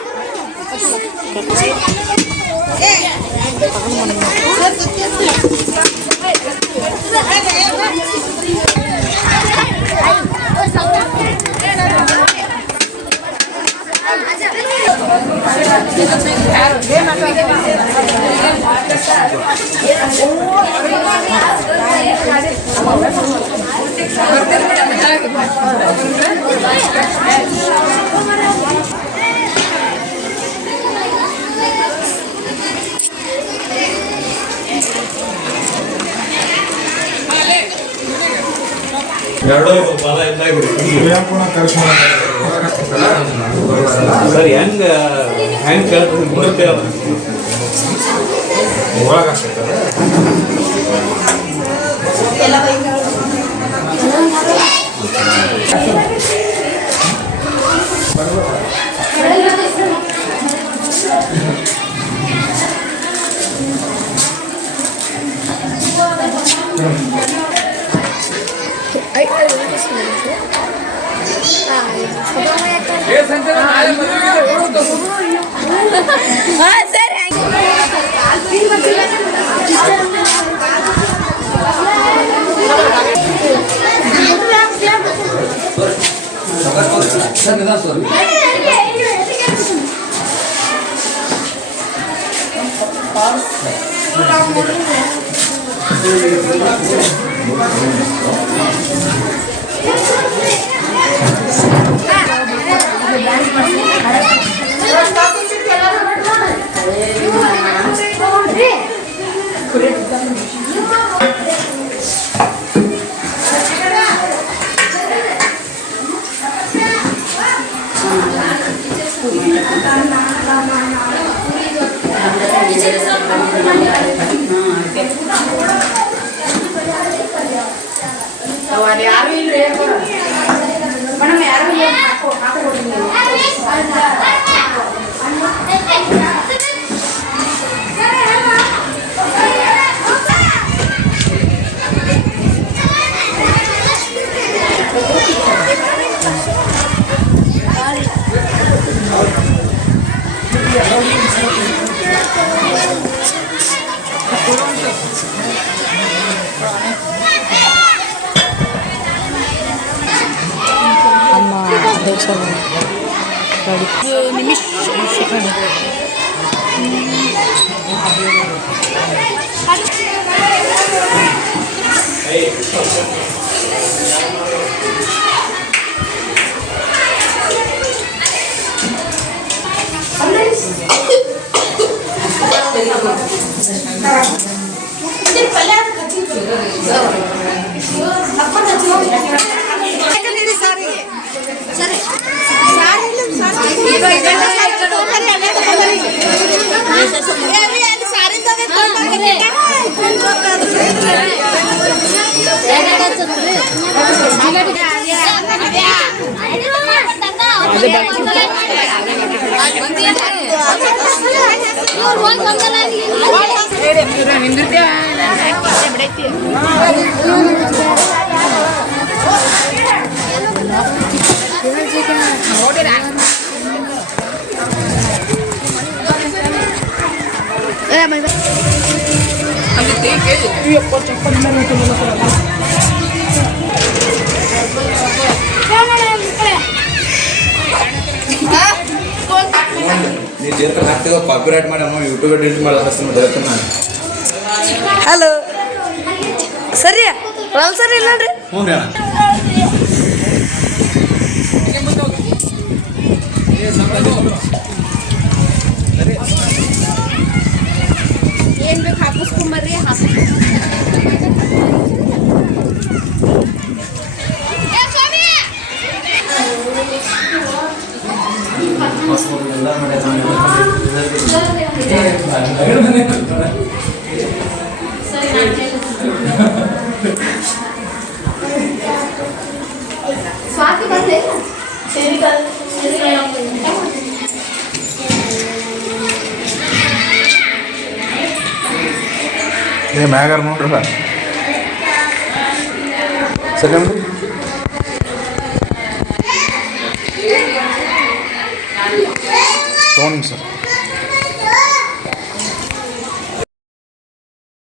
ಸರ್ ಹೆಂಗ ನಿಮಿಷ ಕಾಪಿರೈಟ್ ಮಾಡಿ ಯೂಟ್ಯೂಬ್ ಡಿಲೀಟ್ ಮಾಡಿ ಹಲೋ ಸರಿ ರಲ್ ಸರಿ ಇಲ್ಲ ನೋಡ್ರಿ ಹ್ಞೂ ರೀ ಏನ್ ಬೇಕು ಹಾಕಿಸ್ಕೊಂಬರ್ರಿ ಸ್ವಾತಿ ಬಂದೆ ಸರಿ ಮ್ಯಾಗಾರ ನೋಡ್ರಲ್ಲ ಸರಿ ತೊಗೊಂಡು ಸರ್